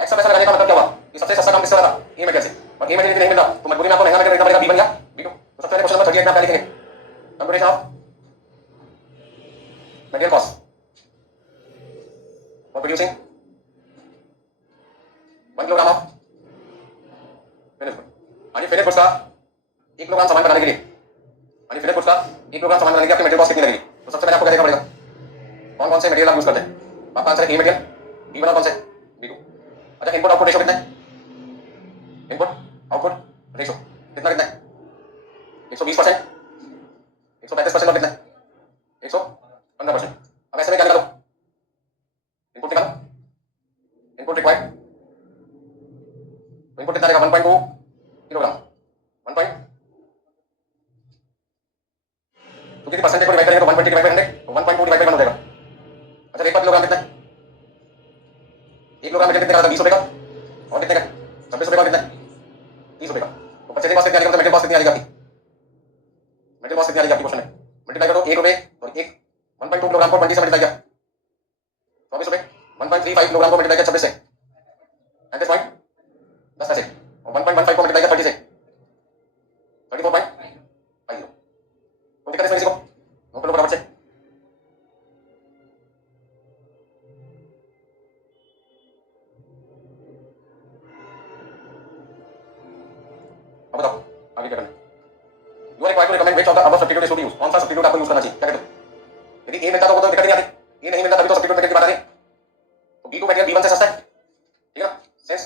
एक्स्ट्रा पैसा लगाने का मतलब क्या हुआ कि सबसे सस्ता काम किससे वाला था? ए मटेरियल से। और ए मटेरियल नहीं मिल रहा तो मजबूरी में आपको महंगा मटेरियल खरीदना पड़ेगा, B1 या B2। तो सबसे पहले क्वेश्चन नंबर 38 में आप क्या लिखेंगे? Computation of material cost for producing 1 kilogram of finish good. यानी फिनिश गुड्स का 1 किलोग्राम सामान बनाने के लिए, यानी फिनिश गुड्स का 1 किलोग्राम सामान बनाने के लिए आपकी मटेरियल कॉस्ट कितनी लगेगी? तो सबसे पहले आपको क्या देखना पड़ेगा? कौन कौन से मटेरियल आप यूज करते हैं? आपका आंसर है ए मटेरियल, बी वाला कौन से? B2। अच्छा इनपुट आउटपुट रेशियो कितना है? इनपुट आउटपुट रेशियो कितना कितना है? 120%, 135% और कितना है? 115%। अब ऐसे में क्या निकालो? इनपुट निकालो, इनपुट रिक्वायर्ड। इनपुट कितना रहेगा? 1.2 किलोग्राम। 1 पॉइंट तो कितनी परसेंटेज को डिवाइड करेंगे तो 120 डिवाइड बाय 100 तो 1.2 डिवाइड बाय 1 हो जाएगा। अच्छा रेट पर किलोग्राम कितना है? 1 किलोग्राम मटेरियल कितने का था? 20 रुपए का। और कितने का? 26 रुपए का। कितना है? 30 रुपए का। तो परचेजिंग कॉस्ट कितनी आएगी? मतलब मटेरियल कॉस्ट कितनी आएगी आपकी? मटेरियल कॉस्ट कितनी आएगी आपकी क्वेश्चन में? मल्टीप्लाई करो 1 रुपए और 1 1.2 किलोग्राम को 20 से मल्टीप्लाई किया 24 रुपए। 1.35 किलोग्राम को मल्टीप्लाई किया 26 से 35.10 पैसे। और 1.15 को मल्टीप्लाई किया 30 से 34.50। तो दिक्कत है इसमें किसी को? नोट कर लो फटाफट से। अब बताओ आगे क्या करना है। You are required to recommend which of the above substitute is to be used, कौन सा सब्स्टिट्यूट आपको यूज करना चाहिए, क्या कहते हो। यदि ए मिलता तो वो तो दिक्कत नहीं आती, ए नहीं मिलता तभी तो सब्स्टिट्यूट मेथड की बात आ रही है। तो B two material B one से सस्ता है, ठीक है ना, since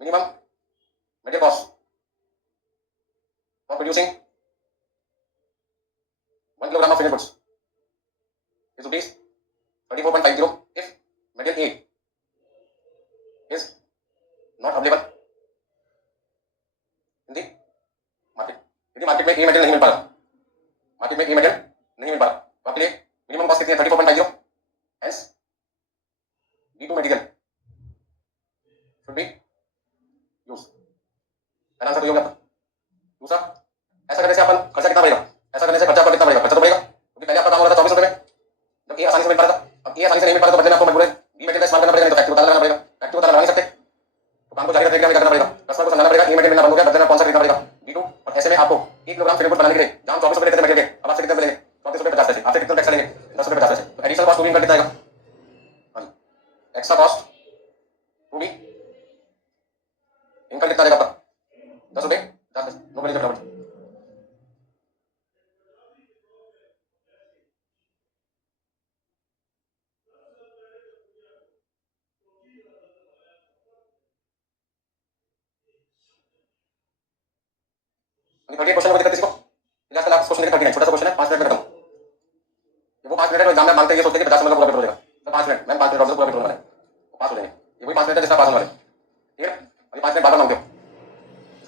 minimum material cost for producing 1 kilogram of finished goods is rupees 34.50 if material A is not available in the market। यदि मार्केट में ए मटेरियल नहीं मिल पा रहा, मार्केट में ए मटेरियल नहीं मिल पा रहा तो आपके लिए मिनिमम कॉस्ट कितनी है 34.50, hence B2 material should B use. Answer तो ये होगा। दूसरा, ऐसा करने से अपन खर्चा कितना बढ़ेगा, ऐसा करने से खर्चा आपका कितना बढ़ेगा, खर्चा तो बढ़ेगा क्योंकि पहले आपका दाम हो रहा था 24 रुपए में, जब ये आसानी से मिल पा रहा था, अब ये आसानी से नहीं मिल पा रहा तो बदले में आपको मजबूर है बी मटेरियल इस्तेमाल करना पड़ेगा, नहीं तो फैक्ट्री उतारना पड़ेगा, फैक्ट्री उतारना नहीं सकते तो काम को जारी रखने के लिए करना पड़ेगा, कस्टमर को समझाना पड़ेगा ई मटेरियल मिलना बंद हो गया, बदले में कौन सा खरीदना पड़ेगा B2। और ऐसे में आपको 1 किलोग्राम फिनिश्ड गुड बनाने के लिए जहां 24 रुपए देते थे मटेरियल अब आपसे कितने मिलेंगे 34 रुपए 50 पैसे, आपसे कितना टैक्स लेंगे 10 रुपए 50 पैसे, तो एडिशनल कॉस्ट भी इनका कितना आएगा, हां एक्स्ट्रा कॉस्ट टू बी इनका कितना आएगा आपका 10 रुपए 50 पैसे, नो वैल्यू फटाफट। अभी 38 क्वेश्चन को दिक्कत किसी को, लास्ट लास्ट क्वेश्चन देखिए 39 छोटा सा क्वेश्चन है 5 मिनट में खत्म। वो 5 मिनट में एग्जाम में मांगते हैं ये सोचते हैं कि 50 नंबर का पूरा पेपर हो जाएगा, तो 5 मिनट मैम 5 मिनट और पूरा पेपर होने वाला है, वो पास हो जाएंगे, ये वही 5 मिनट है जिसका पास होने वाले, ठीक है। अभी 5 मिनट बार बार मांगते हो,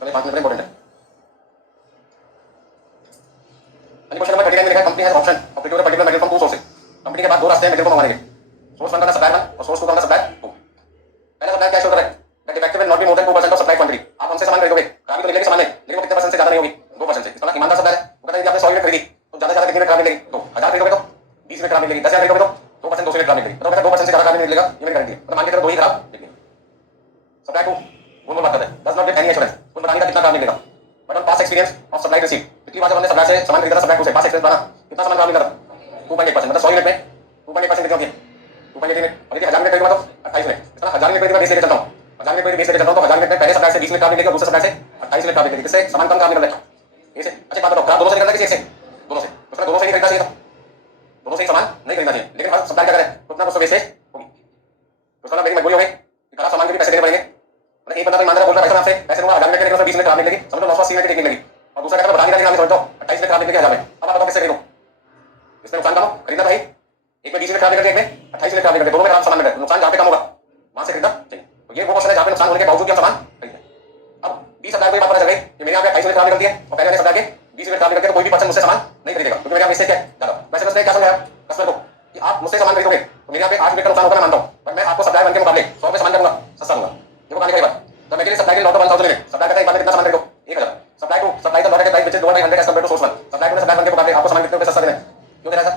चलिए 5 मिनट इंपॉर्टेंट है। क्वेश्चन नंबर 39 में लिखा है company has option of procure particular material from two sources. Company के पास दो रास्ते हैं मटेरियल को मंगवाने के, सोर्स 1 का सप्लायर 1 और सोर्स 2 का सप्लायर 2। पहला सप्लायर क्या शो कर रहा है that defective will not be more than 2% of supply quantity. आप हमसे सामान खरीदोगे, खराबी तो निकलेगी सामान में, लेकिन वो कितने परसेंट से ज्यादा नहीं होगी 2% से। इसका ईमानदार सप्लायर है, वो कहता है कि आपने 100 यूनिट खरीदी तो ज्यादा से ज्यादा कितने में खराबी निकलेगी, तो 1000 खरीदोगे तो 20 में खराबी निकलेगी, 10,000 खरीदोगे तो 2% 200 में खराबी निकलेगी, तो कहता है 2% से ज्यादा खराबी नहीं निकलेगा, ये मेरी गारंटी है, मतलब मान के चलो 2 ही खराब निकलेगी। सप्लायर 2 वो बात करते हैं does not get any assurance, कुल बताने का कितना खराब निकलेगा, but on past experience of supply receive, पिछली बार जब हमने सप्लाई से सामान खरीदा था सप्लाई 2 से, पास्ट एक्सपीरियंस बना कितना सामान खराब निकला 2.1%, मतलब 100 यूनिट में 2.1% कितनी होती है 2.1 यूनिट, और यदि 1000 यूनिट खरीदूंगा तो 28 यूनिट, इतना 1000 यूनिट खरीदूंगा 20 लेके चलता हूं, 1000 यूनिट खरीद 20 लेके चलता हूं तो 1000 यूनिट में पहले सप्लाई से 20 यूनिट खराब निकलेगा, दूसरे सप्लाई से 28 यूनिट खराब निकलेगी, इससे सामान कम खराब निकल जाएगा। ऐसे अच्छा बात बताओ खराब दोनों से निकलता है किसी एक से, दोनों से, तो दोनों से ही खरीदना चाहिए था, दोनों से ही सामान नहीं खरीदना चाहिए, लेकिन हर सप्लाई क्या करे तो उतना कुछ वेस्टेज होगी, तो उसका मेरी मजबूरी हो गई कि खराब सामान के भी पैसे देने पड़ेंगे, मतलब एक बंदा तो ईमानदार बोल रहा है पैसा आपसे पैसे दूंगा 1000 यूनिट के, लेकिन 20 मिनट खराब निकलेगी, समझो 980 यूनिट की निकलेगी, और दूसरा कहता है बढ़ा निकालने समझ लो 28 मिनट खराब निकलेगी 1000 में, अब आप बताओ किससे खरीदो, इसमें नुकसान कम हो खरीदना भाई, एक में 20 मिनट खराब निकल गया, एक में 28 मिनट खराब निकल गया, दोनों में खराब सामान मिल रहा है, नुकसान जहां पे कम होगा वहां से खरीदना चाहिए। तो ये वो क्वेश्चन है जहां पे नुकसान होने के बावजूद भी हम सामान खरीदते हैं। अब 20 सप्लाई को ये बात पता चल गई कि मेरे यहाँ पे 28 मिनट खराब निकलती है और पहले वाले सप्लाई के 20 मिनट खराब निकलते हैं, तो कोई भी पर्सन मुझसे सामान नहीं खरीदेगा क्योंकि मेरे यहाँ मिस्टेक है ज्यादा। वैसे मैं क्या समझाया कस्टमर को कि आप मुझसे सामान खरीदोगे तो मेरे यहाँ पे 8 मिनट का नुकसान होगा, मैं मानता हूँ, पर मैं आपको सप्लाई वन के मुकाबले 100 रुपए सामान दूंगा, सस्ता दूंगा। देखो कहानी का बात, तो मैं सप्लाई के लॉट 1000 यूनिट, सप्लाई करता है एक बार में कितना सामान खरीदो 1000, सप्लाई टू सप्लाई का लॉट के price which is lower by 100 as compared to source 1, supply two supply one के मुकाबले आपको सामान कितने रुपए सस्ता देना है, क्यों दे रहा है सर,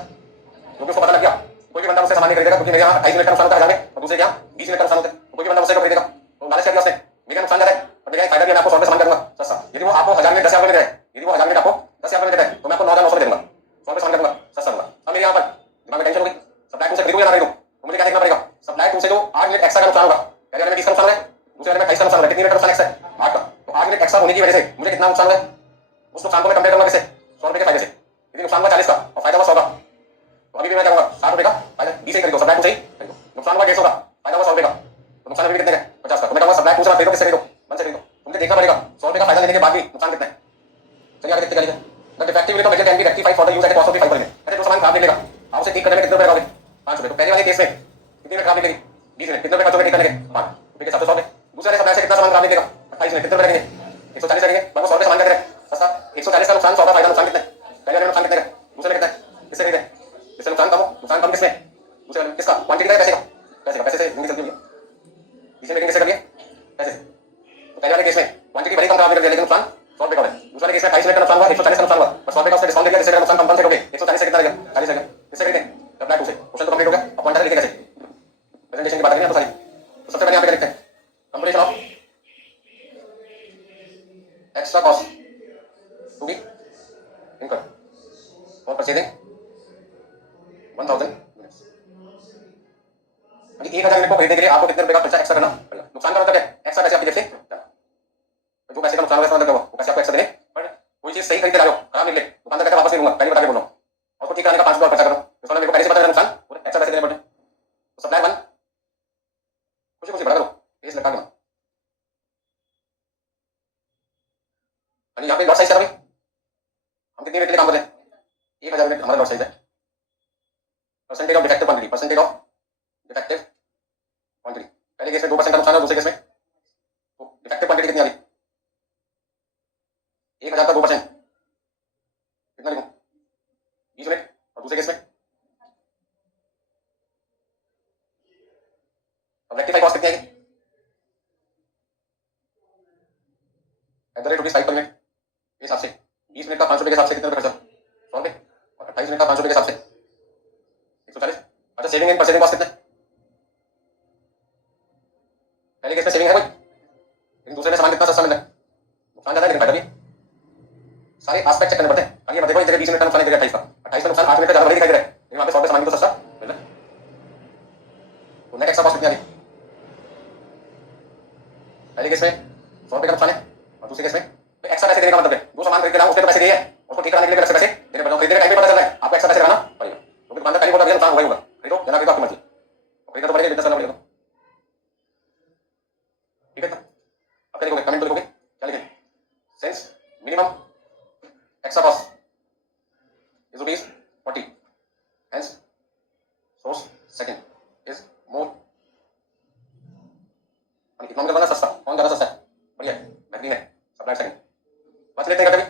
क्योंकि उसको पता लग गया कोई भी बंदा मुझसे सामान नहीं खरीदेगा क्योंकि मेरे यहाँ 28 मिनट का नुकसान होता है 1000 में और दूसरे के यहाँ 20 मिनट का नुकसान होता है, कोई भी बंदा मुझसे खरीदेगा तो लालच कर दिया उसने, मेरा नुकसान ज्यादा है और मेरा फायदा भी मैं आपको 100 रुपए सामान करूंगा सस्ता। यदि वो आपको 1000 में 10,000 रुपए दे रहा है, यदि वो 1000 में आपको 10,000 रुपए देता है तो मैं आपको 9,900 रुपए दूंगा, 100 रुपए सामान करूंगा सस्ता दूंगा। अब मेरे यहाँ पर दिमाग में टेंशन होगी सप्लाई टू से खरीदूं या ना खरीदूं, तो मुझे क्या देखना पड़ेगा सप्लाई टू से जो 8 मिनट एक्स्ट्रा का नुकसान होगा, पहले वाले में 20 का नुकसान है, दूसरे वाले में 28 का नुकसान है, कितनी मिनट का नुकसान एक्स्ट्रा है 8 का, तो 8 मिनट एक्स्ट्रा होने की वजह से मुझे कितना नुकसान है, उस नुकसान को मैं कंपेयर करूंगा किससे 100 रुपए के फायदे से, यदि नुकसान हुआ 40 का और फायदा हुआ 100 का, तो अभी भी मैं क्या कहूंगा 60 रुपए का फायदा 20 से खरीदो, सप्लाई टू से खरीदो, नुकसान हुआ 150 का फायदा हुआ 100 रुपए का, तो नुकसान अभी कितने का 50 का, तो मैं कहूंगा सप्लाई टू से खरीदो किससे खरीदो 1 से खरीदो, मुझे देखना पड़ेगा 100 रुपए का फायदा लेने के बाद भी नुकसान कितना है। चलिए आगे देखते हैं the defective unit of material can be rectified for the use at cost of 5 परसेंट। अरे जो सामान खराब निकलेगा आप उसे ठीक करने में कितने रुपए लगाओगे 5 रुपए, तो पहले वाले केस में कितने में खराब निकलेगी 20 मिनट, कितने रुपए खर्च होंगे ठीक करने के 5 रुपए के हिसाब से 100 में, दूसरे वाले सप्लाई से कितना सामान खराब निकलेगा 28 मिनट, कितने रुपए लगेंगे 140 लगेंगे, बस 100 रुपए सामान का दे रहे सस्ता, 140 का नुकसान 100 का फायदा, नुकसान कितना है पहले वाले नुकसान कितने का, दूसरे में कितना है, किससे खरीदे इससे नुकसान कम हो, नुकसान कम किसमें दूसरे वाले किसका क्वांटिटी का पैसे का, पैसे से जिंदगी चलती है, इसे लेकिन किससे करिए पैसे से, तो पहले वाले केस में क्वांटिटी बड़ी कम खराब निकल गई लेकिन नुकसान 100 रुपए का है, दूसरे वाले केस में 28 मिनट का नुकसान हुआ 140 का नुकसान हुआ, पर 100 रुपए का उसने डिस्काउंट दे दिया जिससे मेरा नुकसान कम से कम से 140 से कितना लगा 40 लगा, किससे खरीदे अप्लाई टू से, क्वेश्चन तो कंप्लीट हो गया, अब पॉइंटर लिखे कैसे प्रेजेंटेशन की बात करेंगे तो सारी, तो सबसे पहले यहाँ पे लिखते हैं completion of extra cost to be incurred for purchasing 1000 units, यानी 1000 यूनिट को खरीदने के लिए आपको कितने रुपए का खर्चा एक्स्ट्रा करना पड़ेगा, नुकसान का मतलब है एक्स्ट्रा पैसे आपके जेब से जाना, जो पैसे का नुकसान होगा इसका मतलब percentage of defective quantity, percentage of defective quantity. पहले केस में 2% का नुकसान है, दूसरे केस में तो डिफेक्टिव क्वांटिटी कितनी आ रही? 1000 का 2% कितना लिखूं? 20 यूनिट। और दूसरे केस में अब रेक्टिफाई कॉस्ट कितनी आएगी? Eight the rate rupees 5 per unit के हिसाब से 20 मिनट का 5 रुपए के हिसाब से कितने रुपए खर्चा? 100 रुपए। और 28 मिनट का 5 रुपए के हिसाब से 140। अच्छा, सेविंग इन परसेंटेज कॉस्ट कितना है? पहले केस में सेविंग है कोई, लेकिन दूसरे में सामान कितना सस्ता मिल रहा है, नुकसान ज्यादा है लेकिन फायदा भी है। सारे एस्पेक्ट चेक करने पड़ते हैं। आगे देखो, एक जगह 20 मिनट का नुकसान, एक जगह 28 का। 28 का नुकसान 8 मिनट का ज्यादा बड़ी दिखाई दे रहा है, लेकिन वहां पे 100 पे सामान भी तो सस्ता मिल रहा है। तो नेट एक्स्ट्रा कॉस्ट कितनी आ रही? पहले केस में 100 रुपए का नुकसान है, और दूसरे केस में तो एक्स्ट्रा पैसे देने का मतलब है दो सामान खरीद के लाओ, उसके तो पैसे दिए हैं, उसको ठीक कराने के लिए अलग से पैसे देने पड़ते हैं। खरीदने का टाइम भी पता चल रहा है, आपको एक्स्ट्रा पैसे लगाना पड़ेगा, क्योंकि दुकानदार पहले बोल रहा है नुकसान होगा ही होगा, खरीदो या ना खरीदो आपकी मर्जी, खरीदना तो पड़ेगा, बिजनेस करना पड़ेगा। ठीक है, अब क्या लिखोगे, कमेंट तो लिखोगे, क्या लिखें? Since minimum extra cost is rupees 40, hence source second is more। Economical बना सस्ता, कौन ज्यादा सस्ता है? बढ़िया है, बेहतरीन है, सप्लाई सेकंड। बस लेते हैं कभी